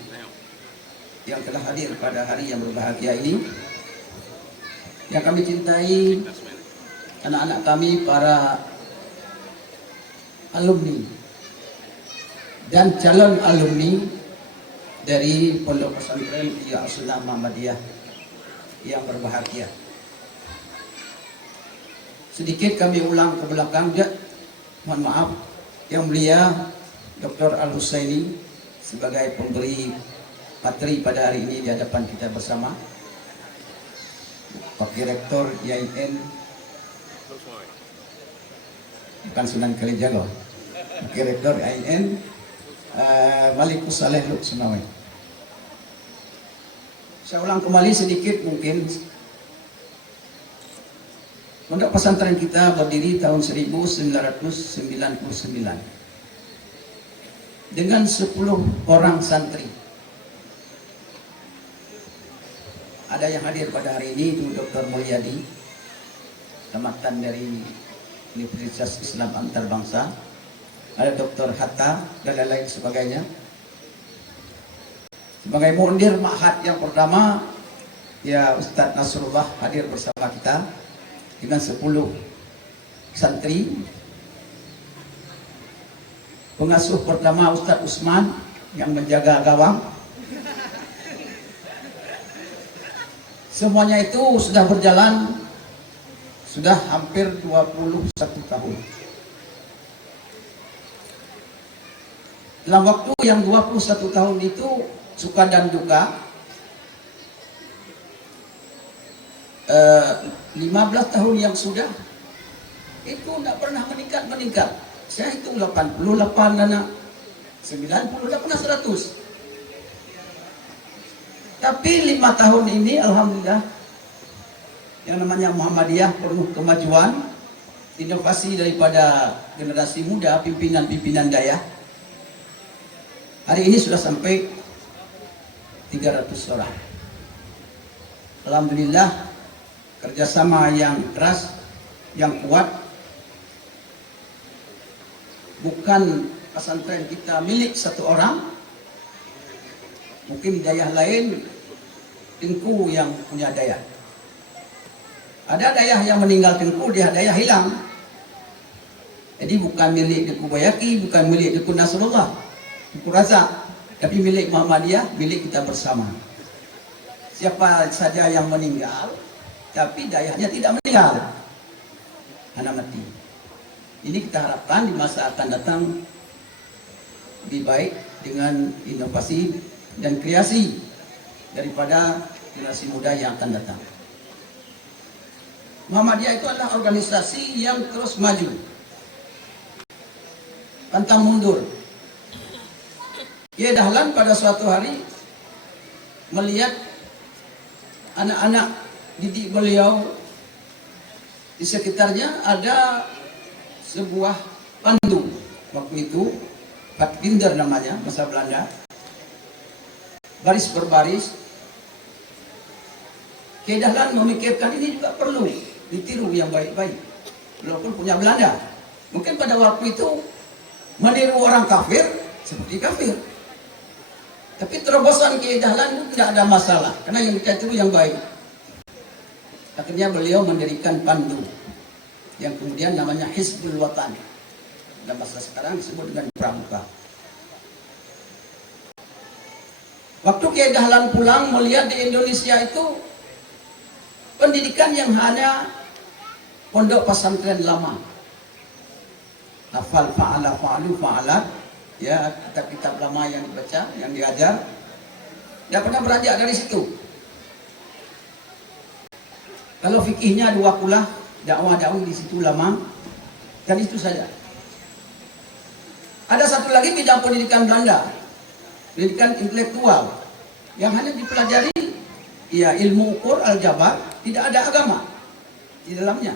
yang telah hadir pada hari yang berbahagia ini, yang kami cintai, anak-anak kami, para alumni dan calon alumni dari Pondok Pesantren Iyas Sunnah Muhammadiyah yang berbahagia. Sedikit kami ulang ke belakang, mohon maaf. Yang mulia Dr. Al-Husaini sebagai pemberi materi pada hari ini di hadapan kita bersama, Wakil Rektor IAIN bukan Sunan Kalijaga, Wakil Rektor IAIN Malikus Saleh Lok Sumawe. Saya ulang kembali sedikit mungkin. Pondok pesantren kita berdiri tahun 1999 dengan 10 orang santri. Ada yang hadir pada hari ini itu Dr. Mulyadi, tamatan dari Universitas Islam Antarbangsa, ada Dr. Hatta dan lain-lain sebagainya. Sebagai mundir ma'had yang pertama, ya Ustadz Nasrullah hadir bersama kita dengan 10 santri. Pengasuh pertama Ustadz Usman yang menjaga gawang. Semuanya itu sudah berjalan sudah hampir 21 tahun. Dalam waktu yang 21 tahun itu suka dan duka, 15 tahun yang sudah itu tidak pernah meningkat. Saya hitung 88 anak, 90 tidak pernah 100. Tapi 5 tahun ini alhamdulillah yang namanya Muhammadiyah penuh kemajuan, inovasi daripada generasi muda, pimpinan-pimpinan daya. Hari ini sudah sampai 300 orang. Alhamdulillah kerjasama yang keras, yang kuat. Bukan pesantren kita milik satu orang, mungkin di daerah lain Tengku yang punya daya. Ada daya yang meninggal Tengku, dia daya hilang. Jadi bukan milik Tengku Bayaki, bukan milik Tengku Nasrullah, Tengku Razak, tapi milik Muhammadiyah, milik kita bersama. Siapa saja yang meninggal, tapi dayanya tidak meninggal, hanya mati. Ini kita harapkan di masa akan datang lebih baik dengan inovasi dan kreasi daripada generasi muda yang akan datang. Muhammadiyah itu adalah organisasi yang terus maju, pantang mundur. Kiai Dahlan pada suatu hari melihat anak-anak didik beliau di sekitarnya ada sebuah pandu, waktu itu Patkinder namanya, masa Belanda, baris berbaris. Kiai Dahlan memikirkan ini juga perlu ditiru yang baik-baik, walaupun punya Belanda. Mungkin pada waktu itu meniru orang kafir seperti kafir, tapi terobosan Kiai Dahlan itu tidak ada masalah, karena yang kita tiru yang baik. Akhirnya beliau mendirikan pandu yang kemudian namanya Hizbul Watan, dan masa sekarang disebut dengan Pramuka. Waktu Kiai Dahlan pulang melihat di Indonesia itu pendidikan yang hanya pondok pesantren lama, hafal fa'ala fa'alu fa'alat, ya, kitab-kitab lama yang dibaca, yang diajar, tidak pernah beranjak dari situ. Kalau fikihnya dua kulah, dakwah di situ lama, dan itu saja. Ada satu lagi bidang pendidikan Belanda, pendidikan intelektual, yang hanya dipelajari ya ilmu ukur, aljabar, tidak ada agama di dalamnya.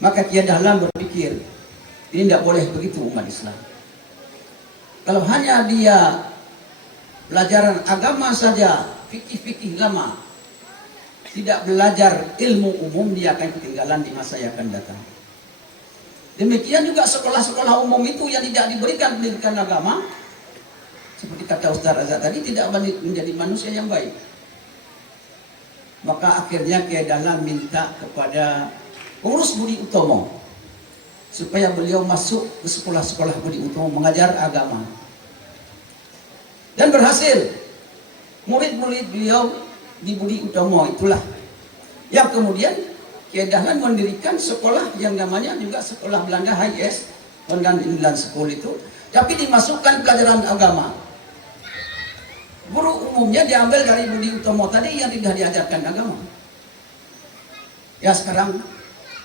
Maka Kiai Dahlan berpikir, ini tidak boleh begitu umat Islam. Kalau hanya dia pelajaran agama saja, fikih-fikih lama, tidak belajar ilmu umum, dia akan ketinggalan di masa yang akan datang. Demikian juga sekolah-sekolah umum itu yang tidak diberikan pendidikan agama, seperti kata Ustaz Razak tadi, tidak menjadi manusia yang baik. Maka akhirnya Kiai Dahlan minta kepada pengurus Budi Utomo supaya beliau masuk ke sekolah-sekolah Budi Utomo mengajar agama. Dan berhasil. Murid-murid beliau di Budi Utomo itulah yang kemudian Kiai Dahlan mendirikan sekolah yang namanya juga sekolah Belanda HIS, Hondan Inland School itu, tapi dimasukkan pelajaran agama. Guru umumnya diambil dari Budi Utomo tadi yang tidak diajarkan agama. Ya sekarang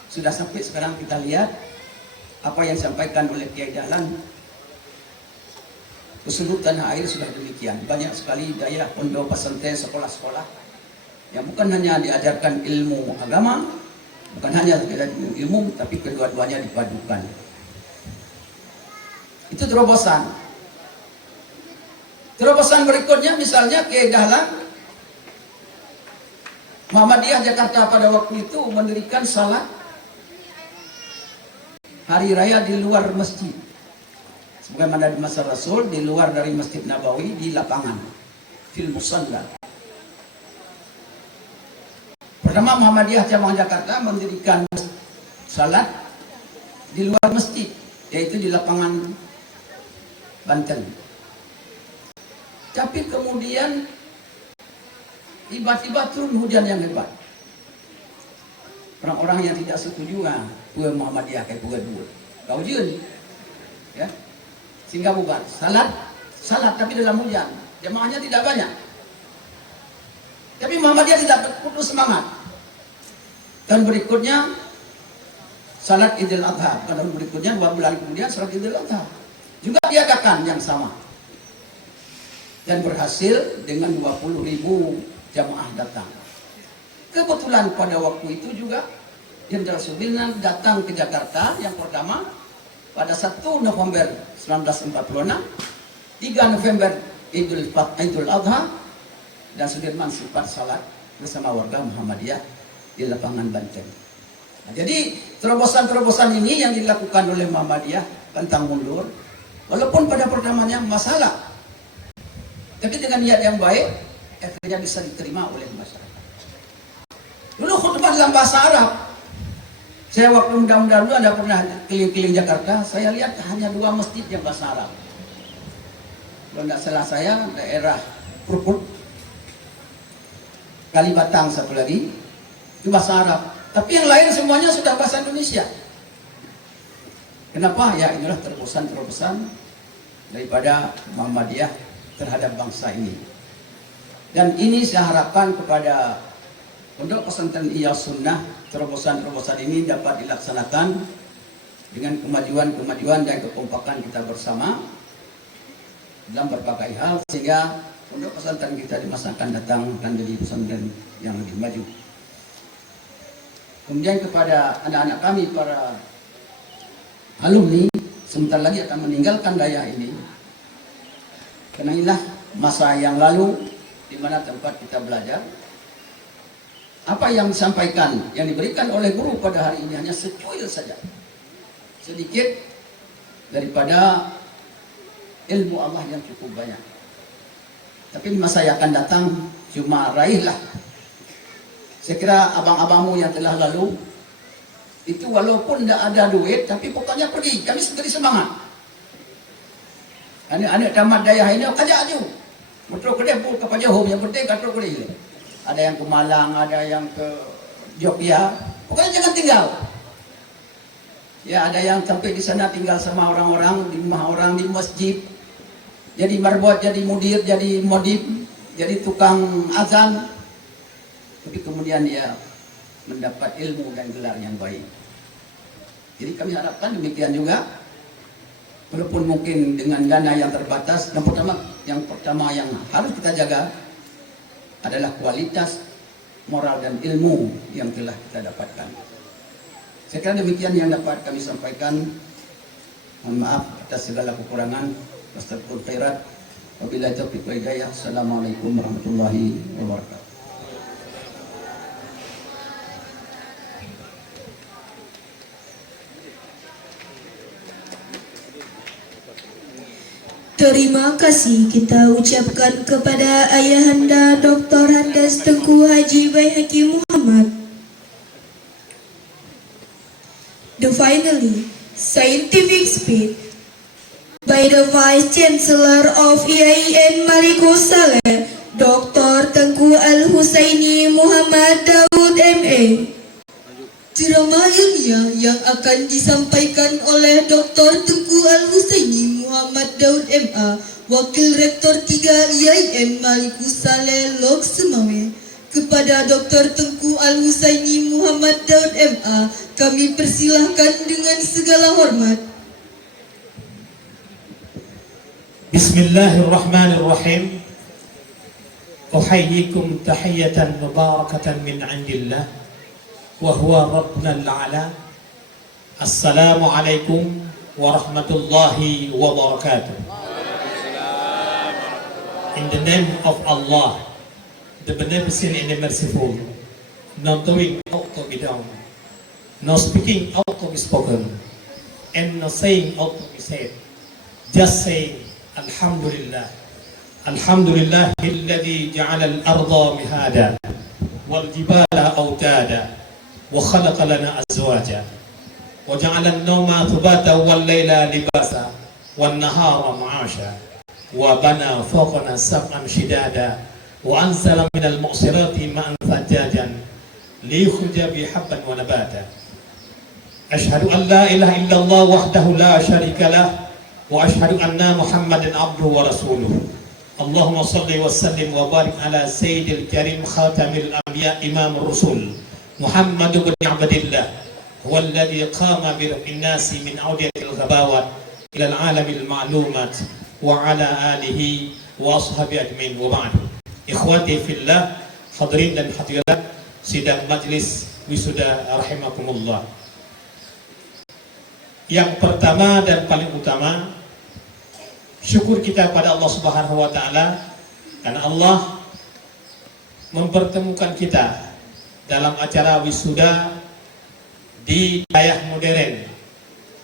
sudah sampai sekarang kita lihat apa yang disampaikan oleh Kiai Dahlan. Ke seluruh tanah air sudah demikian. Banyak sekali daerah pondok pesantren, sekolah-sekolah yang bukan hanya diajarkan ilmu agama, bukan hanya ilmu, tapi kedua-duanya dipadukan. Itu terobosan. Terobosan berikutnya misalnya Kiai Dahlan Muhammadiyah Jakarta pada waktu itu mendirikan salat hari raya di luar masjid. Sebagaimana di masa Rasul, di luar dari Masjid Nabawi, di lapangan fil musalla. Pertama Muhammadiyah Cabang Jakarta mendirikan salat di luar masjid, yaitu di lapangan Banten. Tapi kemudian tiba-tiba turun hujan yang hebat. Orang-orang yang tidak setuju, buah Muhammadiyah kayak buah dua, kau jun, ya, sehingga bukan salat tapi dalam hujan, jemaahnya tidak banyak. Tapi Muhammadiyah tidak putus semangat. Dan berikutnya salat Idul Adha, dan berikutnya 2 bulan kemudian salat Idul Adha juga diadakan yang sama. Dan berhasil dengan 20.000 jamaah datang. Kebetulan pada waktu itu juga Jenderal Sudirman datang ke Jakarta yang pertama pada 1 November 1946, 3 November Idul Adha, dan Sudirman sempat salat bersama warga Muhammadiyah di lapangan Banteng. Nah, jadi terobosan-terobosan ini yang dilakukan oleh Muhammadiyah pantang mundur, walaupun pada pertamanya masalah, tapi dengan niat yang baik akhirnya bisa diterima oleh masyarakat. Dulu khutbah dalam bahasa Arab. Saya waktu muda-muda dulu ada pernah keliling-keliling Jakarta, saya lihat hanya 2 masjid yang bahasa Arab. Kalau tidak salah saya daerah Purpur, Kalibatang satu lagi, itu bahasa Arab. Tapi yang lain semuanya sudah bahasa Indonesia. Kenapa? Ya inilah terobosan-terobosan daripada Muhammadiyah terhadap bangsa ini. Dan ini saya harapkan kepada Pondok Pesantren Ihya Sunnah, terobosan-terobosan ini dapat dilaksanakan dengan kemajuan-kemajuan dan kekompakan kita bersama dalam berbagai hal, sehingga Pondok Pesantren kita di masa akan datang akan jadi pesantren yang lebih maju. Kemudian kepada anak-anak kami, para alumni, sebentar lagi akan meninggalkan daya ini. Karena inilah masa yang lalu di mana tempat kita belajar. Apa yang disampaikan, yang diberikan oleh guru pada hari ini hanya secuil saja, sedikit daripada ilmu Allah yang cukup banyak. Tapi di masa yang akan datang cuma raihlah. Saya kira abang-abangmu yang telah lalu itu walaupun tidak ada duit, tapi pokoknya pergi, kami sendiri semangat. Anak-anak tamat daya ini kajak aju. Betul kedai pun ke jauh, yang penting katrol kedai. Ada yang ke Malang, ada yang ke Jogja. Pokoknya jangan tinggal. Ya, ada yang sampai di sana tinggal sama orang-orang, di rumah orang, di masjid. Jadi marbot, jadi mudir, jadi modib, jadi tukang azan. Tapi kemudian dia mendapat ilmu dan gelar yang baik. Jadi kami harapkan demikian juga. Walaupun mungkin dengan dana yang terbatas, yang pertama yang harus kita jaga adalah kualitas moral dan ilmu yang telah kita dapatkan. Saya kira demikian yang dapat kami sampaikan. Mohon maaf atas segala kekurangan. Astagfirullah khairat. Wabillahi taufiq wal hidayah. Assalamualaikum warahmatullahi wabarakatuh. Terima kasih kita ucapkan kepada Ayahanda Dr. Handas Tengku Haji Baihaqi Muhammad. The finally scientific speech by the Vice Chancellor of IAIN Malikus Saleh, Dr. Tengku Al-Husaini Muhammad Daud MA. Ceramah ilmiah yang akan disampaikan oleh Dr. Tengku Al-Husaini Muhammad Daud MA, Wakil Rektor 3 IAIN Malikus Saleh Lok Semawe. Kepada Dr. Tengku Al-Husaini Muhammad Daud MA, kami persilahkan dengan segala hormat. Bismillahirrahmanirrahim. Uhayyikum tahiyatan mubarakatan min indillah wa huwa rabbuna al-a'la. Assalamualaikum warahmatullahi wabarakatuh. In the name of Allah, the beneficent and the merciful, not doing ought to be done, no speaking ought to be spoken, and no saying ought to be said, just saying Alhamdulillah. Alhamdulillah alladhi ja'ala al-arda mihada wal jibala awtada wa khalaqa lana azwaja wa ja'ala an-nawma thubata wal layla libasa wan nahara ma'asha wa bana fawqana sab'an shidada wa anzala minal mu'sirati ma'an thajjajan liyukhrija bi habban wa nabata. Ashhadu an la ilaha illallah wahdahu la syarika lah wa ashhadu anna Muhammadan abduhu wa rasuluh. Allahumma salli wa sallim wa barik ala sayyidil karim khatamil anbiya imamur rusul Muhammad ibn Abdillah huwa alladhi qama bi raf'in nasi min awdiyatil ghabawat ila al-alamil ma'lumat wa ala alihi wa ashabi ajmain wa ba'du. Ikhwati fillah, hadirin dan hadirat sidang majlis wisuda rahimakumullah. Yang pertama dan paling utama, syukur kita pada Allah Subhanahu wa taala karena Allah mempertemukan kita dalam acara wisuda di Dayah Modern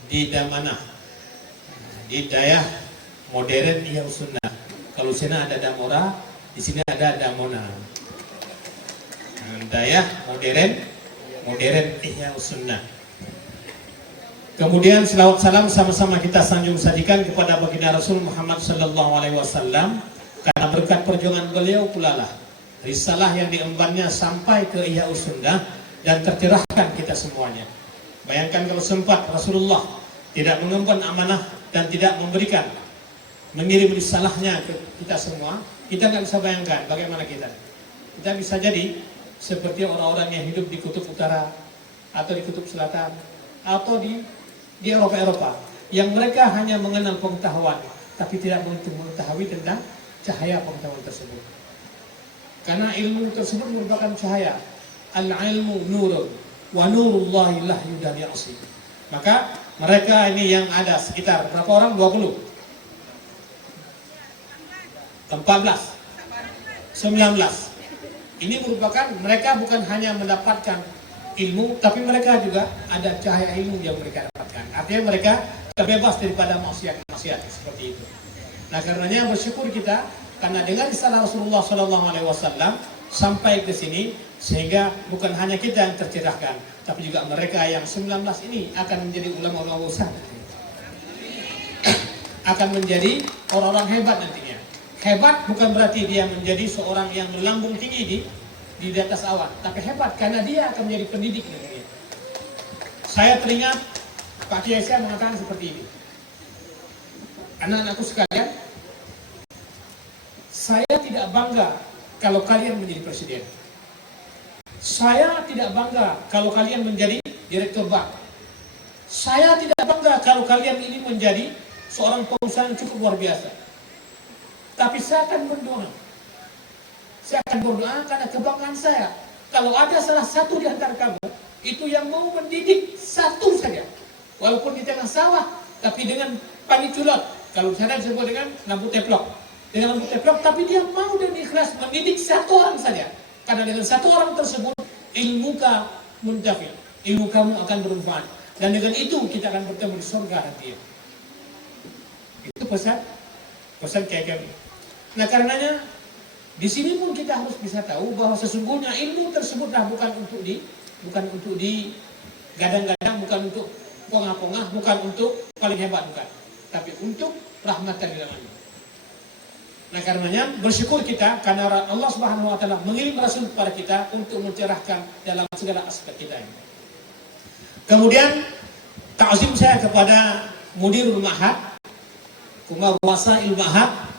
di Damanah, di Dayah Modern Ihya Sunnah. Kalau di sana ada Damora, di sini ada Damona. Dayah Modern Ihya Sunnah. Kemudian selawat salam sama-sama kita sanjung sajikan kepada baginda Rasul Muhammad sallallahu alaihi wasallam, karena berkat perjuangan beliau pula lah risalah yang diembannya sampai ke Ihya Sunnah dan tercerahkan kita semuanya. Bayangkan kalau sempat Rasulullah tidak mengemban amanah dan tidak memberikan, mengirim risalahnya ke kita semua, kita nggak bisa bayangkan bagaimana kita. Kita bisa jadi seperti orang-orang yang hidup di kutub utara atau di kutub selatan atau di Eropa yang mereka hanya mengenal pengetahuan tapi tidak mengetahui tentang cahaya pengetahuan tersebut. Karena ilmu tersebut merupakan cahaya. Al-ilmu nurun wa nurullahi la yudani asih. Maka mereka ini yang ada sekitar berapa orang? 20, 14, 19. Ini merupakan mereka bukan hanya mendapatkan ilmu, tapi mereka juga ada cahaya ilmu yang mereka dapatkan. Artinya mereka terbebas daripada maksiat seperti itu. Nah, karenanya bersyukur kita karena dengan risalah Rasulullah SAW sampai ke sini, sehingga bukan hanya kita yang tercerahkan, tapi juga mereka yang 19 ini akan menjadi ulama-ulama besar, akan menjadi orang-orang hebat nantinya. Hebat bukan berarti dia menjadi seorang yang melambung tinggi di atas awan, tapi hebat karena dia akan menjadi pendidik negeri. Saya teringat Pak Kiai saya mengatakan seperti ini, anak-anakku sekalian, saya tidak bangga kalau kalian menjadi presiden. Saya tidak bangga kalau kalian menjadi direktur bank. Saya tidak bangga kalau kalian ini menjadi seorang pengusaha yang cukup luar biasa. Tapi saya akan berdoa. Saya akan berdoa karena kebanggaan saya. Kalau ada salah satu di antara kamu itu yang mau mendidik satu saja, walaupun di tengah sawah, tapi dengan paniculot. Kalau saya disebut dengan lampu teplok, dengan lampu teplok, tapi dia mau dan ikhlas mendidik satu orang saja. Karena dengan satu orang tersebut ilmuka muntafi, ilmu kamu akan bermanfaat. Dan dengan itu kita akan bertemu di surga nanti. Itu pesan kayak kami. Nah, karenanya di sini pun kita harus bisa tahu bahwa sesungguhnya ilmu tersebutlah bukan untuk digadang-gadang, bukan untuk pongah-pongah, bukan untuk paling hebat, bukan, tapi untuk rahmatan lil alamin. Nah, karenanya bersyukur kita karena Allah Subhanahu wa taala mengirim rasul kepada kita untuk mencerahkan dalam segala aspek kita ini. Kemudian ta'zim saya kepada Mudirul Ma'had, Penguasa Ma'had,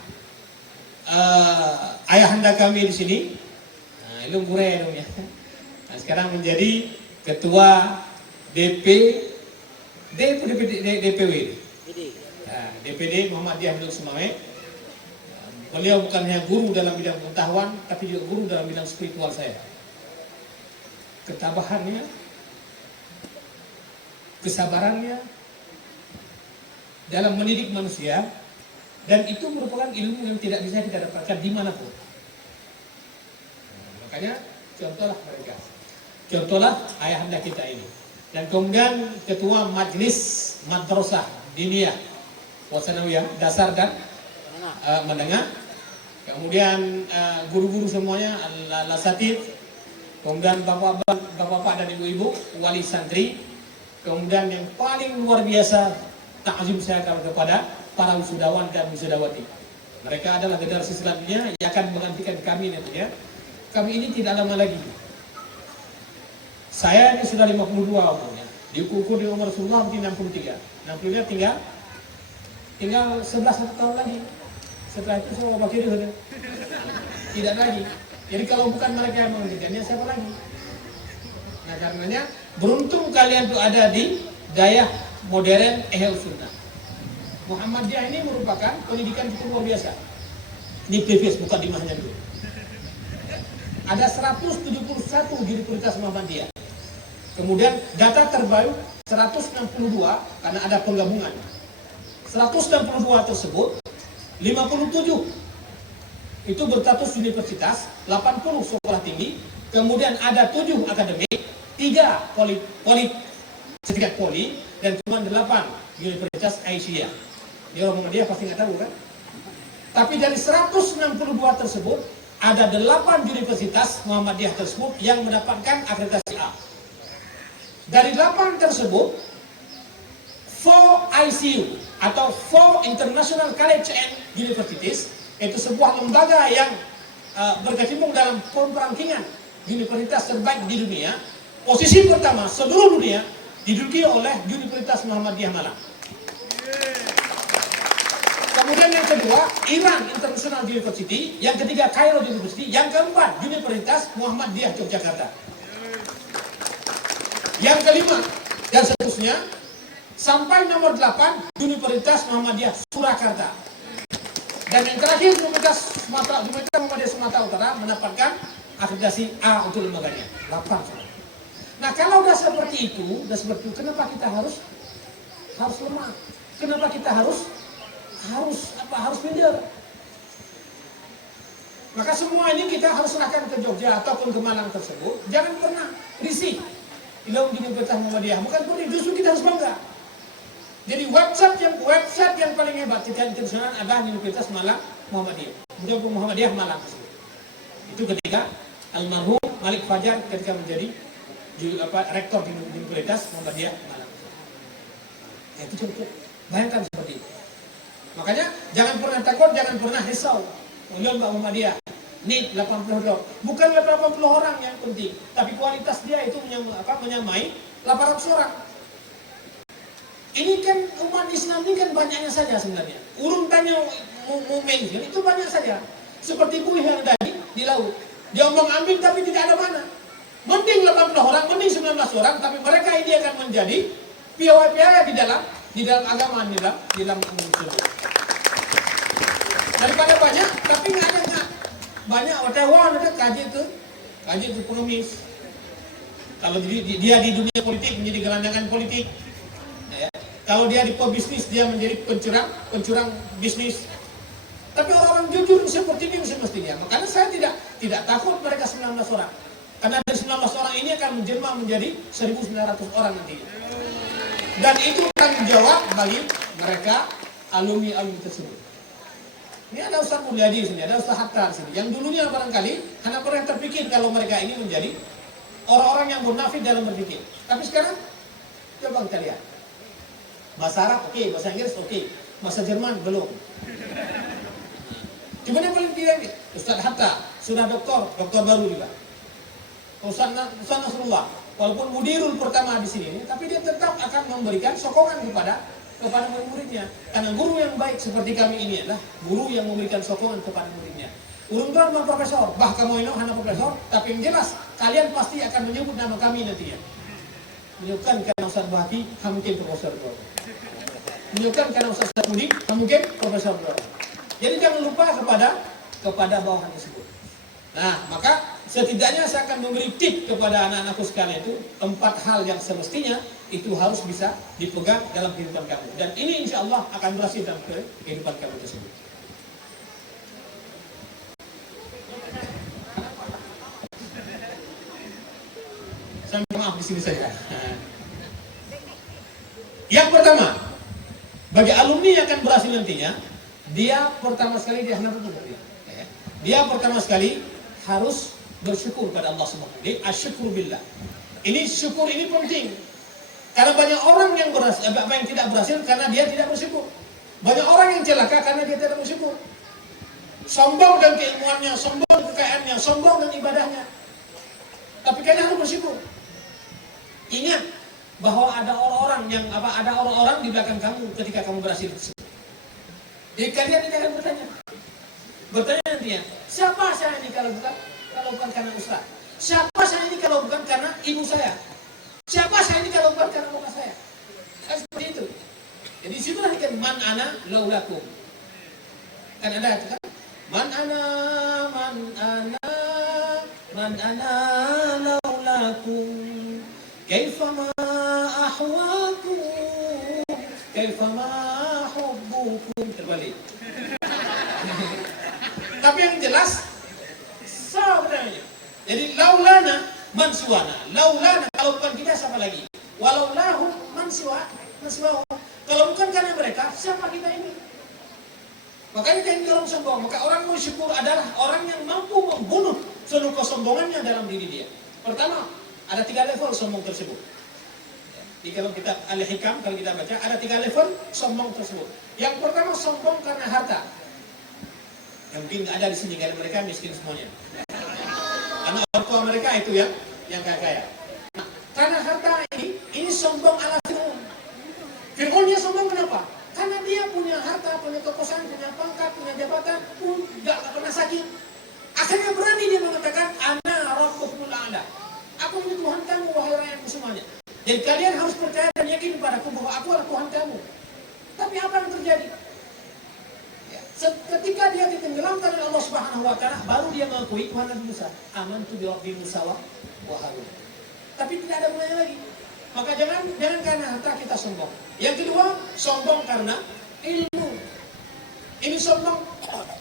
ayahanda kami di sini, ilmu gure dong ya. Nah, sekarang menjadi ketua DPW, DPD Muhammadiyah Penduduk Sumawe. Beliau bukan hanya guru dalam bidang pengetahuan, tapi juga guru dalam bidang spiritual saya. Ketabahannya, kesabarannya dalam mendidik manusia, dan itu merupakan ilmu yang tidak bisa kita dapatkan dimanapun. Makanya contohlah mereka, contohlah ayahanda kita ini. Dan kemudian ketua Majelis Madrasah Diniyah Wasanawiyah Dasar dan Menengah, kemudian guru-guru semuanya, al-asatid, kemudian bapak-bapak dan ibu-ibu, wali santri, kemudian yang paling luar biasa ta'zim saya kepada para wisudawan dan wisudawati. Mereka adalah generasi selanjutnya yang akan menggantikan kami nantinya. Kami ini tidak lama lagi. Saya ini sudah 52 umurnya, diukur di umur Rasulullah mungkin 63. 63 tinggal 11 tahun lagi. Setelah itu semua bakir sudah tidak lagi. Jadi kalau bukan mereka yang mengerjakannya, siapa lagi? Nah, karenanya beruntung kalian tuh ada di Dayah Modern Ihya Sunnah. Muhammadiyah ini merupakan pendidikan cukup luar biasa. Ini previous, bukan di mahnya dulu. Ada 171 di Universitas Muhammadiyah. Kemudian data terbaru 162 karena ada penggabungan. 162 tersebut 57 itu berstatus universitas, 80 sekolah tinggi, kemudian ada 7 akademik, 3 sertifikat poli, dan cuma 8 universitas Asia. Di orang Muhammadiyah pasti nggak tahu kan? Tapi dari 162 tersebut, ada 8 universitas Muhammadiyah tersebut yang mendapatkan akreditasi A. Dari 8 tersebut, 4 ICU atau 4 International College and Universities, itu sebuah lembaga yang berkecimpung dalam perankingan universitas terbaik di dunia. Posisi pertama seluruh dunia diduduki oleh Universitas Muhammadiyah Malang. Kemudian yang kedua, Iran International University, yang ketiga Cairo University, yang keempat Universitas Muhammadiyah Yogyakarta. Yang kelima dan seterusnya sampai nomor 8 Universitas Muhammadiyah Surakarta. Dan yang terakhir Universitas Muhammadiyah Sumatera Utara mendapatkan akreditasi A untuk lembaganya. 8. Nah, kalau udah seperti itu, kenapa kita harus lemah? Kenapa kita harus minder? Maka semua ini kita harus serahkan ke Jogja ataupun ke Malang tersebut. Jangan pernah risih di dalam Universitas Muhammadiyah. Bukan pun justru kita harus bangga. Jadi website yang paling hebat secara internasional adalah Universitas Malang Muhammadiyah. Muhammadiyah Malang tersebut. Itu ketika almarhum Malik Fajar ketika menjadi rektor di Universitas Muhammadiyah Malang. Ya, itu cukup. Bayangkan seperti itu. Makanya jangan pernah takut, jangan pernah risau. Mbak Muhammadiyah, NIT 80 orang. Bukan 80 orang yang penting, tapi kualitas dia itu menyamai 800 orang. Ini kan umat Islam ini kan banyaknya saja sebenarnya. Urutannya mention itu banyak saja. Seperti buih yang tadi di laut. Dia omong ambing tapi tidak ada mana. Mending 80 orang, mending 19 orang, tapi mereka ini akan menjadi piawai-piawai di dalam agama, di dalam Islam. Daripada banyak, tapi nggak ada banyak wartawan ada kaji itu pengemis. Kalau dia di dunia politik menjadi gelandangan politik, ya. Kalau dia di pebisnis dia menjadi pencurang bisnis. Tapi orang-orang jujur seperti ini semestinya. Makanya saya tidak takut mereka 19 orang. Karena dari 19 orang ini akan menjelma menjadi 1.900 orang nanti. Dan itu tanggung jawab bagi mereka alumni tersebut. Ini ada Ustaz Mulyadi di sini, ada Ustaz Hatta di sini. Yang dulunya barangkali hanya pernah terpikir kalau mereka ini menjadi orang-orang yang munafik dalam berpikir. Tapi sekarang coba kita lihat. Bahasa Arab oke, bahasa Inggris oke, bahasa Jerman belum. Cuma yang paling tidak Ustaz Hatta sudah doktor baru juga. Ustaz Nasrullah, walaupun mudirul pertama di sini, tapi dia tetap akan memberikan sokongan kepada murid-muridnya. Karena guru yang baik seperti kami ini adalah guru yang memberikan sokongan kepada muridnya. Urungan bang profesor, bah kamu ini hanya profesor, tapi yang jelas kalian pasti akan menyebut nama kami nantinya. Menyebutkan karena Ustaz Bahati, mungkin profesor bro. Menyebutkan karena Ustaz Budi, mungkin profesor bro. Jadi jangan lupa kepada bawahan tersebut. Nah, maka setidaknya saya akan memberi tip kepada anak-anakku sekalian itu 4 hal yang semestinya itu harus bisa dipegang dalam kehidupan kamu. Dan ini insya Allah akan berhasil dalam kehidupan kamu tersebut. Saya minta maaf di sini saja. Yang pertama, bagi alumni yang akan berhasil nantinya, dia pertama sekali harus bersyukur pada Allah SWT. Asyukur billah. Ini syukur ini penting. Karena banyak orang yang tidak berhasil karena dia tidak bersyukur. Banyak orang yang celaka karena dia tidak bersyukur. Sombong dan keilmuannya, sombong kekayaannya, sombong dan ibadahnya. Tapi kalian harus bersyukur. Ingat bahwa ada orang-orang di belakang kamu ketika kamu berhasil. Jadi kalian ini akan bertanya nantinya, siapa saya ini kalau bukan karena Ustaz? Siapa saya ini kalau bukan karena ibu saya? Siapa saya ini kalau bukan karena bapak saya? Kan seperti itu. Jadi disitulah kan man ana laulakum. Kan ada itu kan? Man ana laulakum. Kaifama ahwakum. Kaifama hubbukum. Terbalik. Tapi yang jelas sebenarnya. Jadi laulana man siwana. Laulana kalau bukan kita siapa lagi? Walaulahu man siwahu. Kalau bukan karena mereka, siapa kita ini? Makanya jangan dalam sombong. Maka orang bersyukur adalah orang yang mampu membunuh seluruh kesombongannya dalam diri dia. Pertama, ada 3 level sombong tersebut. Di dalam kitab Al-Hikam, kalau kita baca, ada 3 level sombong tersebut. Yang pertama, sombong karena harta. Yang mungkin ada di sini, karena mereka miskin semuanya. Karena orang tua mereka itu yang kaya-kaya. Nah, karena harta ini sombong ala Fir'aun. Fir'aun dia sombong kenapa? Karena dia punya harta, punya kekuasaan, punya pangkat, punya jabatan, pun gak pernah sakit. Akhirnya berani dia mengatakan, Ana Rabbukumul A'la. Aku ini Tuhan kamu, wahai rakyatku semuanya. Jadi kalian harus percaya dan yakin kepadaku bahwa aku adalah Tuhan kamu. Tapi apa yang terjadi? Ketika dia ditenggelamkan oleh Allah Subhanahu wa taala, baru dia mengakui Tuhan Nabi Musa. Amantu bi Rabbi Musa wa Harun. Tapi tidak ada gunanya lagi. Maka jangan karena harta kita sombong. Yang kedua, sombong karena ilmu. Ini sombong.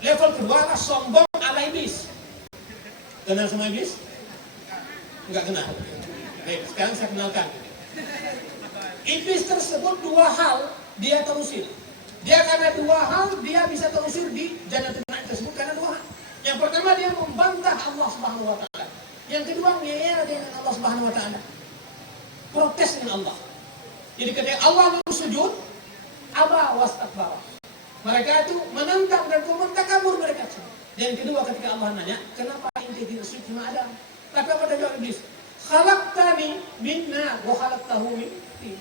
Level kedua adalah sombong ala iblis. Kenal sama iblis? Enggak kenal. Baik, sekarang saya kenalkan. Iblis tersebut 2 hal dia terusir. Dia karena 2 hal dia bisa terusir di Jannatul Na'im tersebut karena 2 hal. Yang pertama dia membantah Allah Subhanahu wa taala. Yang kedua ngeyel dengan Allah Subhanahu wa taala. Protes dengan Allah. Jadi ketika Allah mau sujud, aba wastakbara. Mereka itu menentang dan takabur mereka. Dan kedua ketika Allah nanya, kenapa ente tidak sujud sama Adam? Tapi apa jawab iblis? Khalaqtani min nar wa khalaqtahu min tin.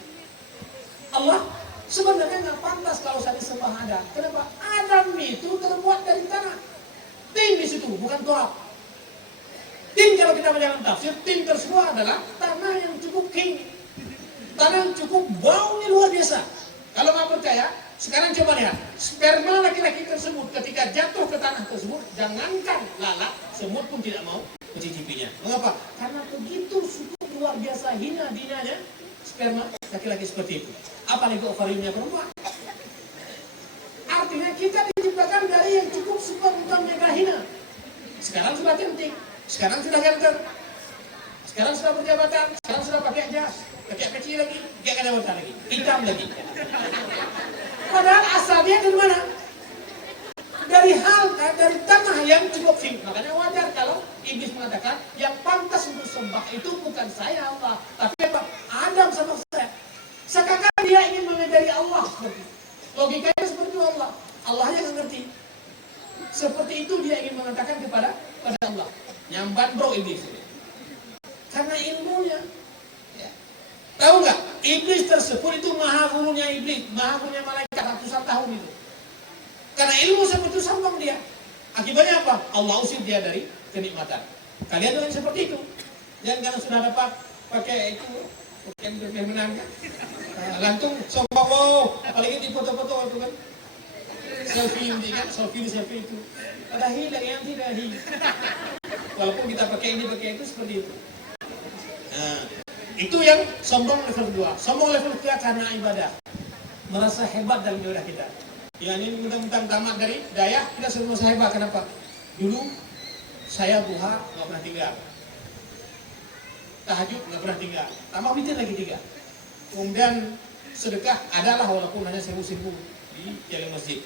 Allah sebenarnya nggak pantas kalau saya disembah Adam. Kenapa? Adam itu terbuat dari tanah. Tin di situ, bukan turab. Tin kalau kita menjalankan tafsir, tin tersebut adalah tanah yang cukup king. Tanah yang cukup baunya luar biasa. Kalau nggak percaya, sekarang coba lihat. Sperma laki-laki tersebut ketika jatuh ke tanah tersebut, jangankan lalat, semut pun tidak mau mencicipinya. Mengapa? Karena begitu cukup luar biasa hina dinanya sperma laki-laki seperti itu. Apalagi ovariumnya perempuan. Artinya kita diciptakan dari yang cukup super mega hina. Sekarang sudah cantik, sekarang sudah ganteng, sekarang sudah berjabatan, sekarang sudah pakai jas, pakai kecil lagi, gak ada warna lagi, hitam lagi. Padahal asalnya dari mana? Dari tanah yang cukup tinggi. Makanya wajar kalau iblis mengatakan yang pantas untuk sembah itu bukan saya Allah, tapi apa? Adam sama saya. Seakan dia ingin mengajari Allah seperti itu. Logikanya seperti itu Allah. Allah yang ngerti. Seperti itu dia ingin mengatakan kepada Allah. Nyambat bro iblis. Karena ilmunya. Ya. Tahu nggak? Iblis tersebut itu maha gurunya iblis, maha gurunya malaikat ratusan tahun itu. Karena ilmu seperti itu sombong dia. Akibatnya apa? Allah usir dia dari kenikmatan. Kalian dengan seperti itu. Jangan karena sudah dapat pakai itu, pakai menangnya. Lantung sombong, wow. Apalagi di foto-foto itu kan. Selfie itu. Ada hilang yang tidak hilang. Walaupun kita pakai ini pakai itu seperti itu. Nah, itu yang sombong level 2. Sombong level 3 karena ibadah. Merasa hebat dalam ibadah kita. Yang ini mentang-mentang tamat dari daya, kita sudah merasa hebat. Kenapa? Dulu saya duha nggak pernah tinggal. Tahajud nggak pernah tinggal. Tambah witir lagi 3. Kemudian sedekah adalah walaupun hanya 1000 di jalan masjid.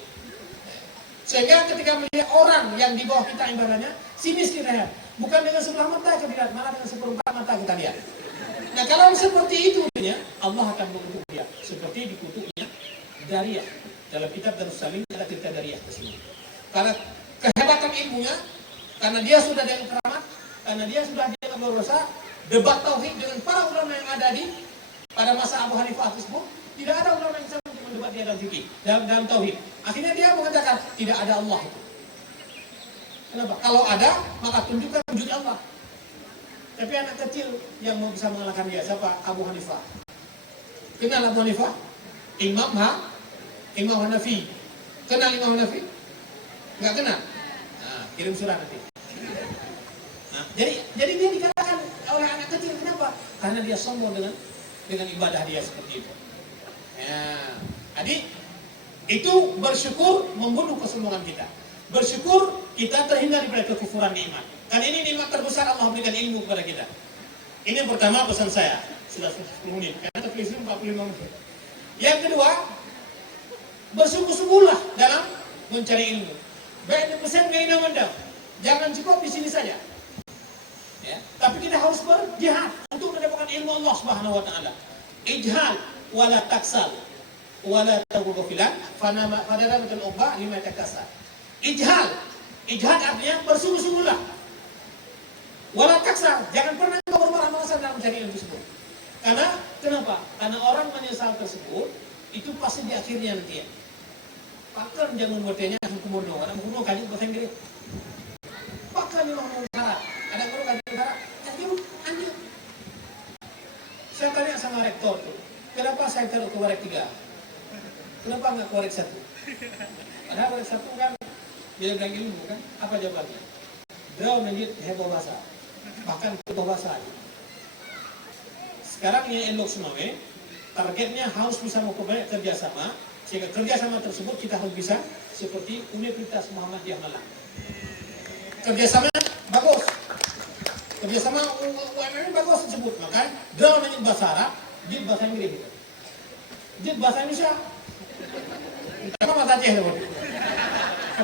Sehingga ketika melihat orang yang di bawah kita ibadahnya, sinis kita lihat. Bukan dengan sebelah mata kita lihat, malah dengan seperempat mata kita lihat. Nah kalau seperti itu, Allah akan mengutuk dia. Seperti dikutuknya Dariyah. Dalam kitab Darussalim ada cerita Dariyah tersebut. Karena kehebatan ilmunya, karena dia sudah dengan keramat, karena dia sudah dengan berdosa, debat tauhid dengan para ulama yang ada di pada masa Abu Hanifah tersebut, tidak ada ulama yang sama untuk mendebat dia dalam fikih, dalam tauhid. Akhirnya dia mengatakan tidak ada Allah itu. Kenapa? Kalau ada, maka tunjukkan wujud Allah. Tapi anak kecil yang mau bisa mengalahkan dia siapa? Abu Hanifah. Kenal Abu Hanifah? Imam Hanafi. Kenal Imam Hanafi? Enggak kenal? Nah, kirim surat nanti. Nah, jadi dia dikatakan oleh anak kecil kenapa? Karena dia sombong dengan ibadah dia seperti itu. Ya, jadi itu bersyukur membunuh kesombongan kita. Bersyukur kita terhindar dari kekufuran nikmat. Karena ini nikmat terbesar Allah berikan ilmu kepada kita. Ini yang pertama pesan saya. Sudah 10 menit. Karena tertulis 45 menit. Yang kedua, bersungguh-sungguhlah dalam mencari ilmu. Baik pesan gaya Anda. Jangan cukup di sini saja. Ya. Tapi kita harus berjihad untuk mendapatkan ilmu Allah Subhanahu wa taala. Ijhal wala taksal wala taghfilan fadaratul ubba lima takasal. Ijhal artinya bersungguh-sungguhlah. Wala taksal, jangan pernah kau bermalas-malasan dalam mencari ilmu tersebut. Karena kenapa? Karena orang menyesal tersebut itu pasti di akhirnya nanti ya. Bahkan jangan bertanya hukum mono, orang mono kaji bahasa Inggris. Bahkan memang syarat, ada guru kaji syarat. Anjir. Saya tanya sama rektor tuh, kenapa saya taruh ke warek 3? Kenapa nggak ke warek 1? Padahal warek 1 kan dia bilang ilmu kan, apa jawabannya? Draw lanjut heboh bahasa, bahkan heboh bahasa. Sekarang yang endok semua, targetnya harus bisa memperbanyak kerjasama, sehingga kerjasama tersebut kita harus bisa seperti Universitas Muhammadiyah Malang. Kerjasama bagus, kerjasama UMM bagus tersebut, maka draw lanjut bahasa Arab, jid bahasa Inggris, jid bahasa Indonesia. Apa bahasa Aceh loh?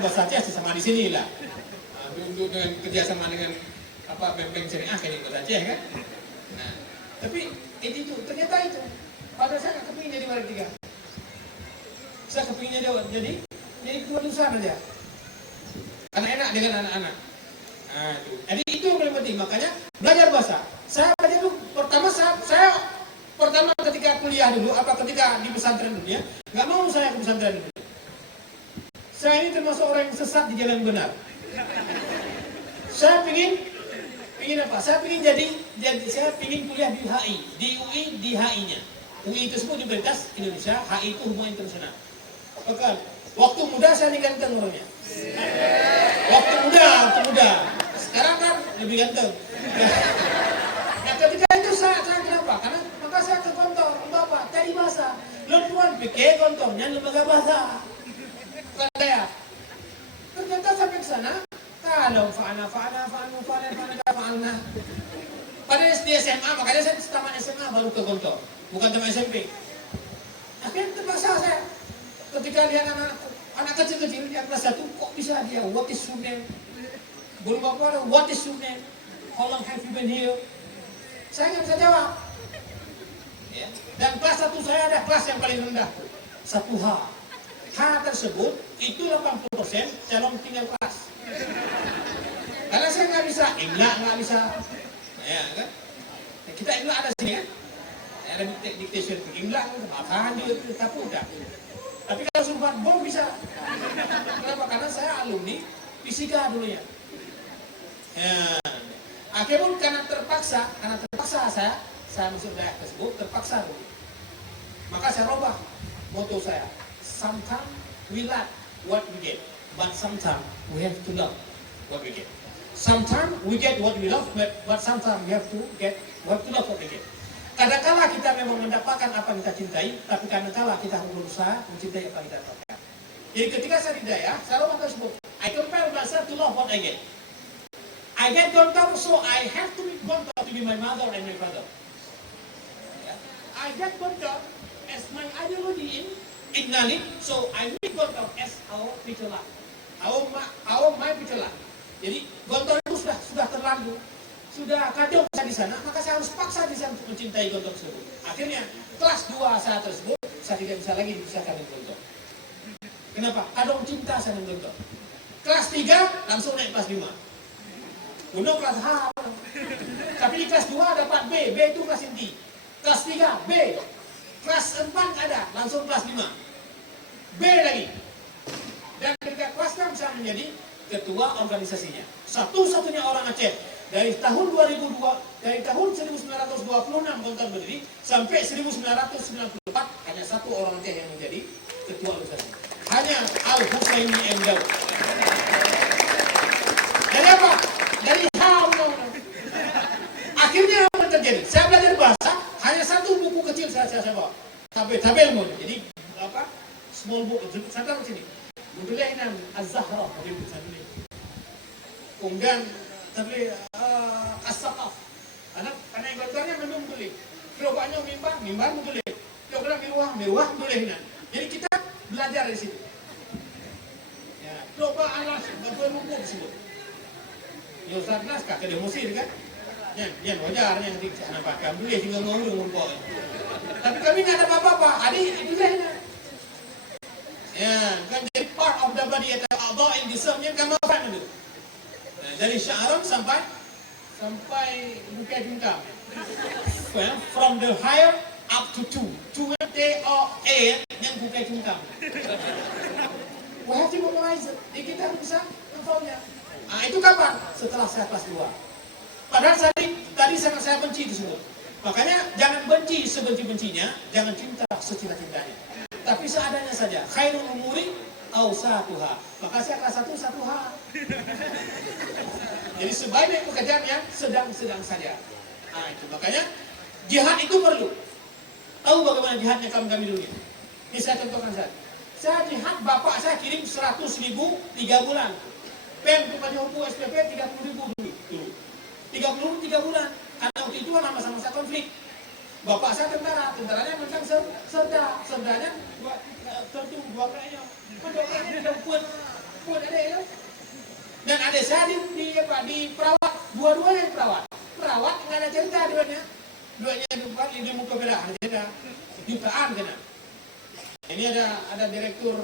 Bahasa Aceh sama di sini lah. Untuk dengan kerjasama dengan apa bempeng syariah kayak bahasa Aceh kan. Nah, tapi itu ternyata itu. Padahal saya kepingin jadi warga 3. Saya kepingin jadi ketua besar aja. Karena enak dengan anak-anak. Nah, itu. Jadi itu yang paling penting. Makanya belajar bahasa. Saya belajar dulu. Saya pertama ketika kuliah dulu, ketika di pesantren dulu ya, nggak mau saya ke pesantren dulu. Saya ini termasuk orang yang sesat di jalan benar. Saya pingin apa? Saya pingin saya pingin kuliah di HI, di UI, di HI-nya. UI itu semua Universitas Indonesia, HI itu hubungan internasional. Oke. Waktu muda saya ini ganteng orangnya. Waktu muda. Sekarang kan lebih ganteng. Nah, ketika itu saya kenapa? Karena maka saya ke kantor untuk apa? Cari bahasa. Lutuan pikir kantornya lembaga bahasa. Saya ternyata sampai ke sana. Kalau fa'ana. Pada SD SMA, makanya saya tamat SMA baru ke kantor, bukan tamat SMP. Akhirnya terpaksa saya ketika lihat anak kecil-kecil yang kelas 1, kok bisa dia what is your name? Belum apa what is your name? How long have you been here? Saya nggak bisa jawab. Ya. Dan kelas 1 saya ada kelas yang paling rendah, 1H. H tersebut itu 80% calon tinggal kelas. Karena saya nggak bisa, imla nggak bisa, ya kan? Kita imla ada sini kan? Ada dictation, imla makan itu tak udah. Tapi kalau sumpah bom bisa. Kenapa? Karena saya alumni fisika dulunya. Ya. Akhirnya pun karena terpaksa saya masuk daerah tersebut terpaksa dulu. Maka saya rubah moto saya. Sometimes we like what we get, but sometimes we have to love what we get. Sometimes we get what we love, but sometimes we have to get what we love what we get. Kadang-kala kita memang mendapatkan apa yang kita cintai, tapi kadang-kala kita harus berusaha mencintai apa yang kita dapatkan. Jadi ketika saya di daerah, saya rubah tersebut. I compare myself to love what I get. I get Gontor, so I have to meet Gontor to be my mother and my father. I get Gontor as my ideology in Ignalin, so I meet Gontor as our future life. My future life. Jadi Gontor itu sudah terlanjur, sudah kacau saya di sana, maka saya harus paksa di sana untuk mencintai Gontor tersebut. Akhirnya kelas 2 saat tersebut saya tidak bisa lagi dipisahkan dengan Gontor. Kenapa? Kadang cinta saya dengan Gontor. Kelas 3 langsung naik kelas 5. Udah kelas H. Tapi di kelas 2 dapat B itu kelas inti. Kelas 3 B. Kelas 4 ada, langsung kelas 5. B lagi. Dan ketika kelas 6 saya menjadi ketua organisasinya. Satu-satunya orang Aceh dari tahun 1926 Gontor berdiri sampai 1994 hanya satu orang Aceh yang menjadi ketua organisasi. Hanya Al-Husaini M. Daud. Dari apa? Dari hal. Akhirnya apa terjadi? Saya belajar bahasa, hanya satu buku kecil saya bawa. Tabel. Jadi apa? Small book, saya taruh sini. Mudulainan Az-Zahra Habib Sanli. Kemudian terli As-Saqaf. Anak ibaratnya memang mudulai. Kalau banyak mimbar mudulai. Kalau kena miruah mudulainan. Jadi kita belajar di situ. Ya, coba alas betul hukum disebut. Yo sarnas kata dia Mesir kan? Yan wajar yang di sana pakai boleh tinggal ngomong kok. Tapi kami nggak ada apa-apa. Adik itu saja. Ya, kan jadi part of the body atau a'dha' yang jisamnya kama faham itu. Nah, dari sya'ran sampai bukai tingkap. From the higher up to two. Two T O A yang bukai tingkap. We have to memorize it. Jadi kita harus bisa menghafalnya. Nah, itu kapan? Setelah saya kelas 2. Padahal tadi sangat saya benci itu semua. Makanya jangan benci sebenci-bencinya, jangan cinta secinta-cintanya. Tapi seadanya saja. Khairul umuri awsatuha. Maka saya kelas 1 H. Jadi sebaik pekerjaan yang sedang-sedang saja. Nah, itu makanya jihad itu perlu. Tahu bagaimana jihadnya kami dulu ini? Ini saya contohkan saja. Saya jihad, bapak saya kirim 100.000 3 bulan. Pen kepada hukum SPP 30.000 dulu. 3 bulan. Karena waktu itu kan masa-masa konflik. Bapak saya tentaranya mentang serdanya tertung dua kayaknya. Kuat ada ya. Dan adik saya di perawat, dua-duanya perawat. Perawat nggak ada cerita duanya di muka beda cerita jutaan kena. Ini ada direktur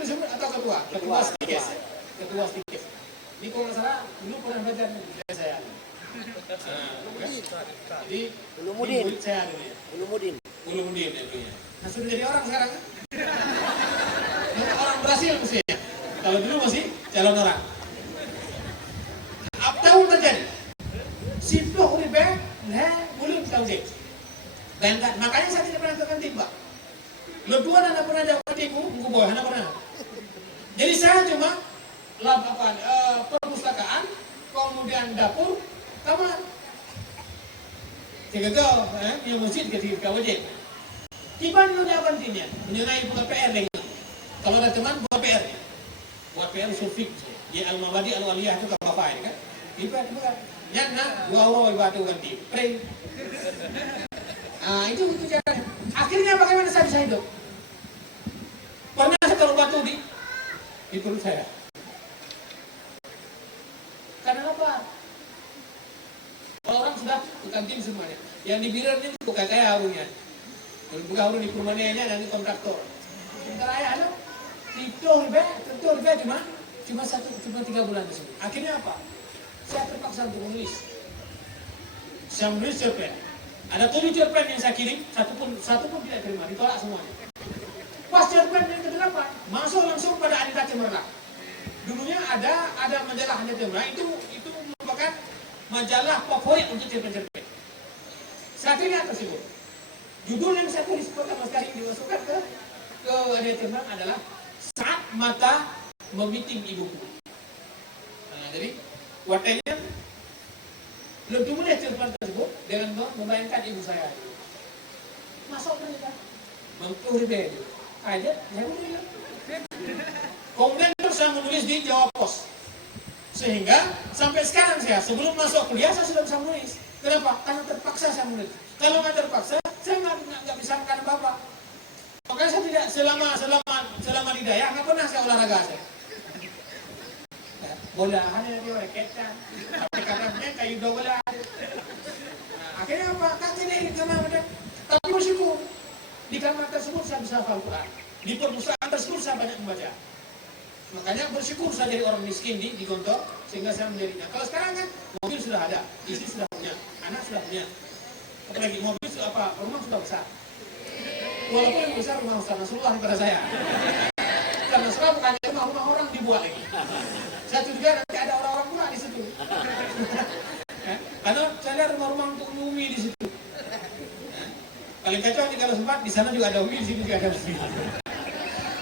disebut atau ketua stikes. Ini kalau nggak salah dulu pernah belajar saya. Jadi Ulumuddin saya dulu ya. Ulumuddin dulunya. Nah sudah jadi orang sekarang kan? Orang Brasil mestinya. Kalau dulu masih calon orang. Apa tahun terjadi? Situ uribe, belum tahu deh. Dan makanya saya tidak pernah tekan timba. Letuan anda pernah jawab tipu, boy, anda pernah. Jadi saya cuma perpustakaan, kemudian dapur, kamar. Jika kau yang masjid ketika wajib. Tiba dulu dia pentingnya, mengenai buat PR lagi. Kalau ada teman buat PR, buat PR sulfik, ya al-mabadi al-waliyah itu apa ini kan? Tiba, ya nak 2 euro batu ganti, pray. Ah itu caranya. Akhirnya bagaimana saya bisa hidup? Pernah saya taruh batu di perut saya. Karena apa? Orang sudah ke kantin semuanya. Yang di birer ini bukan saya harunya. Bukan haru di perumahannya nanti kontraktor. Sementara ayah ada itu lebih cuma 3 bulan tersebut. Akhirnya apa? Saya terpaksa untuk menulis. Saya menulis cerpen. Ada 7 cerpen yang saya kirim, satu pun tidak terima, ditolak semuanya. Pas cerpen yang ke-8, masuk langsung pada Anita Cemerlang. Dulunya ada majalah Anita Cemerlang, itu merupakan majalah favorit untuk cerpen-cerpen. Saya ingat tersebut. Judul yang saya tulis pertama sekali dimasukkan ke Anita Cemerlang adalah Saat Mata Memiting Ibuku. Nah, jadi warnanya lebih mudah cerpen tersebut dengan membayangkan ibu saya. Masuk mereka, mengkurbe aja, saya udah. Kemudian terus saya menulis di Jawa Pos, sehingga sampai sekarang saya sebelum masuk kuliah saya sudah bisa menulis. Kenapa? Karena terpaksa saya menulis. Kalau nggak terpaksa, saya nggak bisa makan bapak. Makanya saya tidak selama di Dayak nggak pernah saya olahraga saya. Bola hanya dia reketkan, tapi katanya kayu bola. Nah, akhirnya apa? Kaki ini kamar ada. Tapi bersyukur di kamar tersebut saya bisa hafal Quran. Di perpustakaan tersebut saya banyak membaca. Makanya bersyukur saya jadi orang miskin di Gontor sehingga saya menjadi. Kalau sekarang kan mobil sudah ada, istri sudah punya, anak sudah punya. Apalagi mobil rumah sudah besar. Walaupun yang besar rumah Ustaz Nasrullah daripada saya. Karena Nasrullah bukan rumah orang dibuat lagi. Saya curiga nanti ada orang-orang pula di situ. Karena saya lihat rumah-rumah untuk Umi di situ. Paling kacau nanti kalau sempat di sana juga ada Umi, di sini juga ada Umi.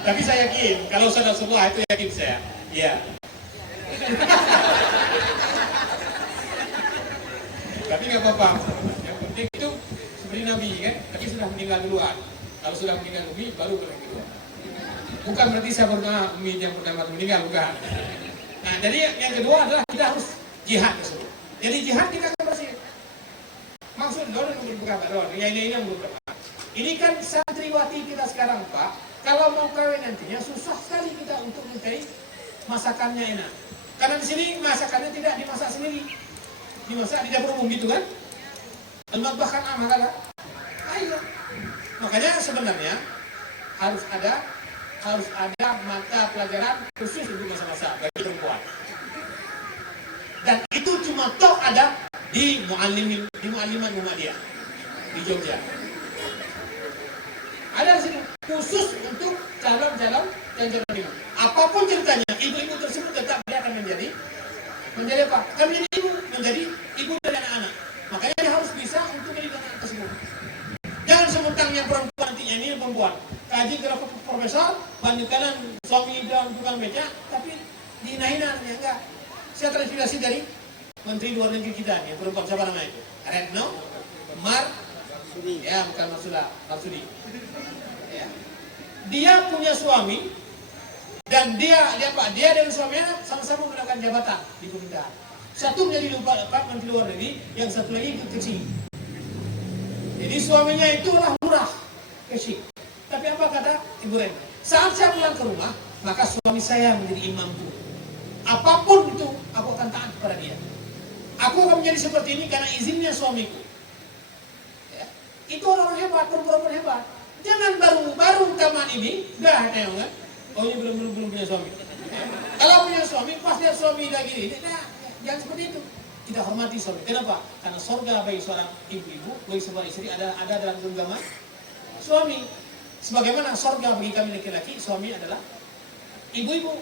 Tapi saya yakin kalau sudah semua itu yakin saya. Iya. Tapi nggak apa-apa. Yang penting itu seperti Nabi kan, tapi sudah meninggal duluan. Kalau sudah meninggal Umi baru boleh keluar. Bukan berarti saya berdoa Umi yang pertama meninggal, bukan. Nah, jadi yang kedua adalah kita harus jihad tersebut. Jadi jihad kita akan bersih. Maksud doa dan berbuka doa. Ini yang berbuka. Ini kan santriwati kita sekarang, Pak. Kalau mau kawin nantinya susah sekali kita untuk mencari masakannya enak. Karena di sini masakannya tidak dimasak sendiri, dimasak di dapur umum gitu kan? Bahkan amal ayo. Makanya sebenarnya harus ada mata pelajaran khusus untuk masak-masak bagi perempuan. Dan itu cuma ada di Mualliman Muhammadiyah di Jogja. Ada di sini khusus untuk calon-calon dan calon imam. Apapun ceritanya, ibu-ibu tersebut tetap dia akan menjadi apa? Akan menjadi ibu dari anak-anak. Makanya dia harus bisa untuk mendidik anak tersebut. Jangan sementang yang perempuan nantinya ini yang perempuan. Kaji kalau profesor, bandingkan suami dan tukang beca, tapi dihina-hina enggak. Saya terinspirasi dari Menteri Luar Negeri kita nih, perempuan siapa namanya itu? Retno Marsudi. Ya, bukan Marsudi. Ya. Dia punya suami dan dia dan suaminya sama-sama menggunakan jabatan di pemerintahan. Satu menjadi Menteri Luar Negeri, yang satu lagi kecil. Jadi suaminya itu adalah murah, kecil. Tapi apa kata Ibu Ren? Saat saya pulang ke rumah, maka suami saya menjadi imamku. Apapun itu, aku akan taat kepada dia. Aku akan menjadi seperti ini karena izinnya suamiku. Ya. Itu orang hebat, perempuan hebat. Jangan baru taman ini, dah kan? Oh ini belum punya suami. Kalau punya suami, pas lihat suami lagi ini, jangan seperti itu. Kita hormati suami. Kenapa? Karena surga bagi seorang ibu-ibu, bagi seorang istri ada dalam genggaman suami. Sebagaimana surga bagi kami laki-laki, suami adalah ibu-ibu.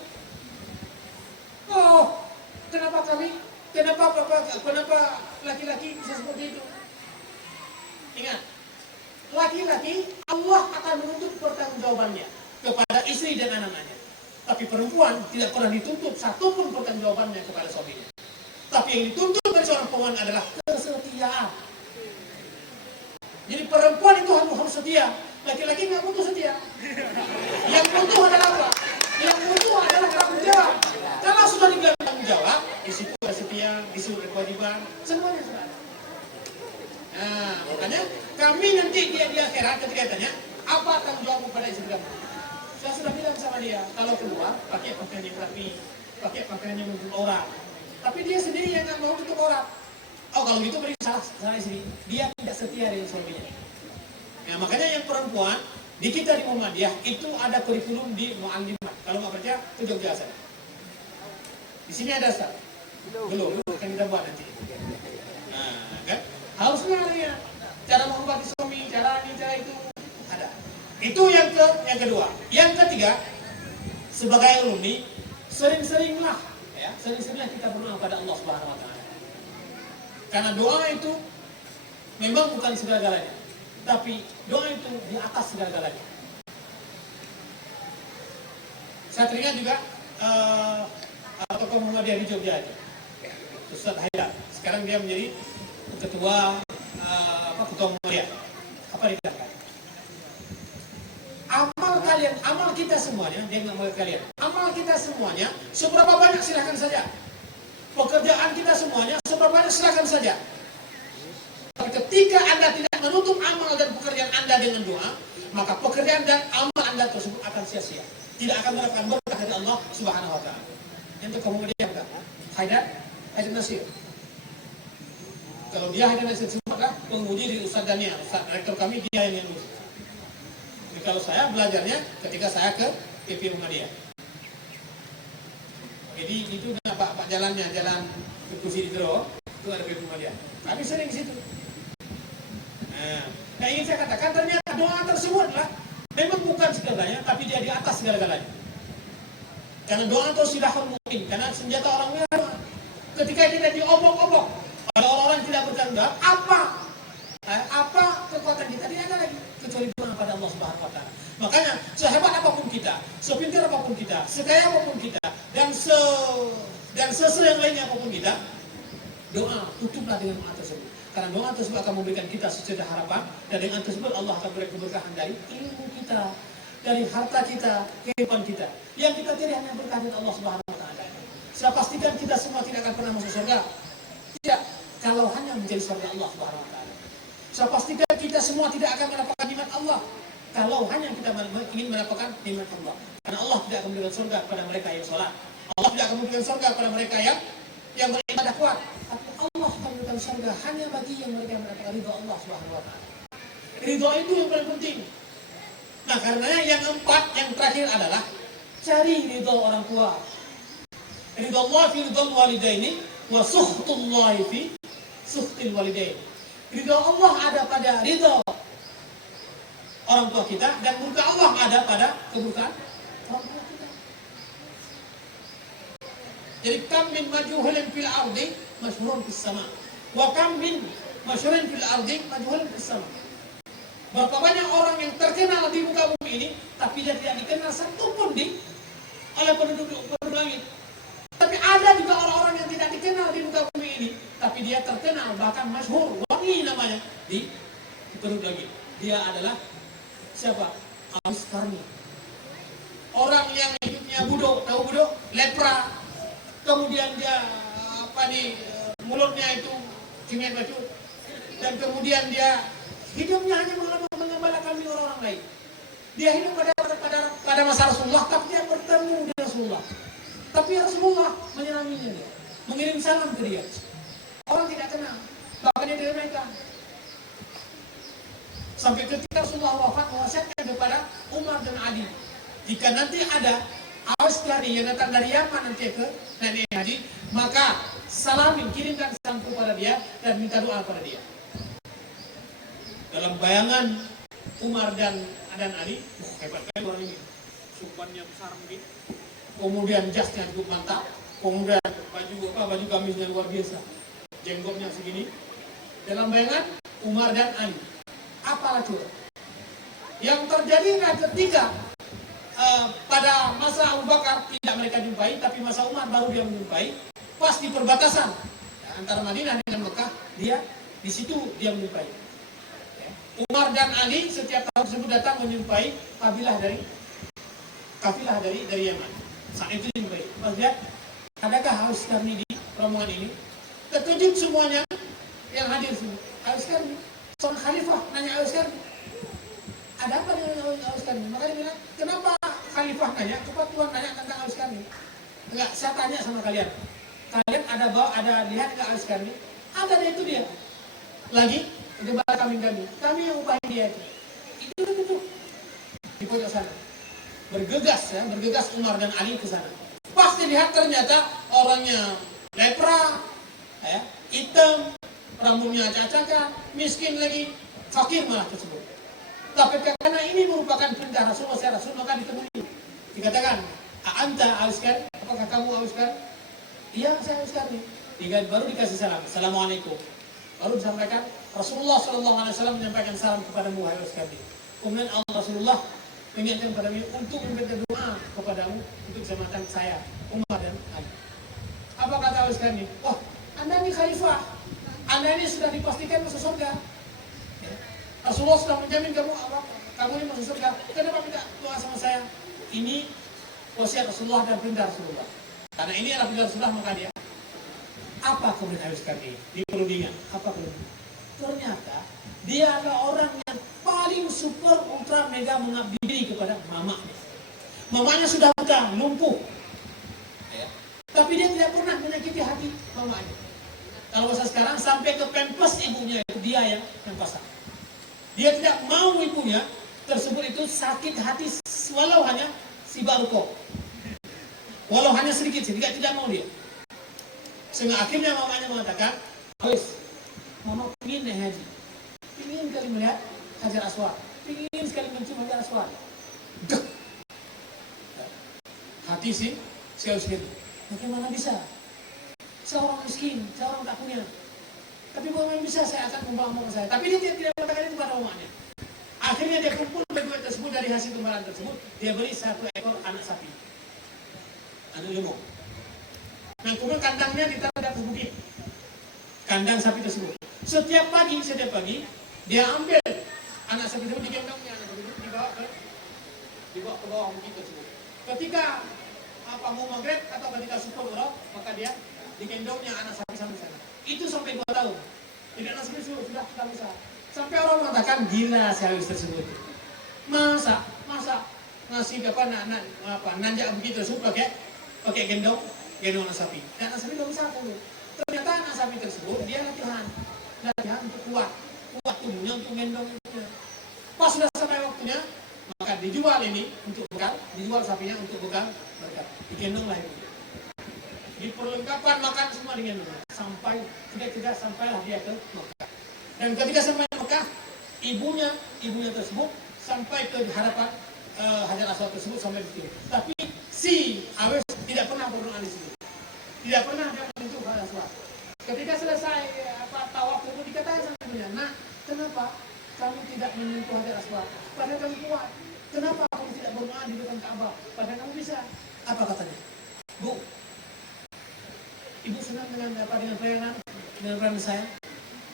Oh, kenapa laki-laki bisa seperti itu? Ingat, laki-laki Allah akan menuntut pertanggungjawabannya kepada istri dan anak-anaknya. Tapi perempuan tidak pernah dituntut satupun pertanggungjawabannya kepada suaminya. Tapi yang dituntut dari seorang perempuan adalah kesetiaan. Jadi perempuan itu harus setia. Laki-laki nggak butuh setia. Yang butuh adalah apa? Yang butuh adalah tanggung jawab. Kalau sudah dibilang tanggung jawab, di situ ada setia, di situ ada kewajiban, semuanya sudah ada. Nah, makanya kami nanti di akhirat ketika tanya, apa tanggung jawab kepada istri kamu? Saya sudah bilang sama dia, kalau keluar pakai pakaian yang rapi, pakai pakaian yang menutup aurat. Tapi dia sendiri yang nggak mau tutup aurat. Oh kalau gitu berarti salah istri. Dia tidak setia dengan suaminya. Nah makanya yang perempuan di kita di Muhammadiyah itu ada kurikulum di Muallimat. Kalau nggak percaya ke Jogja sana. Di sini ada Ustaz. Belum akan kita buat nanti. Nah kan harusnya ada ya. Cara menghormati suami, cara ini, cara itu ada. Itu yang kedua. Yang ketiga, sebagai alumni sering-seringlah kita berdoa pada Allah Subhanahu Wa Taala. Karena doa itu memang bukan segala-galanya, tapi doa itu di atas segala-galanya. Saya teringat juga tokoh Muhammadiyah di Jogja itu, Ustaz Haidar. Sekarang dia menjadi ketua Muhammadiyah. Apa dikatakan? Amal kita semuanya, dia nggak mau kalian. Amal kita semuanya, seberapa banyak silahkan saja. Pekerjaan kita semuanya, seberapa banyak silahkan saja. Ketika Anda tidak menutup amal dan pekerjaan Anda dengan doa, maka pekerjaan dan amal Anda tersebut akan sia-sia. Tidak akan mendapatkan berkah dari Allah Subhanahu Wa Taala. Untuk kemudian Haidar Nasir. Kalau dia Haidar Nasir semua penguji di Ustaz Daniel, Ustaz rektor kami dia yang ngurus. Kalau saya belajarnya ketika saya ke PP Muhammadiyah. Jadi itu pak jalannya, jalan ke kursi di Jero, itu ada PP Muhammadiyah. Kami sering ke situ. Nah, ingin saya katakan ternyata doa tersebut lah memang bukan segalanya, tapi dia di atas segala-galanya. Karena doa itu sudah mungkin, karena senjata orang merah. Ketika kita diobok-obok oleh orang-orang tidak bertanggung jawab, apa kekuatan kita tidak ada lagi kecuali doa pada Allah Subhanahu Wa Taala. Makanya sehebat apapun kita, sepintar apapun kita, sekaya apapun kita, dan yang lainnya apapun kita, doa tutuplah dengan doa tersebut. Karena doa tersebut akan memberikan kita sesuatu harapan, dan dengan tersebut Allah akan beri keberkahan dari ilmu kita, dari harta kita, kehidupan kita. Yang kita cari hanya berkah dari Allah Subhanahu wa taala. Saya pastikan kita semua tidak akan pernah masuk surga. Tidak, kalau hanya menjadi surga Allah Subhanahu wa taala. Saya pastikan kita semua tidak akan mendapatkan nikmat Allah kalau hanya kita ingin mendapatkan nikmat Allah. Karena Allah tidak akan memberikan surga kepada mereka yang sholat. Allah tidak akan memberikan surga kepada mereka yang beribadah kuat. Tapi Allah akan memberikan surga hanya bagi yang mereka mendapatkan ridho Allah Subhanahu wa taala. Ridho itu yang paling penting. Nah, karena yang keempat, yang terakhir adalah cari ridho orang tua. Ridho Allah fi ridhol walidaini wa suhtullahi fi suhtil walidaini. Ridho Allah ada pada ridho orang tua kita, dan murka Allah ada pada kemurkaan orang tua kita. Jadi kam min majhulin fil ardi masyhurun fis sama, wa kam min masyhurin fil ardi majhulun fis sama. Berapa banyak orang yang terkenal di muka bumi ini, tapi dia tidak dikenal satupun oleh penduduk langit. Tapi ada juga orang-orang yang tidak dikenal di muka bumi ini, tapi dia terkenal, bahkan masyhur, wangi namanya di penduduk langit. Dia adalah siapa? Awis Karni. Orang yang hidupnya budok, tahu budok? Lepra. Kemudian dia mulutnya itu cengeng baju, dan kemudian dia hidupnya hanya mengembala kami orang-orang lain. Dia hidup pada masa Rasulullah, tapi dia bertemu dengan Rasulullah. Tapi Rasulullah menyelaminya dia, mengirim salam ke dia. Orang tidak kenal, bahkan dia diremehkan. Sampai ketika Rasulullah wafat, mewasiatkan kepada Umar dan Ali, jika nanti ada Awis Karni yang datang dari Yaman nanti ke Nenek Haji, maka salamin, kirimkan salam kepada dia dan minta doa kepada dia. Dalam bayangan Umar dan Ali, hebat kan orang ini, sumbannya besar mungkin, kemudian jasnya cukup mantap, kemudian baju gamisnya luar biasa, jenggotnya segini. Dalam bayangan Umar dan Ali, apalah itu? Yang terjadi ketika pada masa Abu Bakar tidak mereka jumpai, tapi masa Umar baru dia menjumpai, pas di perbatasan antara Madinah dengan Mekah, dia di situ dia menjumpai. Umar dan Ali setiap tahun tersebut datang menjumpai kafilah dari Yaman. Saat itu dijumpai. Pas lihat, adakah Awis Karni di rombongan ini? Terkejut semuanya yang hadir semua. Awis Karni, seorang khalifah nanya Awis Karni, ada apa dengan Awis Karni? Maka dia bilang, kenapa khalifah nanya? Kenapa Tuhan nanya tentang Awis Karni? Enggak, saya tanya sama kalian. Kalian ada lihat nggak Awis Karni? Ada, itu dia. Lagi debat kami yang upahin dia itu di pojok sana. Bergegas Umar dan Ali ke sana. Pas dilihat ternyata orangnya lepra, hitam, rambutnya acak-acakan, miskin lagi, fakir malah tersebut. Tapi karena ini merupakan perintah Rasulullah, maka ditemui. Dikatakan, anta Awis Karni? Apakah kamu Awis Karni? Iya, saya Awis Karni. Baru dikasih salam, assalamualaikum. Baru disampaikan, Rasulullah SAW menyampaikan salam kepadamu, wahai Awis Karni. Kemudian Rasulullah mengingatkan kepadamu untuk memberikan doa kepadamu untuk keselamatan saya, Umar dan Ali. Apa kata Awis Karni? Wah, Anda ini khalifah, Anda ini sudah dipastikan masuk surga. Rasulullah sudah menjamin kamu ini masuk surga. Kenapa minta doa sama saya? Ini wasiat Rasulullah dan perintah Rasulullah. Karena ini adalah perintah Rasulullah, maka dia. Apa kemudian Awis Karni? Dia perlu diingat. Apa kemudian? Ternyata dia adalah orang yang paling super ultra mega mengabdi diri kepada mamanya. Mamanya sudah lumpuh, tapi dia tidak pernah menyakiti hati mamanya. Kalau bahasa sekarang sampai ke pempes ibunya itu dia yang pasang. Dia tidak mau ibunya tersebut itu sakit hati walau hanya si baruko, walau hanya sedikit tidak mau dia. Sehingga akhirnya mamanya mengatakan, Awis, mama ingin naik haji, ingin kali melihat Hajar Aswad, ingin sekali mencium Hajar Aswad. Hati si Awis Karni, bagaimana bisa? Seorang miskin, seorang tak punya. Tapi bagaimana bisa saya akan membawa mama saya? Tapi dia tidak mengatakan itu kepada mamanya. Akhirnya dia kumpul duit tersebut dari hasil kembaran tersebut, dia beli 1 ekor anak sapi, anak lemong. Nah, kemudian kandangnya ditaruh di atas bukit, kandang sapi tersebut. Setiap pagi dia ambil anak sapi tersebut, digendongnya anak sapi tersebut, dibawa ke bawah begitu tersebut. Ketika mau maghrib atau ketika subuh maka dia digendongnya anak sapi sampai sana. Itu sampai 2 tahun. Jadi anak sapi sudah besar. Sampai orang mengatakan gila si Awis tersebut. Masa ngasih nanjak begitu tersebut pakai gendong anak sapi. Dan anak sapi belum besar dulu. Ternyata anak sapi tersebut dia latihan untuk kuat tubuhnya untuk gendong. Pas sudah sampai waktunya, maka dijual ini untuk bekal, dijual sapinya untuk bekal, digendong lah itu. Di perlengkapan makan semua digendong. Sampai tidak sampailah dia ke Mekah. Dan ketika sampai Mekah, ibunya tersebut sampai ke hadapan Hajar Aswad tersebut sampai di situ. Tapi si Awis tidak pernah berdoa di situ. Tidak pernah dia menyentuh Hajar Aswad. Ketika selesai tawaf itu dikatakan sama ibunya, "Nak, kenapa kamu tidak menyentuh Hajar Aswad? Padahal kamu kuat. Kenapa kamu tidak berdoa di depan Ka'bah? Padahal kamu bisa." Apa katanya? "Bu, ibu senang dengan pelayanan saya.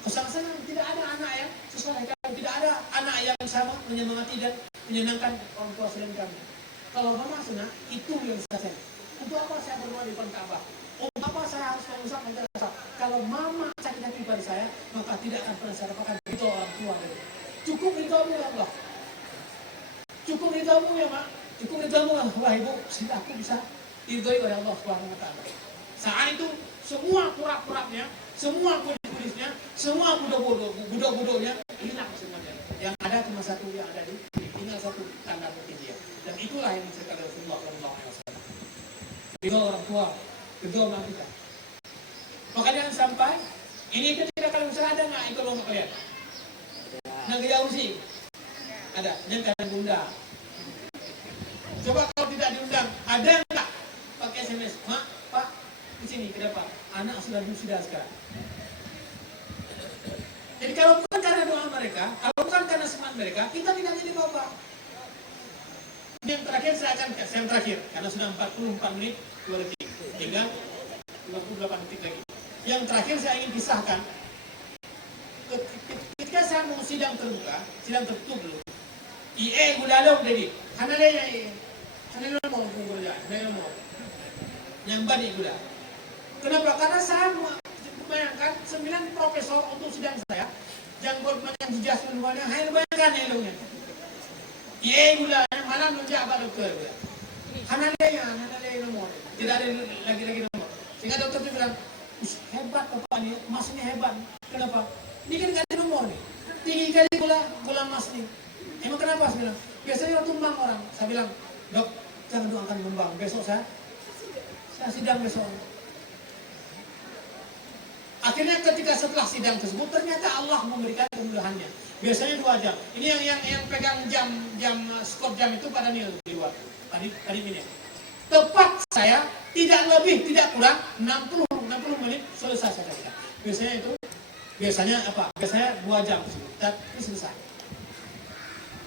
Senang tidak ada anak yang sesuai kami, tidak ada anak yang sama menyemangati dan menyenangkan orang tua selain kami. Kalau mama senang, itu yang saya. Untuk apa saya berdoa di depan Ka'bah? Untuk apa saya harus mengusap Hajar Aswad? Kalau mama sakit hati pada saya, maka tidak akan pernah saya dapatkan itu orang tua. Cukup ridhomu ya Allah. Cukup ridhomu ya Mak. Cukup ridhomu wah ibu, sehingga aku bisa diridhoi oleh Allah Subhanahu wa taala." Saat itu semua pura-puranya, semua kulis-kulisnya, semua budak-budaknya hilang semuanya. Yang ada cuma satu yang ada tinggal satu tanda putih dia. Dan itulah yang diceritakan Rasulullah SAW. Ridho orang tua, ridho orang kita. Maka jangan sampai ini ketika kalian misalnya ada nggak ikut lomba kalian? Negeri Ausi ada, yang kalian diundang. Coba kalau tidak diundang, ada nggak pakai SMS? "Mak, Pak, di sini kenapa? Anak sudah sekarang." Jadi kalau bukan karena doa mereka, kalau bukan karena semangat mereka, kita tidak jadi bapak. Yang terakhir karena sudah 44 menit 2 detik, tinggal 28 detik lagi. Yang terakhir saya ingin pisahkan. Ketika saya mau sidang tertutup dulu. IE gudalong jadi, hanale mau gudalong, yang bani guda. Kenapa? Karena saya bayangkan 9 profesor untuk sidang saya, yang jijas menuanya, hanya bayangkan elongnya. IE gula, malam menjaga dokter. Hanale nomor, tidak ada lagi nomor. Sehingga dokter itu bilang, hebat Bapak ini, Mas ini hebat. Kenapa? Ini kan gak ada nomor nih. Tinggi kali bola Mas nih. Emang kenapa? Saya bilang, biasanya tumbang orang. Saya bilang, "Dok, jangan doakan tumbang. Besok saya sidang besok." Akhirnya ketika setelah sidang tersebut, ternyata Allah memberikan kemudahannya. Biasanya 2 jam. Ini yang pegang jam skop jam itu pada nil di luar. Tadi menit. Tepat saya tidak lebih tidak kurang 60 menit selesai saya kira. Biasanya 2 jam tersebut. Dan itu selesai.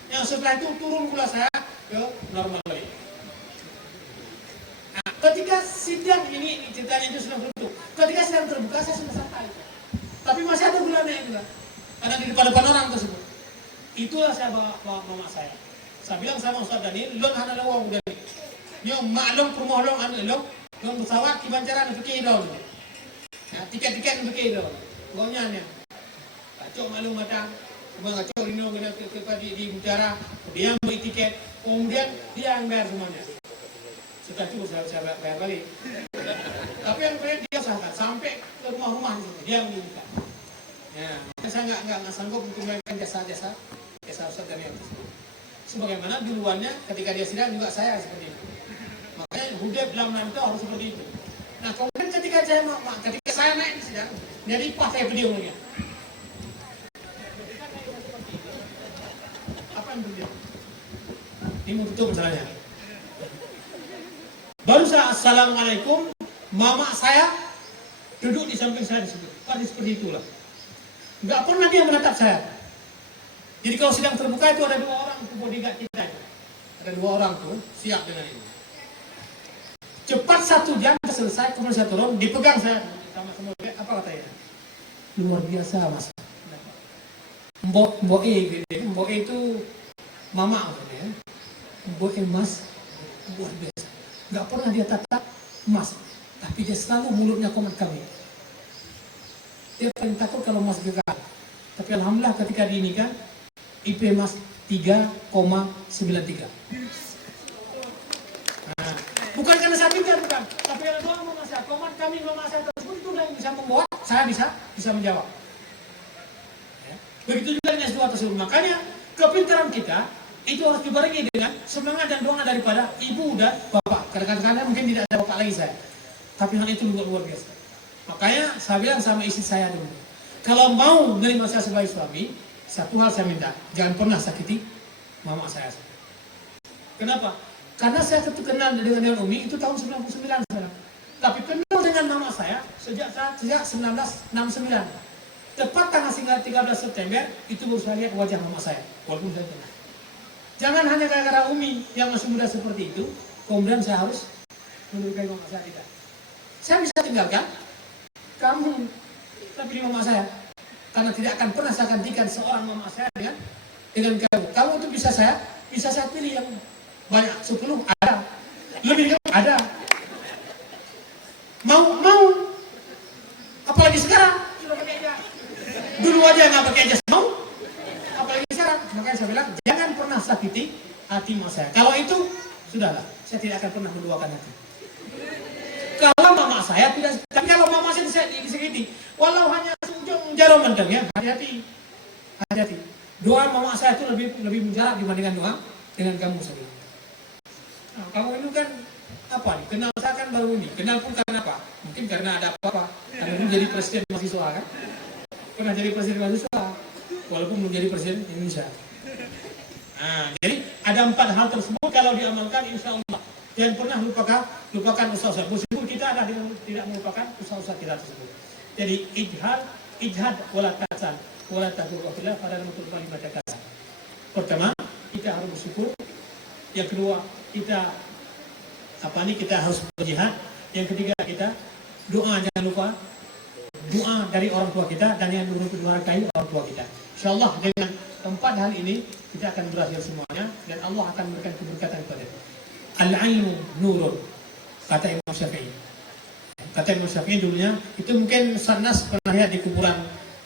Yang setelah itu turun gula saya ke normal lagi. Nah, ketika sidang ini ceritanya itu sudah tutup. Ketika sidang terbuka saya sudah sampai. Tapi masih ada gulanya juga. Karena di depan orang tersebut. Itulah saya bawa mama saya. Saya bilang sama Ustaz Daniel, "Lon hana lawang udah nih. Yung maklum permohon long pesawat di Banjaran fikir dong. Nah, tiket fikir dong. Gonyanya. Kacau maklum matang. Mengacau rino di Banjaran, dia beli tiket, kemudian dia yang bayar semuanya. Sudah cukup saya bayar balik. Tapi yang dia usahakan sampai ke rumah-rumah dia yang minta. Ya, saya nggak sanggup untuk memberikan jasa Ustaz Daniel tersebut. Sebagaimana duluannya ketika dia sidang juga saya seperti itu. Makanya Hudayb dalam itu harus seperti itu. Nah kemudian ketika saya naik di sidang, jadi pakai videonya. Apa yang video? Ini mau tutup misalnya. Baru saya assalamualaikum, mama saya duduk di samping saya disebut. Seperti itulah. Nggak pernah dia menatap saya. Jadi kalau sidang terbuka itu ada 2 orang itu bodyguard kita itu. Ada 2 orang tuh siap dengan ini. Cepat 1 jam selesai, kemudian saya turun, dipegang saya sama semua. Apa katanya? Luar biasa Mas. Mbok E gitu. Mbok E itu mama katanya. Mbok E Mas luar biasa. Nggak pernah dia tatap emas, tapi dia selalu mulutnya komat kami. Dia paling takut kalau emas gagal. Tapi alhamdulillah ketika dinikah, IP emas 3,93. Nah, bukan karena saya pintar, bukan. Tapi kalau doa mama saya, komat kami mama saya tersebut itu yang bisa membuat saya bisa menjawab. Ya. Begitu juga dengan S2 tersebut. Makanya kepintaran kita itu harus dibarengi dengan semangat dan doa daripada ibu dan bapak. Kadang-kadang mungkin tidak ada bapak lagi saya, tapi hal itu luar biasa. Makanya saya bilang sama istri saya dulu, kalau mau menerima saya sebagai suami, satu hal saya minta, jangan pernah sakiti mama saya. Kenapa? Karena saya kenal dengan Umi itu tahun 99 sekarang. Tapi kenal dengan mama saya sejak 1969. Tepat tanggal 13 September itu baru saya lihat wajah mama saya, walaupun saya kenal. Jangan hanya gara-gara Umi yang masih muda seperti itu, kemudian saya harus menduduki mama saya, tidak. Saya bisa tinggalkan kamu, tapi di mama saya. Karena tidak akan pernah saya gantikan seorang mama saya dengan kamu. Kamu itu bisa saya pilih yang banyak, 10 ada, lebih dari ada. Mau, apalagi sekarang sudah pakai jas. Dulu aja nggak pakai jas mau, apalagi sekarang. Makanya saya bilang jangan pernah sakiti hati mama saya. Kalau itu sudahlah, saya tidak akan pernah menduakan hati. Kalau mama saya tidak, tapi kalau mama saya disakiti, walau hanya ujung jarum menteng ya, hati-hati. Doa mama saya itu lebih menjarak dibandingkan doa dengan kamu sendiri. Nah, kamu itu kan apa nih? Kenal saya kan baru ini. Kenal pun karena apa? Mungkin karena ada apa-apa. Karena dulu jadi presiden mahasiswa kan? Pernah jadi presiden mahasiswa, walaupun belum jadi presiden Indonesia. Nah, jadi ada 4 hal tersebut kalau diamalkan insya Allah. Jangan pernah lupakan usaha-usaha. Meskipun kita ada tidak melupakan usaha-usaha kita tersebut. Jadi ijhad wala tasal wala taqul waqillah pada nomor 5 kata. Pertama, kita harus bersyukur. Yang kedua, kita harus berjihad. Yang ketiga, kita doa, jangan lupa doa dari orang tua kita, dan yang kedua kali orang tua kita. Insyaallah dengan 4 hal ini kita akan berhasil semuanya, dan Allah akan memberikan keberkatan kepada kita. Al-ilmu nurun, kata Imam Syafi'i. Kata Imam Syafi'i dulunya, itu mungkin Sanas pernah lihat di kuburan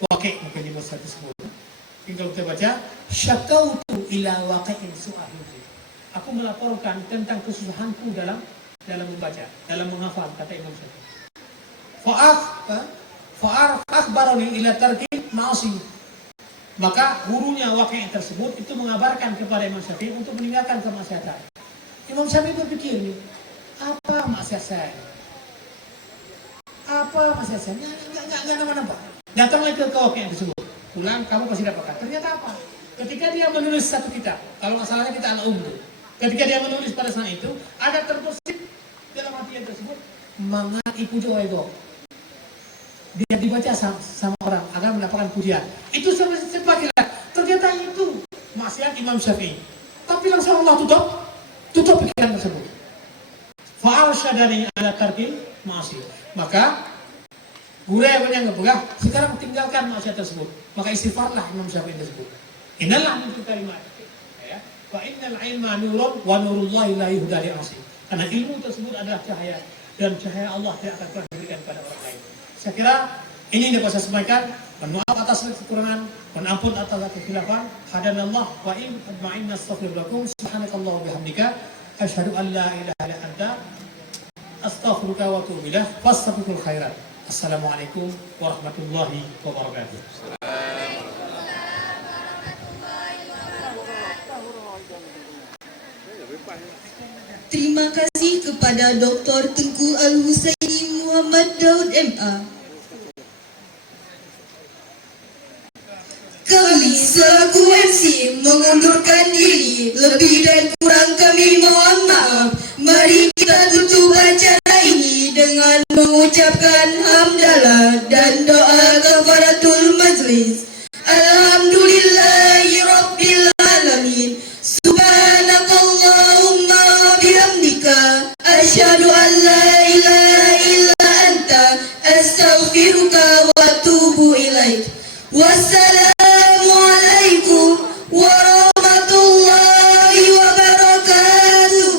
Waqi', mungkin di masa tersebut. Kalau kita baca, syakautu ila waqi'in su'ahidhi. Aku melaporkan tentang kesusahanku dalam membaca, dalam menghafal, kata Imam Syafi'i. Fa'akhbarani ila tarki ma'asi. Maka gurunya Waqi' tersebut itu mengabarkan kepada Imam Syafi'i untuk meninggalkan kemaksiatan. Imam Syafi'i berpikir nih, apa maksiat saya? Apa maksiat saya? Nggak nama-nama. Datanglah ke Waqi' tersebut. Pulang, kamu pasti dapatkan. Ternyata apa? Ketika dia menulis satu kitab, kalau masalahnya kita al-umdu. Ketika dia menulis pada saat itu, ada terbesit dalam hati yang tersebut, mangat ipu joego. Dia dibaca sama orang agar mendapatkan pujian. Itu sebagian. Ternyata itu maksiat Imam Syafi'i. Tapi langsung Allah tutup pikiran tersebut. Fa'arsyadani ala tarkil ma'asi. Maka guru yang ngepegang, sekarang tinggalkan maksiat tersebut. Maka istighfarlah Imam Syafi'i tersebut. Innallah min kalimat. Ya. Wa innal ilma nurun wa nurullahi la yuhda li'asi. Karena ilmu tersebut adalah cahaya, dan cahaya Allah tidak akan pernah diberikan pada orang lain. Saya kira ini yang dapat saya sampaikan. Mohon maaf atas kekurangan, mohon ampun atas kekhilafan. Hadanallah wa inna astaghfirullakum subhanakallah wa bihamdika asyhadu an la ilaha illa anta astaghfiruka wa atubu ilaik. Fastabiqul khairat. Assalamualaikum warahmatullahi wabarakatuh. Terima kasih kepada Dr. Tengku Al-Husaini Muhammad Daud MA. Kami selaku MC mengundurkan diri, lebih dan kurang kami mohon maaf. Mari kita tutup acara ini dengan mengucapkan hamdalah dan doa kafaratul majlis. Alhamdulillahi Rabbil Alamin. Subhanakallahumma bihamdika asyhadu an la ilaha illa anta astaghfiruka wa atubu ilaik. Wassalamualaikum warahmatullahi wabarakatuh.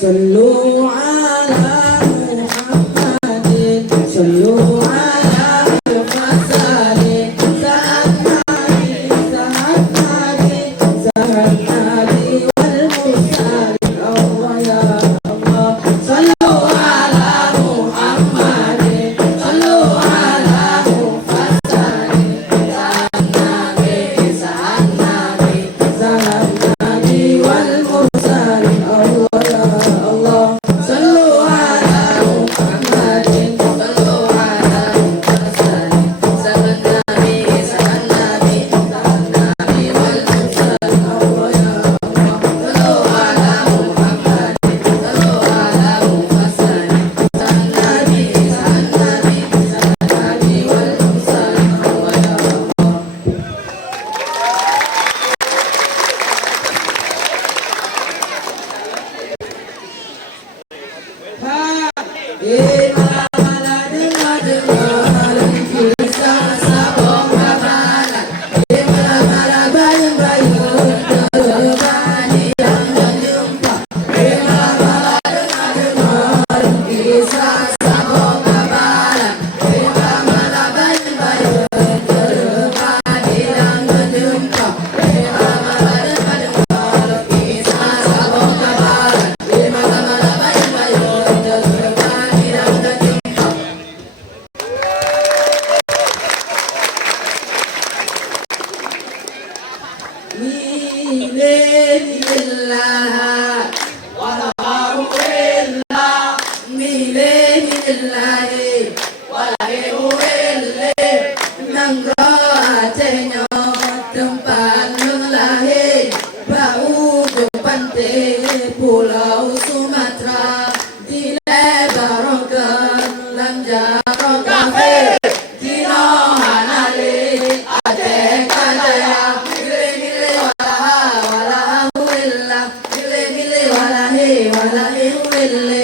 صلوا على محمد صلوا على محمد سعد نبي سعد نبي سعد نبي والمرسل الله يا الله صلوا على محمد Pulau Sumatera dilebarkan lanjakan kafe Dino Hanali Aceh Kadaya Mile walaha walaha willa Mile walahi walahi wille.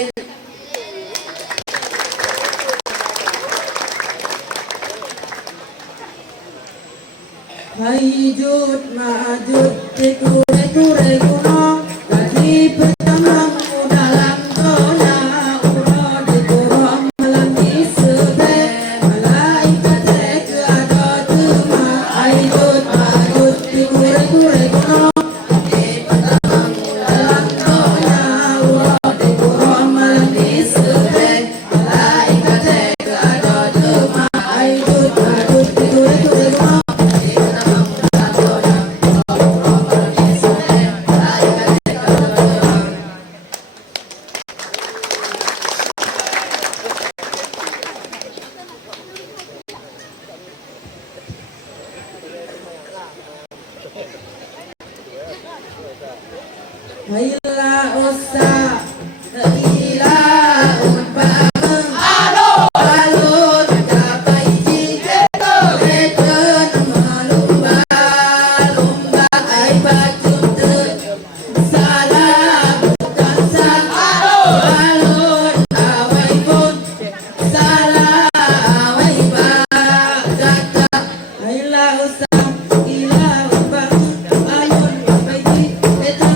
Hayjud majud tikure kure gunung Kaki petang dalam kona Uro di kurang malam di sebe Malaikat rek ada tuma Hayjud majud tikure kure gunung Kaki petang dalam kona Uro di kurang malam di sebe Malaikat rek ada tuma Hayjud majud tikure kure gunung Haila osa ila umpameng alun dapai jiketo leten malumba lumba ai bacun salah bukan alun awai pun salah awai bagata haila osa ila umpameng alun dapai jiketo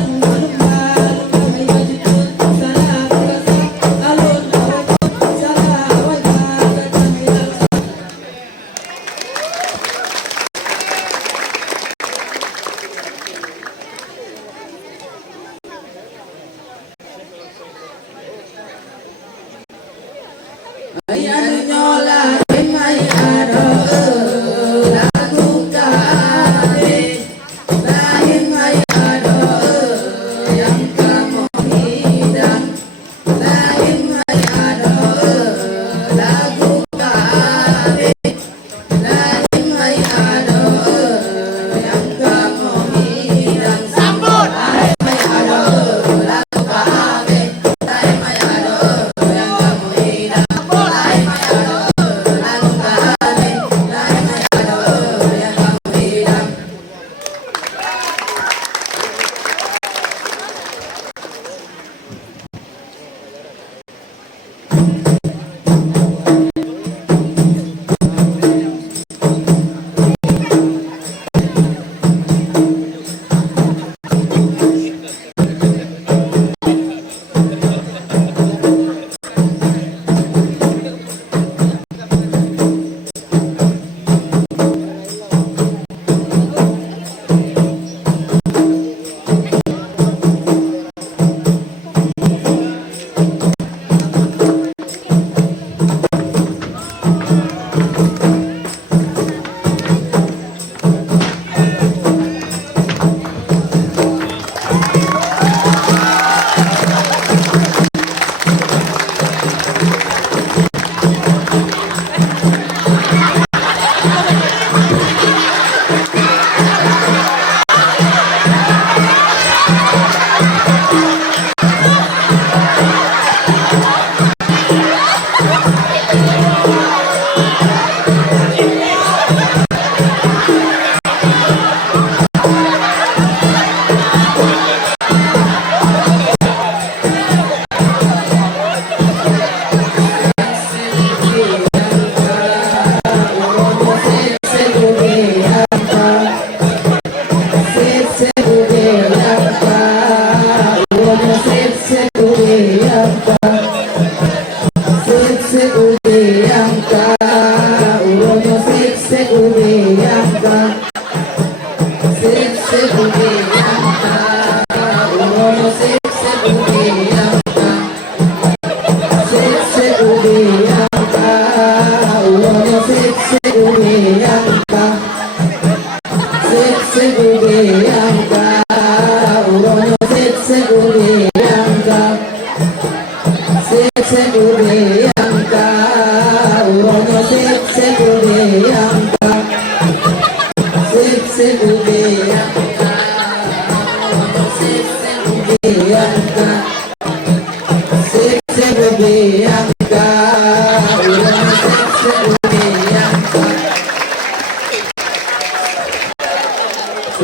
Yang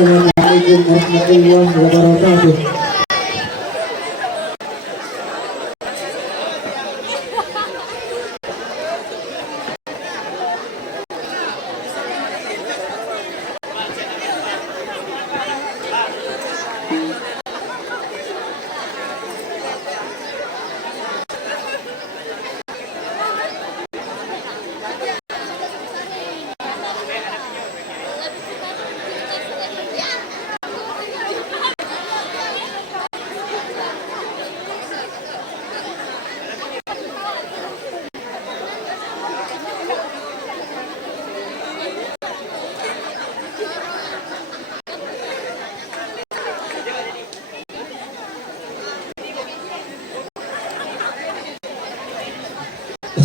Assalamualaikum warahmatullahi wabarakatuh.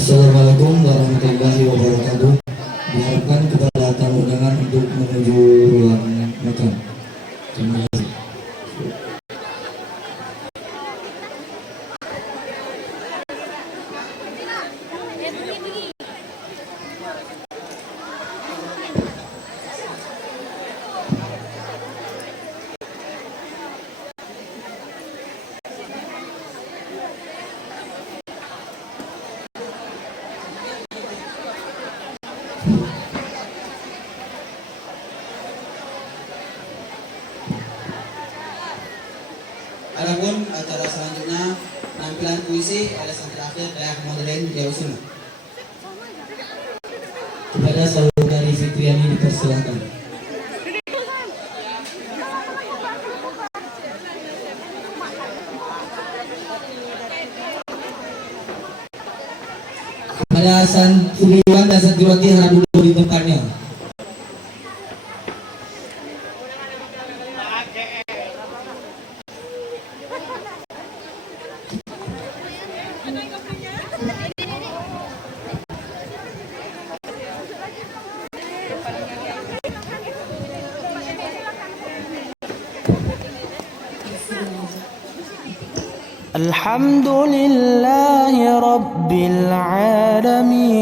Assalamualaikum warahmatullahi wabarakatuh. Diharapkan kepada tamu undangan untuk menuju ruang makan. Terima kasih. Adapun acara selanjutnya penampilan puisi oleh sang terakhir Dayah Modern Yausuna. Kepada saudari Fitriani dipersilakan. Kepada Hasan Sugiwan dan Santiwati harap duduk di tempatnya. الحمد لله رب العالمين